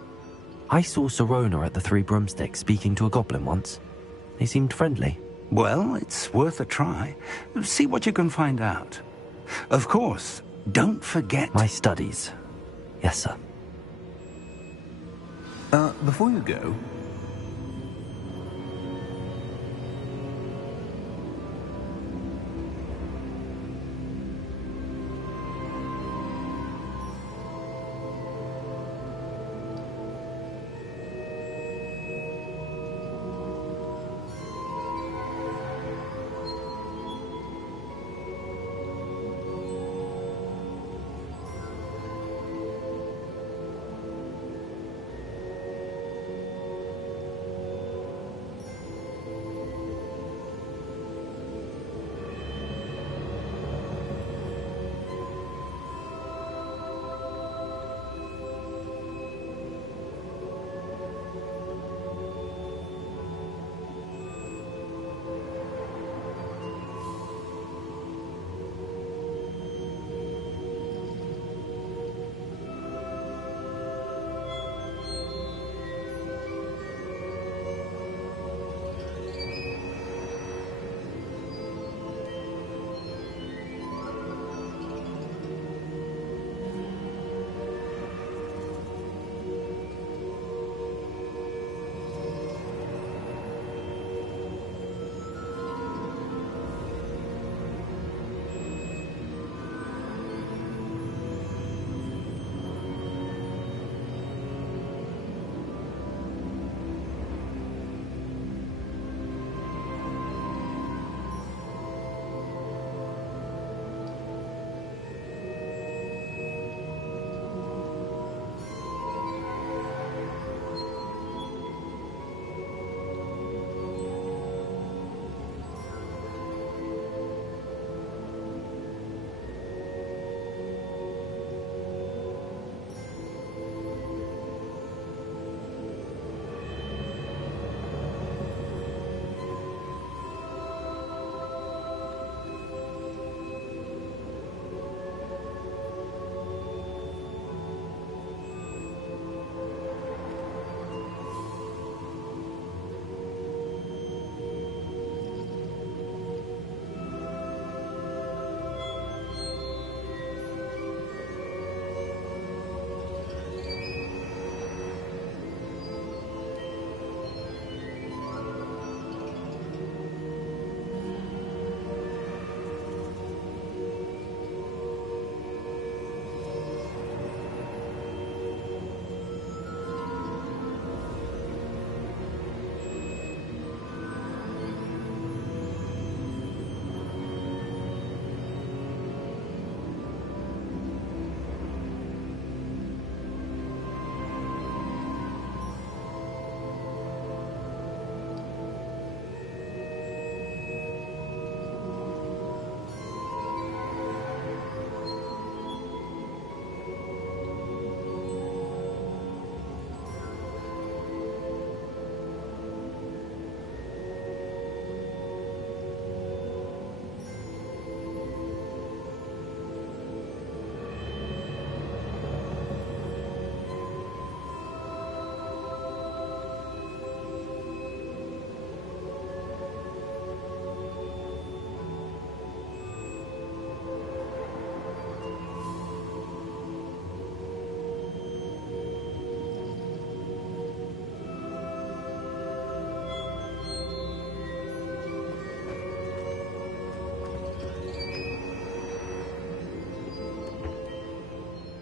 I saw Sirona at the Three Broomsticks speaking to a goblin once. They seemed friendly. Well, it's worth a try. See what you can find out. Of course, don't forget... My studies. Yes, sir. Before you go...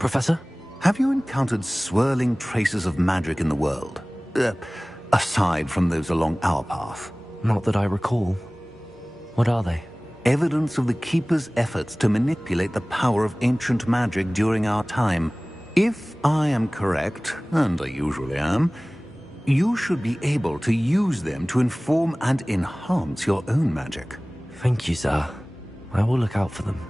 Professor? Have you encountered swirling traces of magic in the world? Aside from those along our path? Not that I recall. What are they? Evidence of the Keeper's efforts to manipulate the power of ancient magic during our time. If I am correct, and I usually am, you should be able to use them to inform and enhance your own magic. Thank you, sir. I will look out for them.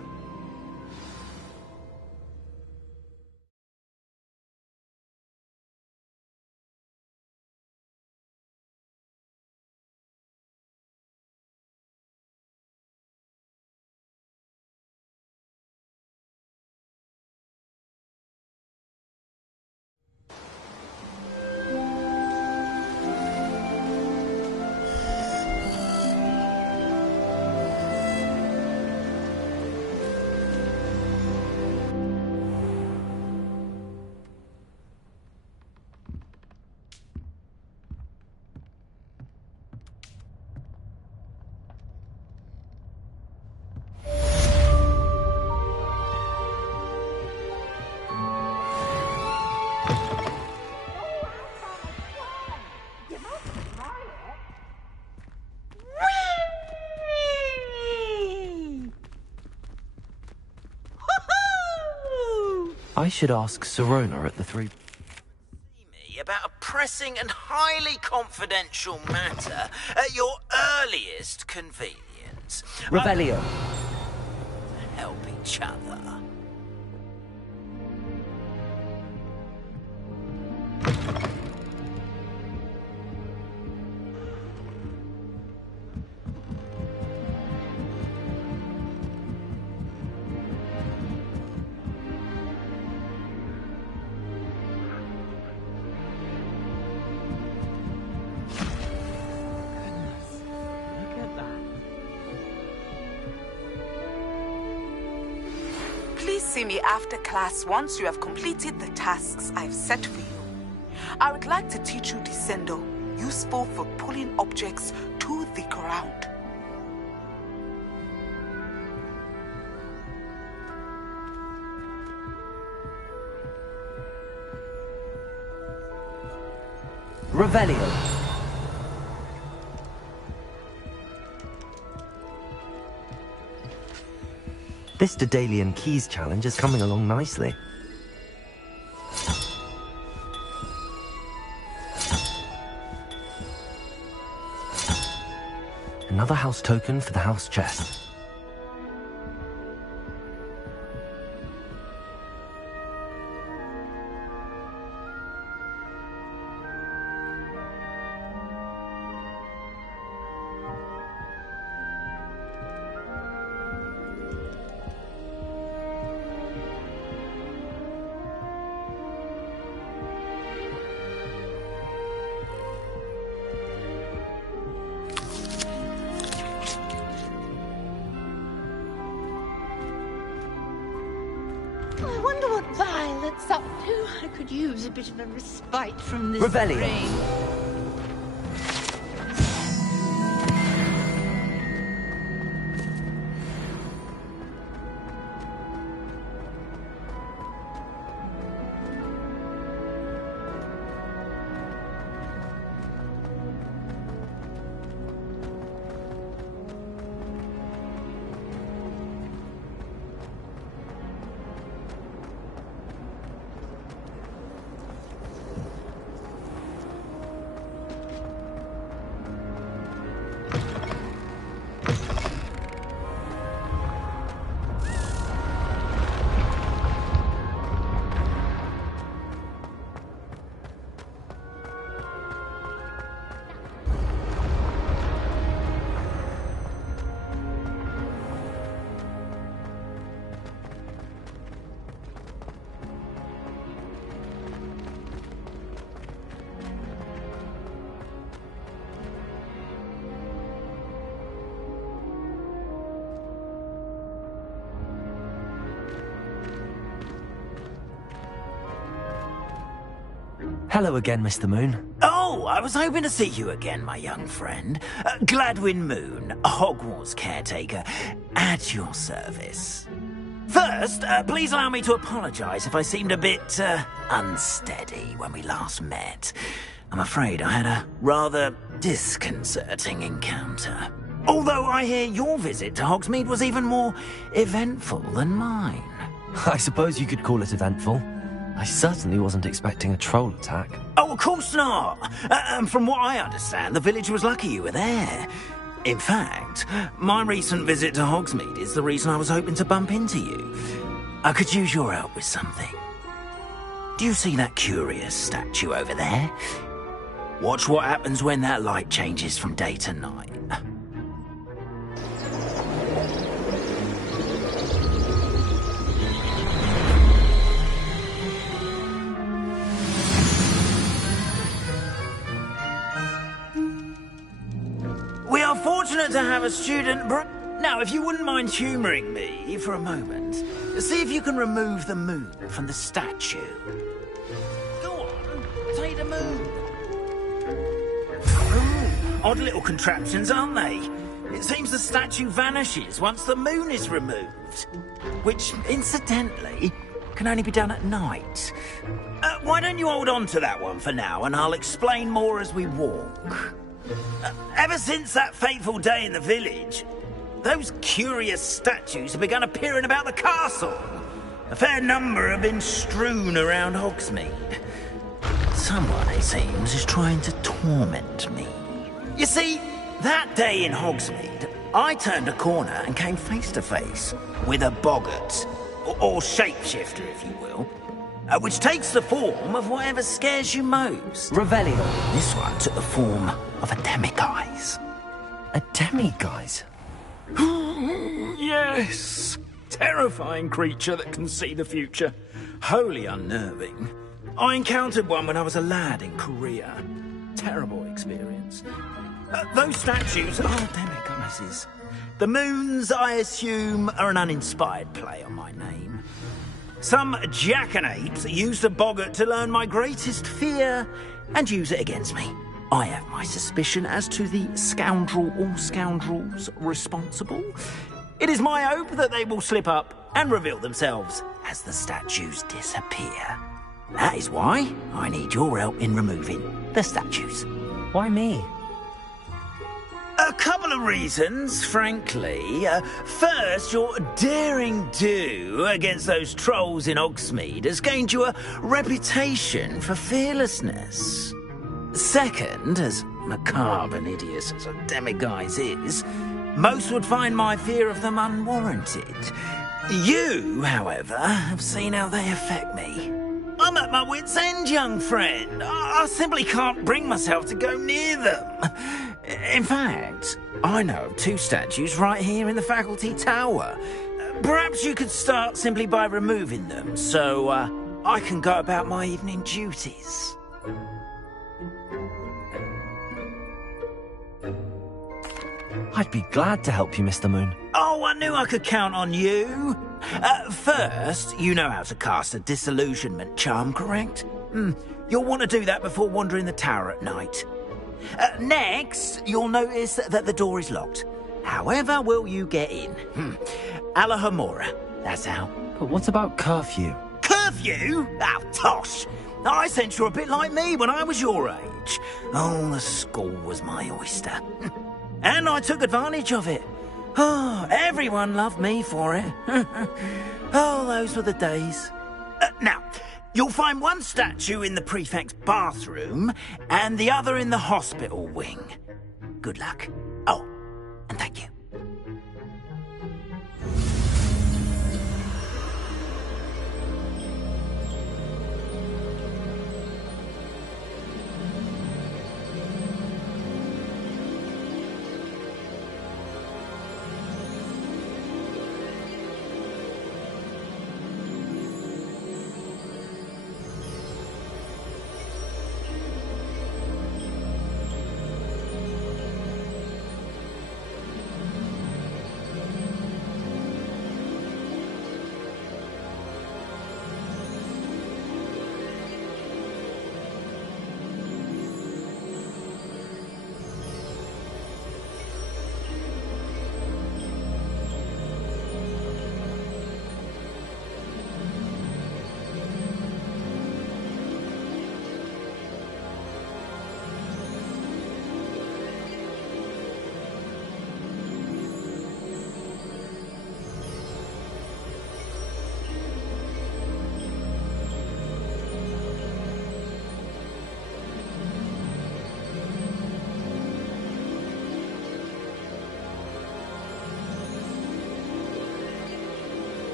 I should ask Sirona at the Three... About a pressing and highly confidential matter at your earliest convenience. Revelio. Help each other. See me after class once you have completed the tasks I've set for you. I would like to teach you Descendo, useful for pulling objects to the ground. Revelio. This Daedalian Keys challenge is coming along nicely. Another house token for the house chest. I could use a bit of a respite from this Revelio. rain. Hello again, Mr. Moon. Oh, I was hoping to see you again, my young friend. Gladwin Moon, Hogwarts caretaker, at your service. First, please allow me to apologise if I seemed a bit unsteady when we last met. I'm afraid I had a rather disconcerting encounter. Although I hear your visit to Hogsmeade was even more eventful than mine. I suppose you could call it eventful. I certainly wasn't expecting a troll attack. Oh, of course not. From what I understand, the village was lucky you were there. In fact, my recent visit to Hogsmeade is the reason I was hoping to bump into you. I could use your help with something. Do you see that curious statue over there? Watch what happens when that light changes from day to night. We are fortunate to have a student... Now, if you wouldn't mind humouring me for a moment, see if you can remove the moon from the statue. Go on, take the moon. Odd little contraptions, aren't they? It seems the statue vanishes once the moon is removed. Which, incidentally, can only be done at night. Why don't you hold on to that one for now, and I'll explain more as we walk. Ever since that fateful day in the village, those curious statues have begun appearing about the castle. A fair number have been strewn around Hogsmeade. Someone, it seems, is trying to torment me. You see, that day in Hogsmeade, I turned a corner and came face to face with a boggart, or shapeshifter, if you will, which takes the form of whatever scares you most. Revelio. This one took the form of a demiguise. A demiguise? Yes! Terrifying creature that can see the future. Wholly unnerving. I encountered one when I was a lad in Korea. Terrible experience. Those statues are demiguises. The moons, I assume, are an uninspired play on my name. Some jackanapes used a boggart to learn my greatest fear and use it against me. I have my suspicion as to the scoundrel or scoundrels responsible. It is my hope that they will slip up and reveal themselves as the statues disappear. That is why I need your help in removing the statues. Why me? A couple of reasons, frankly. First, your daring do against those trolls in Hogsmeade has gained you a reputation for fearlessness. Second, as macabre and hideous as a demiguise is, most would find my fear of them unwarranted. You, however, have seen how they affect me. I'm at my wit's end, young friend. I simply can't bring myself to go near them. In fact, I know of two statues right here in the faculty tower. Perhaps you could start simply by removing them, so I can go about my evening duties. I'd be glad to help you, Mr. Moon. Oh, I knew I could count on you. First, you know how to cast a disillusionment charm, correct? You'll want to do that before wandering the tower at night. Next, you'll notice that the door is locked. However will you get in? Alahomora, that's how. But what about curfew? Curfew? Oh, tosh! I sense you're a bit like me when I was your age. Oh, the school was my oyster. And I took advantage of it. Oh, everyone loved me for it. Oh, those were the days. Now, you'll find one statue in the prefect's bathroom and the other in the hospital wing. Good luck. Oh, and thank you.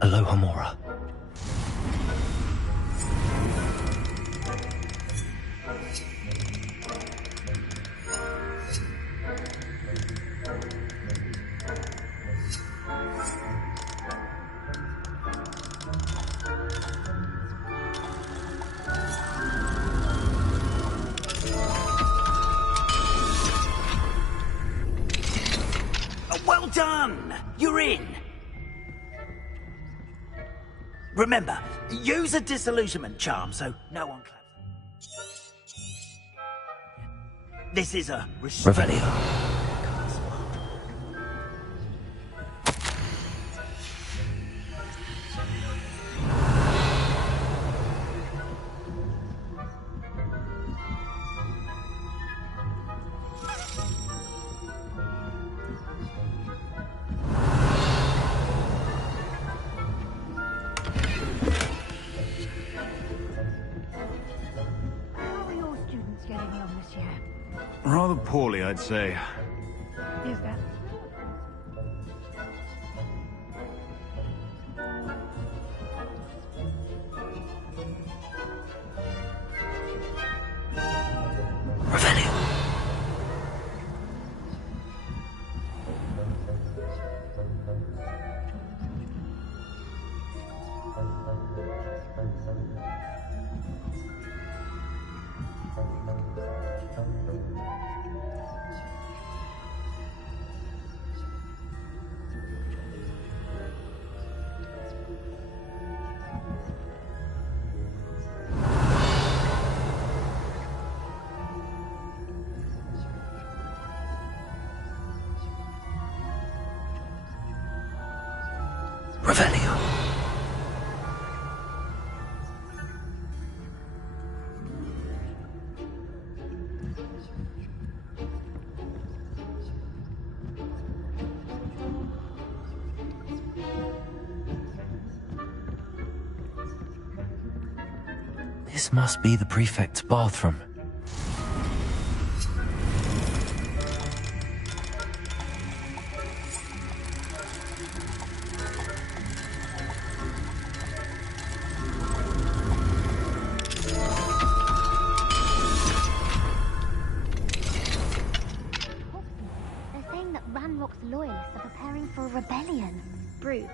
Aloha Mora. Well done! You're in! Remember, use a disillusionment charm so no one claps. This is a... Revelio. How are your students getting on this year? Rather poorly, I'd say. Is that... Revelio. This must be the prefect's bathroom. Loyalists are preparing for a rebellion. Brutes.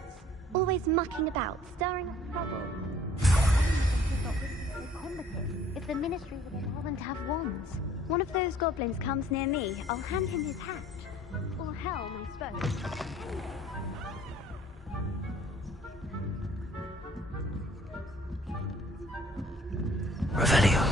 Always mucking about, stirring up trouble. If the ministry would allow them to have wands. One of those goblins comes near me, I'll hand him his hat. Or helm, I suppose. Revelio.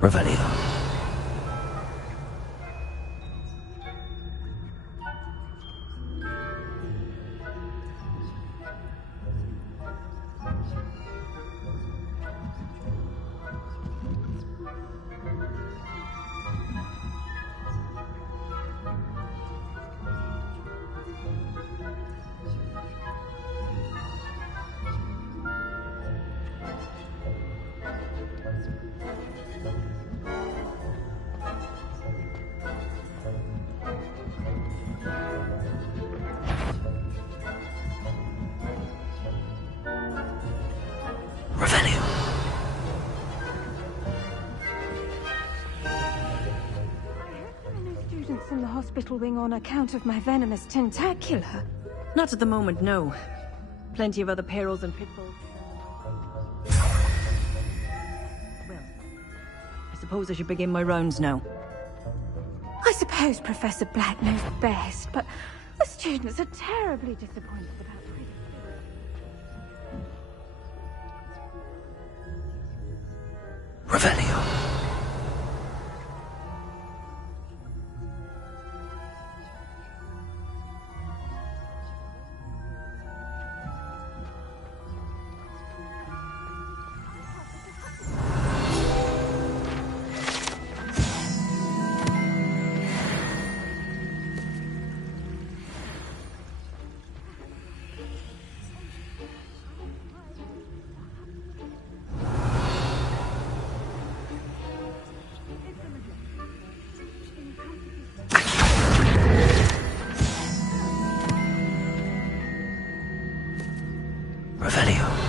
Revelio. In the hospital wing on account of my venomous tentacular. Not at the moment, no. Plenty of other perils and pitfalls. I suppose I should begin my rounds now. I suppose Professor Black knows best, but the students are terribly disappointed about Revelio. Revelio.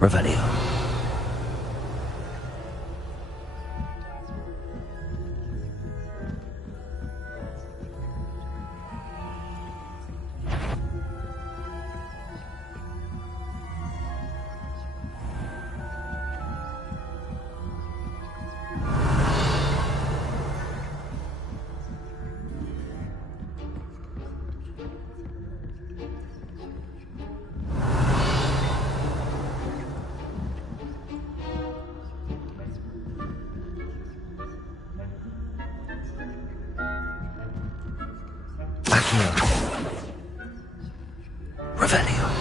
Revelio. Revelio.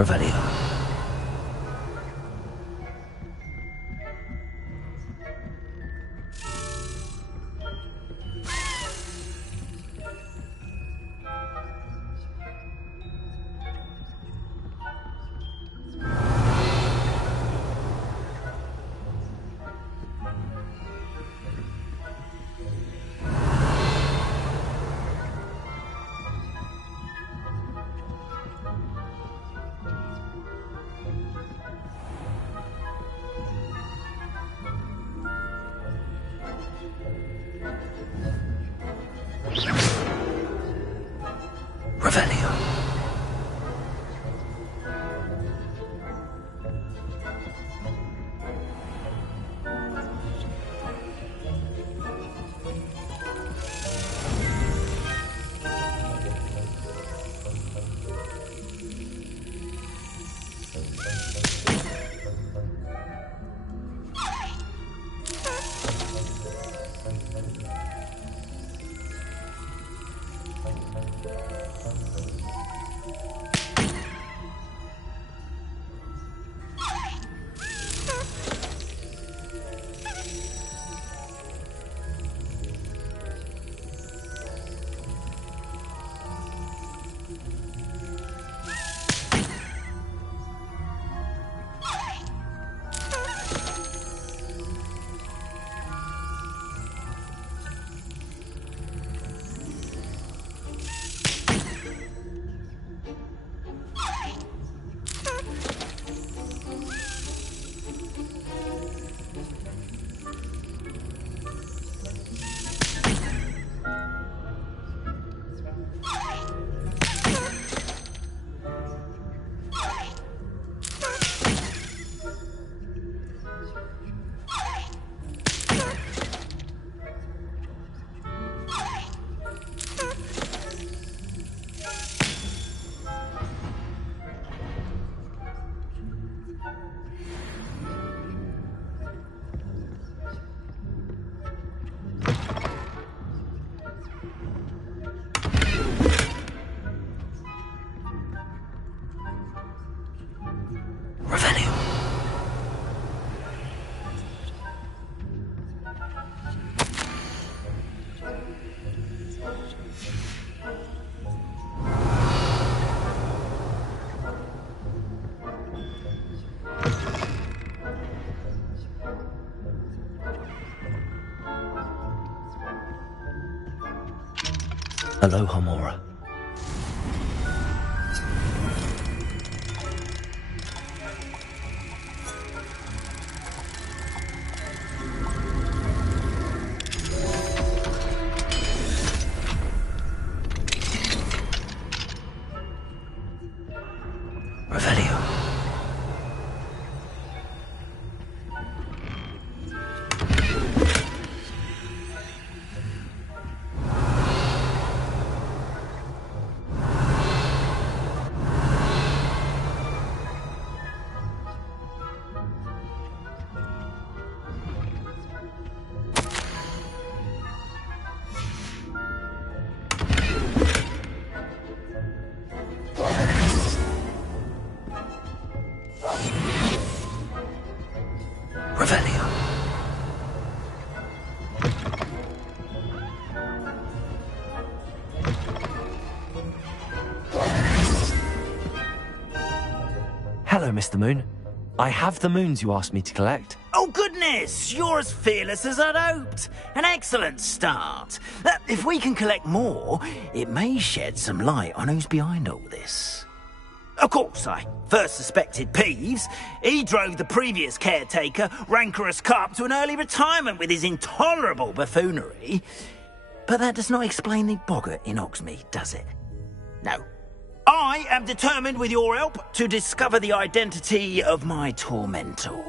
Revelio. Revelio. Aloha Mora. Revelio. Revelio. Hello, Mr. Moon. I have the moons you asked me to collect. Oh, goodness! You're as fearless as I'd hoped. An excellent start. If we can collect more, it may shed some light on who's behind all this. Of course, I first suspected Peeves. He drove the previous caretaker, Rancorous Carp, to an early retirement with his intolerable buffoonery. But that does not explain the boggart in Hogsmeade, does it? No. I am determined, with your help, to discover the identity of my tormentor.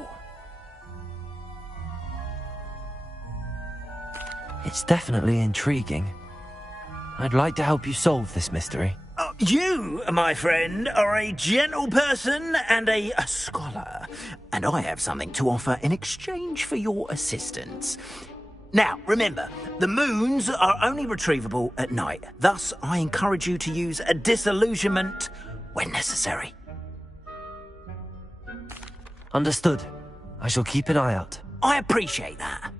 It's definitely intriguing. I'd like to help you solve this mystery. You, my friend, are a gentle person and a scholar, and I have something to offer in exchange for your assistance. Now, remember, the moons are only retrievable at night. Thus, I encourage you to use a disillusionment when necessary. Understood. I shall keep an eye out. I appreciate that.